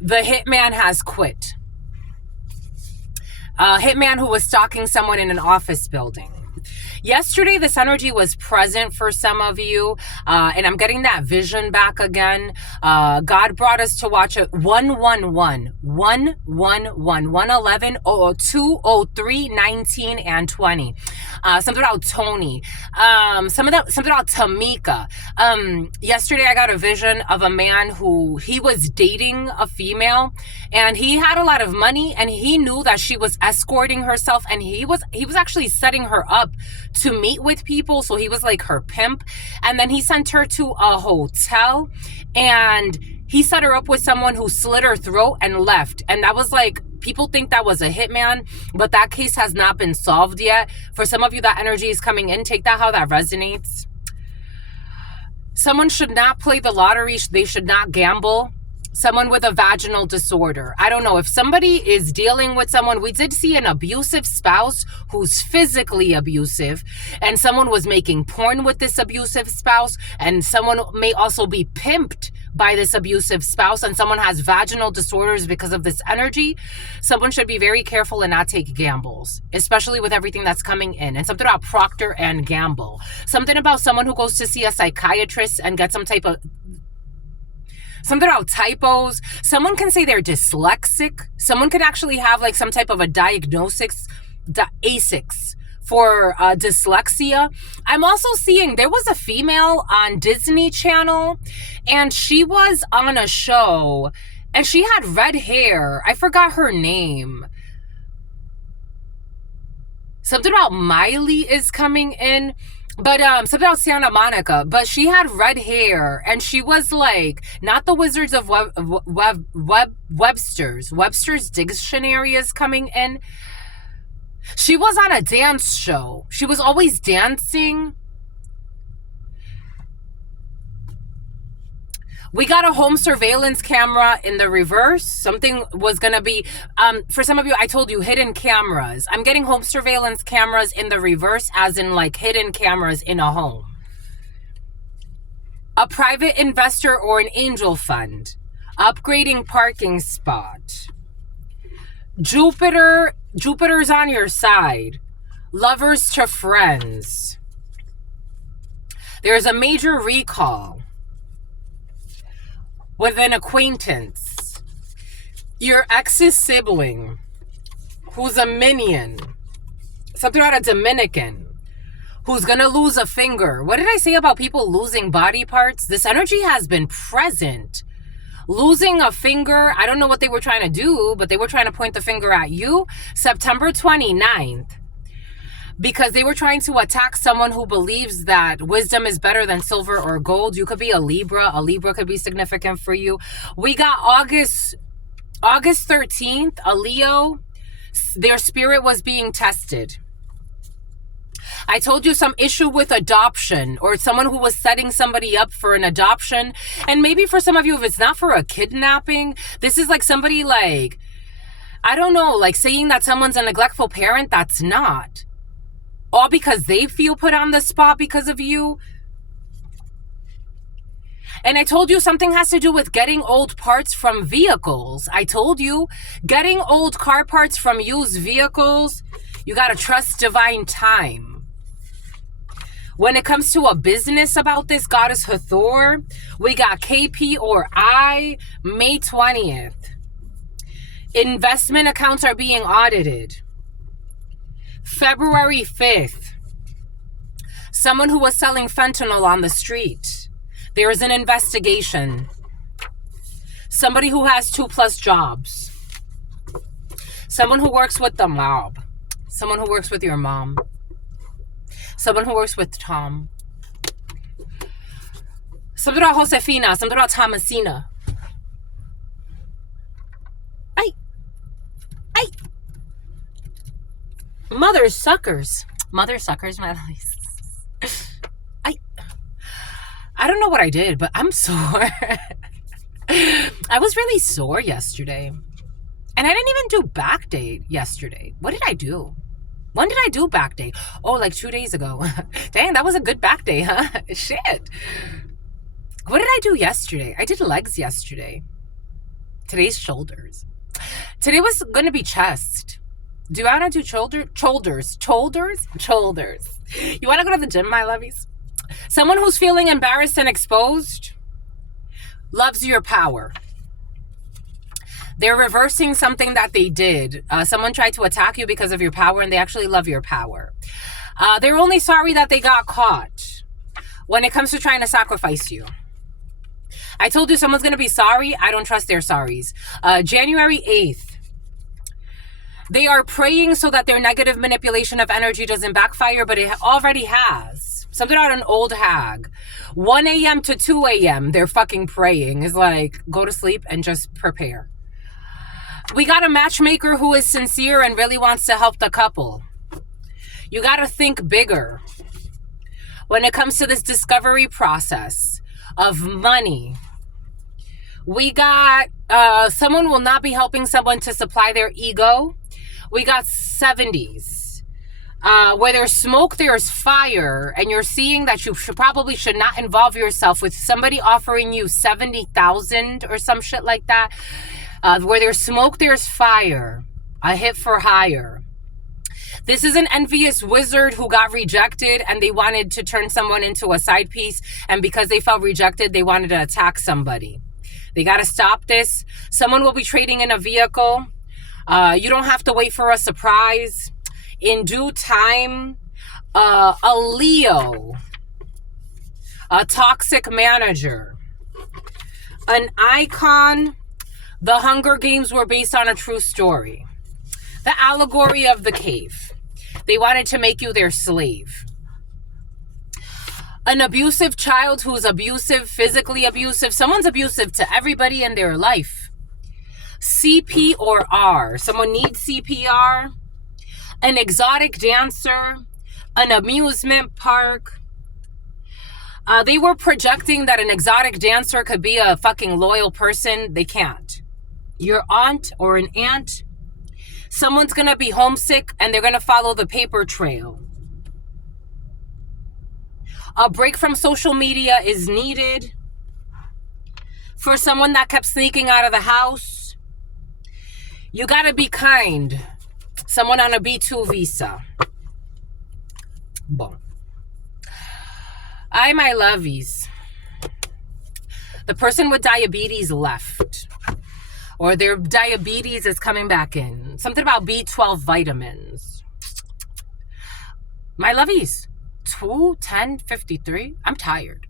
The hitman has quit. Hitman who was stalking someone in an office building. Yesterday, this energy was present for some of you, and I'm getting that vision back again. God brought us to watch it 111, 111, 111, 002, 03, 19, and 20. Something about Tony. Something about Tamika. Yesterday I got a vision of a man who he was dating a female, and he had a lot of money, and he knew that she was escorting herself, and he was actually setting her up to meet with people. So he was like her pimp, and then he sent her to a hotel, and he set her up with someone who slit her throat and left. And that was like, people think that was a hitman, but that case has not been solved yet. For some of you, that energy is coming in. Take that how that resonates. Someone should not play the lottery. They should not gamble. Someone with a vaginal disorder. I don't know if somebody is dealing with someone. We did see an abusive spouse who's physically abusive, and someone was making porn with this abusive spouse, and someone may also be pimped by this abusive spouse, and someone has vaginal disorders because of this energy. Someone should be very careful and not take gambles, especially with everything that's coming in. And something about Procter and Gamble. Something about someone who goes to see a psychiatrist and get some type of... Something about typos. Someone can say they're dyslexic. Someone could actually have like some type of a diagnosis, ASICs for dyslexia. I'm also seeing there was a female on Disney Channel, and she was on a show, and she had red hair. I forgot her name. Something about Miley is coming in. But something about Santa Monica. But she had red hair, and she was like, not the Wizards of Webster's. Webster's Dictionary is coming in. She was on a dance show. She was always dancing. We got a home surveillance camera in the reverse. Something was going to be, for some of you, I told you, hidden cameras. I'm getting home surveillance cameras in the reverse, as in like hidden cameras in a home. A private investor or an angel fund. Upgrading parking spot. Jupiter's on your side. Lovers to friends. There's a major recall with an acquaintance. Your ex's sibling, who's a minion. Something about a Dominican, who's gonna lose a finger. What did I say about people losing body parts? This energy has been present. Losing a finger, I don't know what they were trying to do, but they were trying to point the finger at you. September 29th. Because they were trying to attack someone who believes that wisdom is better than silver or gold. You could be a Libra. A Libra could be significant for you. We got August 13th, a Leo. Their spirit was being tested. I told you some issue with adoption, or someone who was setting somebody up for an adoption. And maybe for some of you, if it's not for a kidnapping, this is like somebody like, I don't know, like saying that someone's a neglectful parent. That's not. All because they feel put on the spot because of you. And I told you something has to do with getting old parts from vehicles. I told you, getting old car parts from used vehicles, you got to trust divine time. When it comes to a business about this, Goddess Hathor, we got KP or I, May 20th. Investment accounts are being audited. February 5th, someone who was selling fentanyl on the street. There is an investigation. Somebody who has 2+ jobs. Someone who works with the mob. Someone who works with your mom. Someone who works with Tom. Something about Josefina. Something about Thomasina. Mother suckers, my I don't know what I did, but I'm sore. I was really sore yesterday. And I didn't even do back day yesterday. What did I do? When did I do back day? Oh, like 2 days ago. Dang, that was a good back day, huh? Shit. What did I do yesterday? I did legs yesterday. Today's shoulders. Today was going to be chest. Do you want to do shoulders? You want to go to the gym, my lovies? Someone who's feeling embarrassed and exposed loves your power. They're reversing something that they did. Someone tried to attack you because of your power, and they actually love your power. They're only sorry that they got caught when it comes to trying to sacrifice you. I told you someone's going to be sorry. I don't trust their sorries. January 8th. They are praying so that their negative manipulation of energy doesn't backfire, but it already has. Something about an old hag. 1 a.m. to 2 a.m. they're fucking praying. It's like, go to sleep and just prepare. We got a matchmaker who is sincere and really wants to help the couple. You got to think bigger when it comes to this discovery process of money. We got someone will not be helping someone to supply their ego. We got 70s. Where there's smoke, there's fire. And you're seeing that you probably should not involve yourself with somebody offering you 70,000 or some shit like that. Where there's smoke, there's fire. A hit for hire. This is an envious wizard who got rejected and they wanted to turn someone into a side piece. And because they felt rejected, they wanted to attack somebody. They got to stop this. Someone will be trading in a vehicle. You don't have to wait for a surprise. In due time, a Leo, a toxic manager, an icon. The Hunger Games were based on a true story. The allegory of the cave. They wanted to make you their slave. An abusive child who's abusive, physically abusive. Someone's abusive to everybody in their life. CP or R. Someone needs CPR. An exotic dancer. An amusement park. They were projecting that an exotic dancer could be a fucking loyal person. They can't. Your aunt or an aunt. Someone's going to be homesick and they're going to follow the paper trail. A break from social media is needed. For someone that kept sneaking out of the house, you got to be kind. Someone on a B2 visa. Bon. I, my lovies. The person with diabetes left. Or their diabetes is coming back in. Something about B12 vitamins. My lovies. 2:10:53. I'm tired.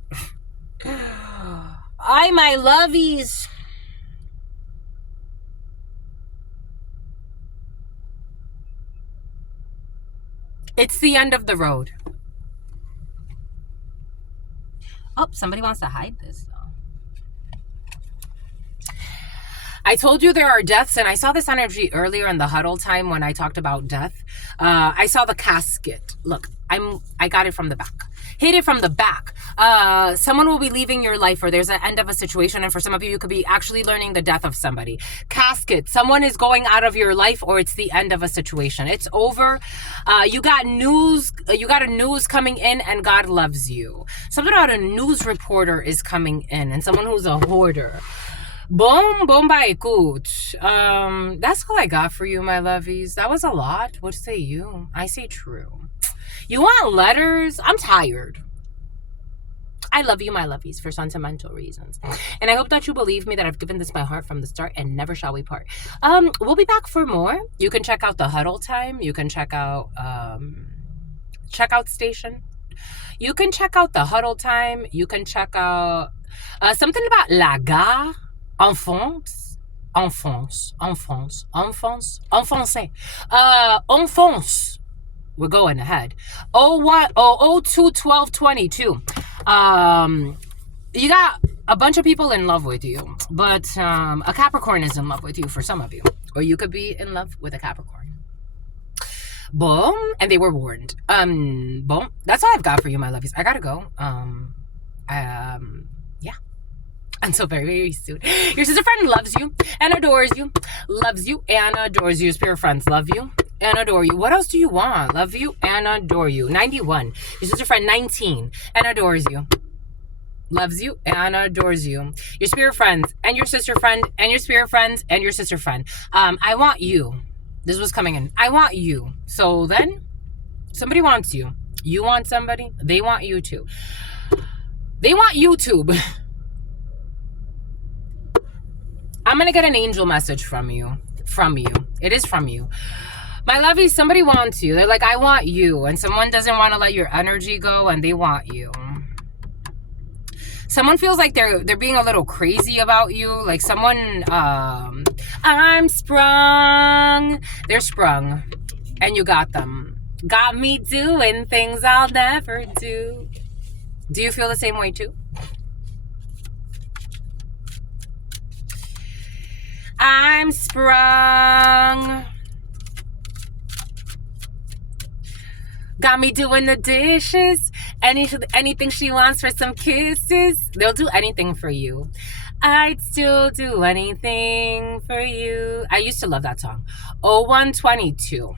I, my lovies. It's the end of the road. Oh, somebody wants to hide this though. I told you there are deaths, and I saw this energy earlier in the huddle time when I talked about death. I saw the casket. Look, I got it from the back. Hit it from the back. Someone will be leaving your life, or there's an end of a situation, and for some of you, you could be actually learning the death of somebody. Casket. Someone is going out of your life, or it's the end of a situation. It's over. You got news. You got a news coming in, and God loves you. Something about a news reporter is coming in, and someone who's a hoarder. Boom, boom, bye, coach. That's all I got for you, my lovies. That was a lot. What say you? I say true. You want letters? I'm tired. I love you, my lovies, for sentimental reasons. And I hope that you believe me that I've given this my heart from the start and never shall we part. We'll be back for more. You can check out the huddle time. You can check out checkout station. You can check out the huddle time. You can check out something about la gare. Enfonce. We're going ahead. 02/12/22. You got a bunch of people in love with you, but a Capricorn is in love with you for some of you, or you could be in love with a Capricorn. Boom, and they were warned. Boom. That's all I've got for you, my lovies. I gotta go. Yeah. Until very, very soon. Your sister friend loves you and adores you. Loves you and adores you. Spirit friends love you and adore you. What else do you want? Love you and adore you. 91. Your sister friend 19 and adores you. Loves you and adores you. Your spirit friends and your sister friend and your spirit friends and your sister friend. I want you. This was coming in. I want you. So then somebody wants you. You want somebody. They want you too. They want YouTube. I'm going to get an angel message from you. It is from you. My lovey, somebody wants you. They're like, I want you. And someone doesn't want to let your energy go and they want you. Someone feels like they're being a little crazy about you. Like someone, I'm sprung. They're sprung. And you got them. Got me doing things I'll never do. Do you feel the same way too? I'm sprung. Got me doing the dishes. Anything she wants for some kisses. They'll do anything for you. I'd still do anything for you. I used to love that song. 0122.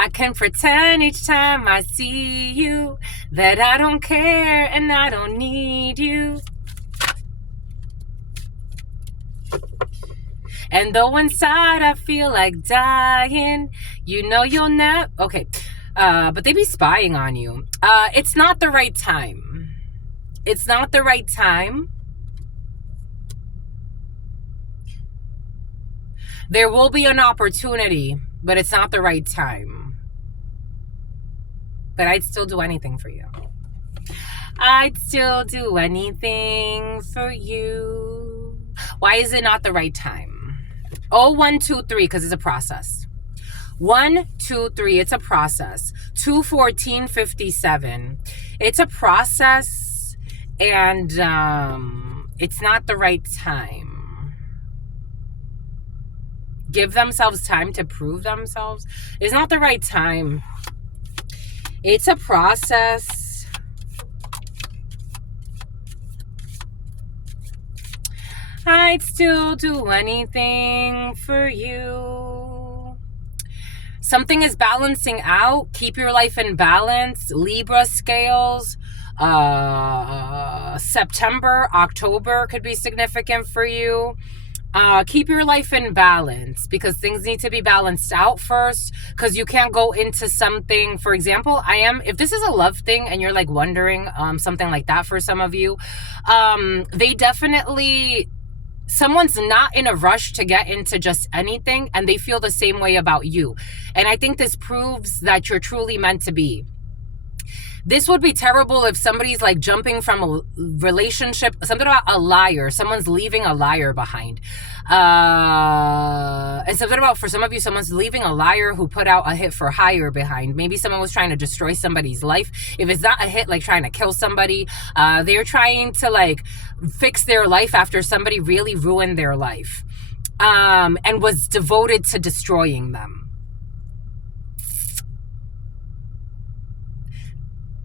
I can pretend each time I see you that I don't care and I don't need you. And though inside I feel like dying, you know you'll never... Okay, but they be spying on you. It's not the right time. It's not the right time. There will be an opportunity, but it's not the right time. But I'd still do anything for you. I'd still do anything for you. Why is it not the right time? 0123, because it's a process. 123, it's a process. 21457, it's a process, and it's not the right time. Give themselves time to prove themselves. It's not the right time. It's a process. I'd still do anything for you. Something is balancing out. Keep your life in balance. Libra scales. September, October could be significant for you. Keep your life in balance because things need to be balanced out first, because you can't go into something. For example, if this is a love thing and you're like wondering something like that for some of you, they definitely, someone's not in a rush to get into just anything and they feel the same way about you. And I think this proves that you're truly meant to be. This would be terrible if somebody's like jumping from a relationship, something about a liar. Someone's leaving a liar behind. And something about, for some of you, someone's leaving a liar who put out a hit for hire behind. Maybe someone was trying to destroy somebody's life. If it's not a hit, like trying to kill somebody, they're trying to like fix their life after somebody really ruined their life, and was devoted to destroying them.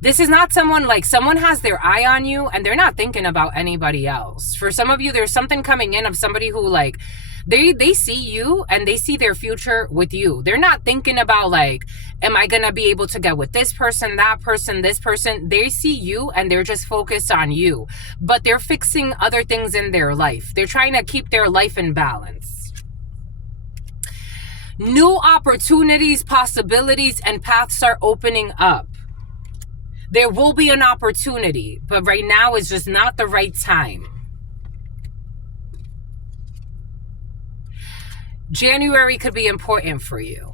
This is not someone, like someone has their eye on you and they're not thinking about anybody else. For some of you, there's something coming in of somebody who like, they see you and they see their future with you. They're not thinking about like, am I going to be able to get with this person, that person, this person? They see you and they're just focused on you, but they're fixing other things in their life. They're trying to keep their life in balance. New opportunities, possibilities, and paths are opening up. There will be an opportunity, but right now is just not the right time. January could be important for you.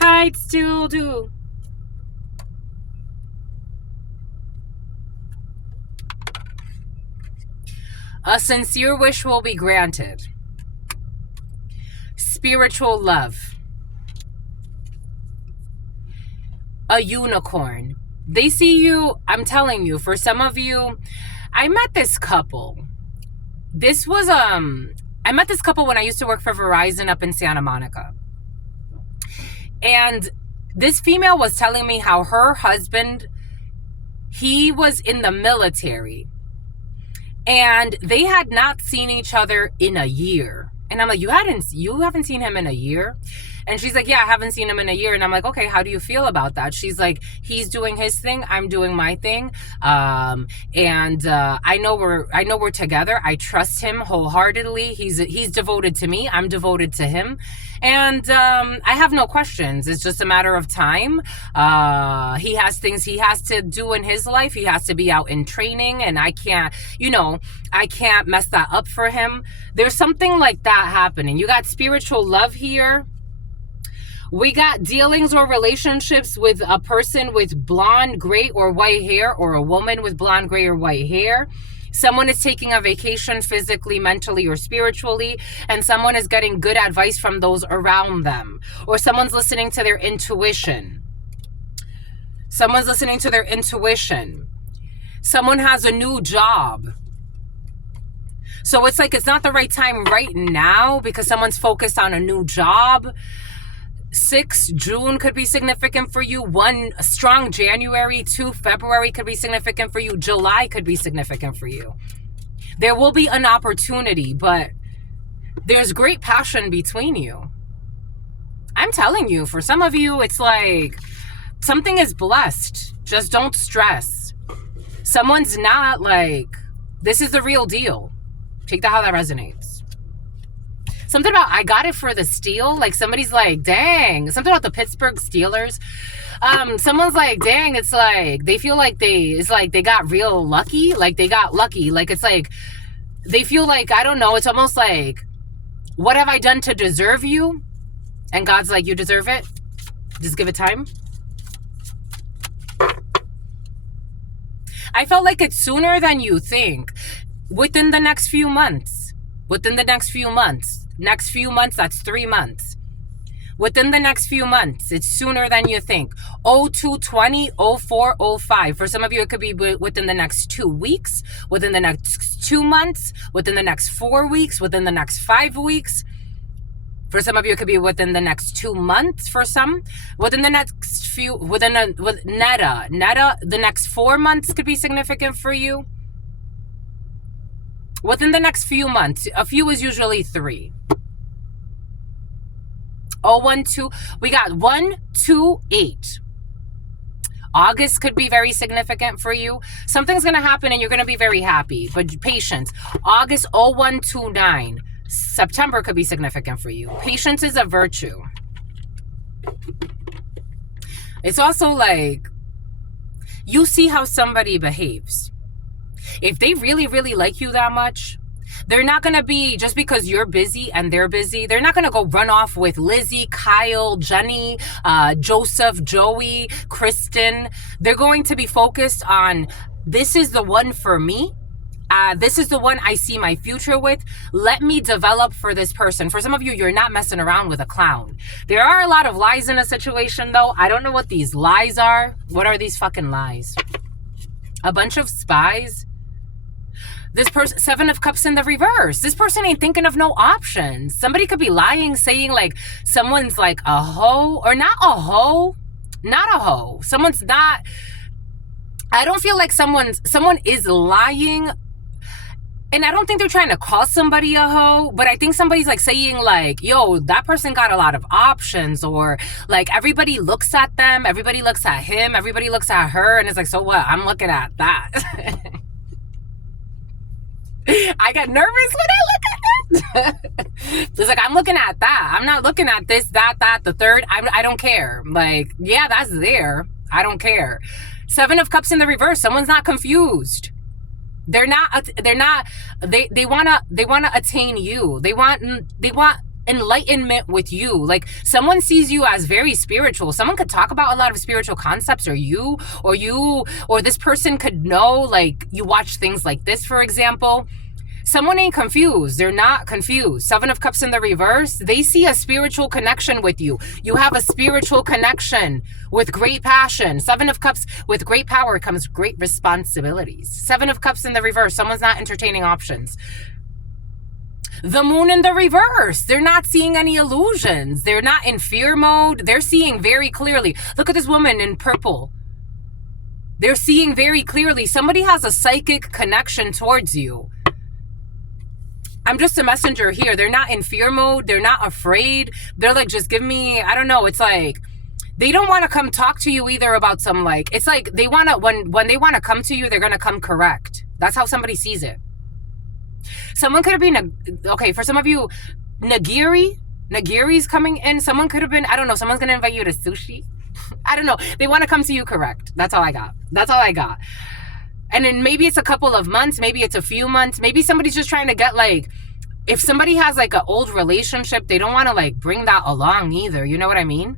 I'd still do. A sincere wish will be granted. Spiritual love. A unicorn. They see you. I'm telling you, for some of you, I met this couple. This was, I met this couple when I used to work for Verizon up in Santa Monica. And this female was telling me how her husband, he was in the military. And they had not seen each other in a year. And I'm like, you haven't seen him in a year? And she's like, yeah, I haven't seen him in a year. And I'm like, okay, how do you feel about that? She's like, he's doing his thing, I'm doing my thing. I know we're together. I trust him wholeheartedly. He's devoted to me. I'm devoted to him. And I have no questions. It's just a matter of time. He has things he has to do in his life. He has to be out in training, and I can't mess that up for him. There's something like that happening. You got spiritual love here. We got dealings or relationships with a person with blonde, gray, or white hair, or a woman with blonde, gray, or white hair. Someone is taking a vacation physically, mentally, or spiritually, and someone is getting good advice from those around them. Or someone's listening to their intuition. Someone's listening to their intuition. Someone has a new job. So it's like it's not the right time right now because someone's focused on a new job. 6 June could be significant for you. 1 strong January, 2 February could be significant for you. July could be significant for you. There will be an opportunity, but there's great passion between you. I'm telling you, for some of you, it's like something is blessed. Just don't stress. Someone's not like, this is the real deal. Take that how that resonates. Something about, I got it for the steal. Like somebody's like, dang. Something about the Pittsburgh Steelers. Someone's like, dang, it's like, they feel like they got real lucky. Like they got lucky. Like it's like, they feel like, I don't know. It's almost like, what have I done to deserve you? And God's like, you deserve it. Just give it time. I felt like it's sooner than you think. Within the next few months. Within the next few months. Next few months, that's 3 months. Within the next few months, it's sooner than you think. 02/20, 04, 05. For some of you, it could be within the next 2 weeks, within the next 2 months, within the next 4 weeks, within the next 5 weeks. For some of you, it could be within the next 2 months for some. Within the next few, with Netta, the next 4 months could be significant for you. Within the next few months, a few is usually 3. 012, we got 128. August could be very significant for you. Something's going to happen and you're going to be very happy, but patience. August 0129. September could be significant for you. Patience is a virtue. It's also like, you see how somebody behaves. If they really, really like you that much, they're not going to be, just because you're busy and they're busy, they're not going to go run off with Lizzie, Kyle, Jenny, Joseph, Joey, Kristen. They're going to be focused on, this is the one for me. This is the one I see my future with. Let me develop for this person. For some of you, you're not messing around with a clown. There are a lot of lies in a situation, though. I don't know what these lies are. What are these fucking lies? A bunch of spies. This person, 7 of Cups in the reverse. This person ain't thinking of no options. Somebody could be lying, saying like someone's like a hoe, or not a hoe. Not a hoe. Someone's not. I don't feel like someone is lying. And I don't think they're trying to call somebody a hoe, but I think somebody's like saying like, yo, that person got a lot of options, or like everybody looks at them, everybody looks at him, everybody looks at her, and it's like, so what? I'm looking at that. I get nervous when I look at it. It's like, I'm looking at that. I'm not looking at this, that, the third. I don't care. Like, yeah, that's there. I don't care. 7 of Cups in the reverse. Someone's not confused. They want to attain you. They want enlightenment with you. Like someone sees you as very spiritual. Someone could talk about a lot of spiritual concepts, or this person could know, like you watch things like this, for example. Someone ain't confused. They're not confused. 7 of Cups in the reverse. They see a spiritual connection with you. You have a spiritual connection with great passion. 7 of Cups, with great power comes great responsibilities. 7 of Cups in the reverse. Someone's not entertaining options. The Moon in the reverse. They're not seeing any illusions. They're not in fear mode. They're seeing very clearly. Look at this woman in purple. They're seeing very clearly. Somebody has a psychic connection towards you. I'm just a messenger here. They're not in fear mode. They're not afraid. They're like, just give me, I don't know. It's like, they don't want to come talk to you either about some like, it's like they want to, when they want to come to you, they're going to come correct. That's how somebody sees it. Someone could have been, okay, for some of you, Nagiri's coming in. Someone could have been, I don't know, someone's going to invite you to sushi. I don't know. They want to come to you correct. That's all I got. That's all I got. And then maybe it's a couple of months. Maybe it's a few months. Maybe somebody's just trying to get like, if somebody has like an old relationship, they don't want to like bring that along either. You know what I mean?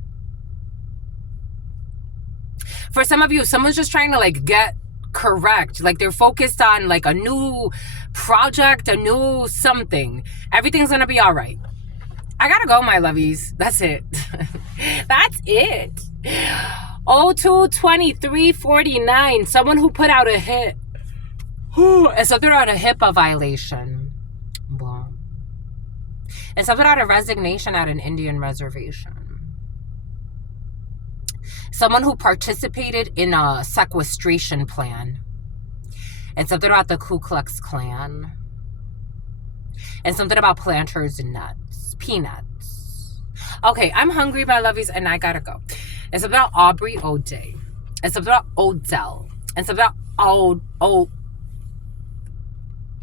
For some of you, someone's just trying to like get correct. Like they're focused on like a new project, a new something. Everything's going to be all right. I gotta go, my lovies. That's it. That's it. 02-23-49. Someone who put out a hit. And so they're on a HIPAA violation. And something out of resignation at an Indian reservation. Someone who participated in a sequestration plan. And something about the Ku Klux Klan. And something about planters and nuts. Peanuts. Okay, I'm hungry, my lovies, and I gotta go. It's about Aubrey O'Day. It's about Odell. It's about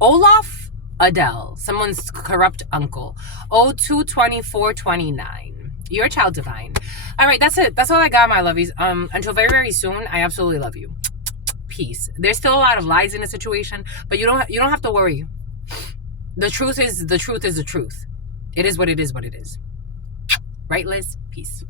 Olaf Adele, someone's corrupt uncle. 02-24-29. You're a child divine. All right, that's it. That's all I got, my lovies. Until very, very soon, I absolutely love you. Peace. There's still a lot of lies in the situation, but you don't have to worry. The truth is the truth. It is what it is, what it is. Right, Liz? Peace.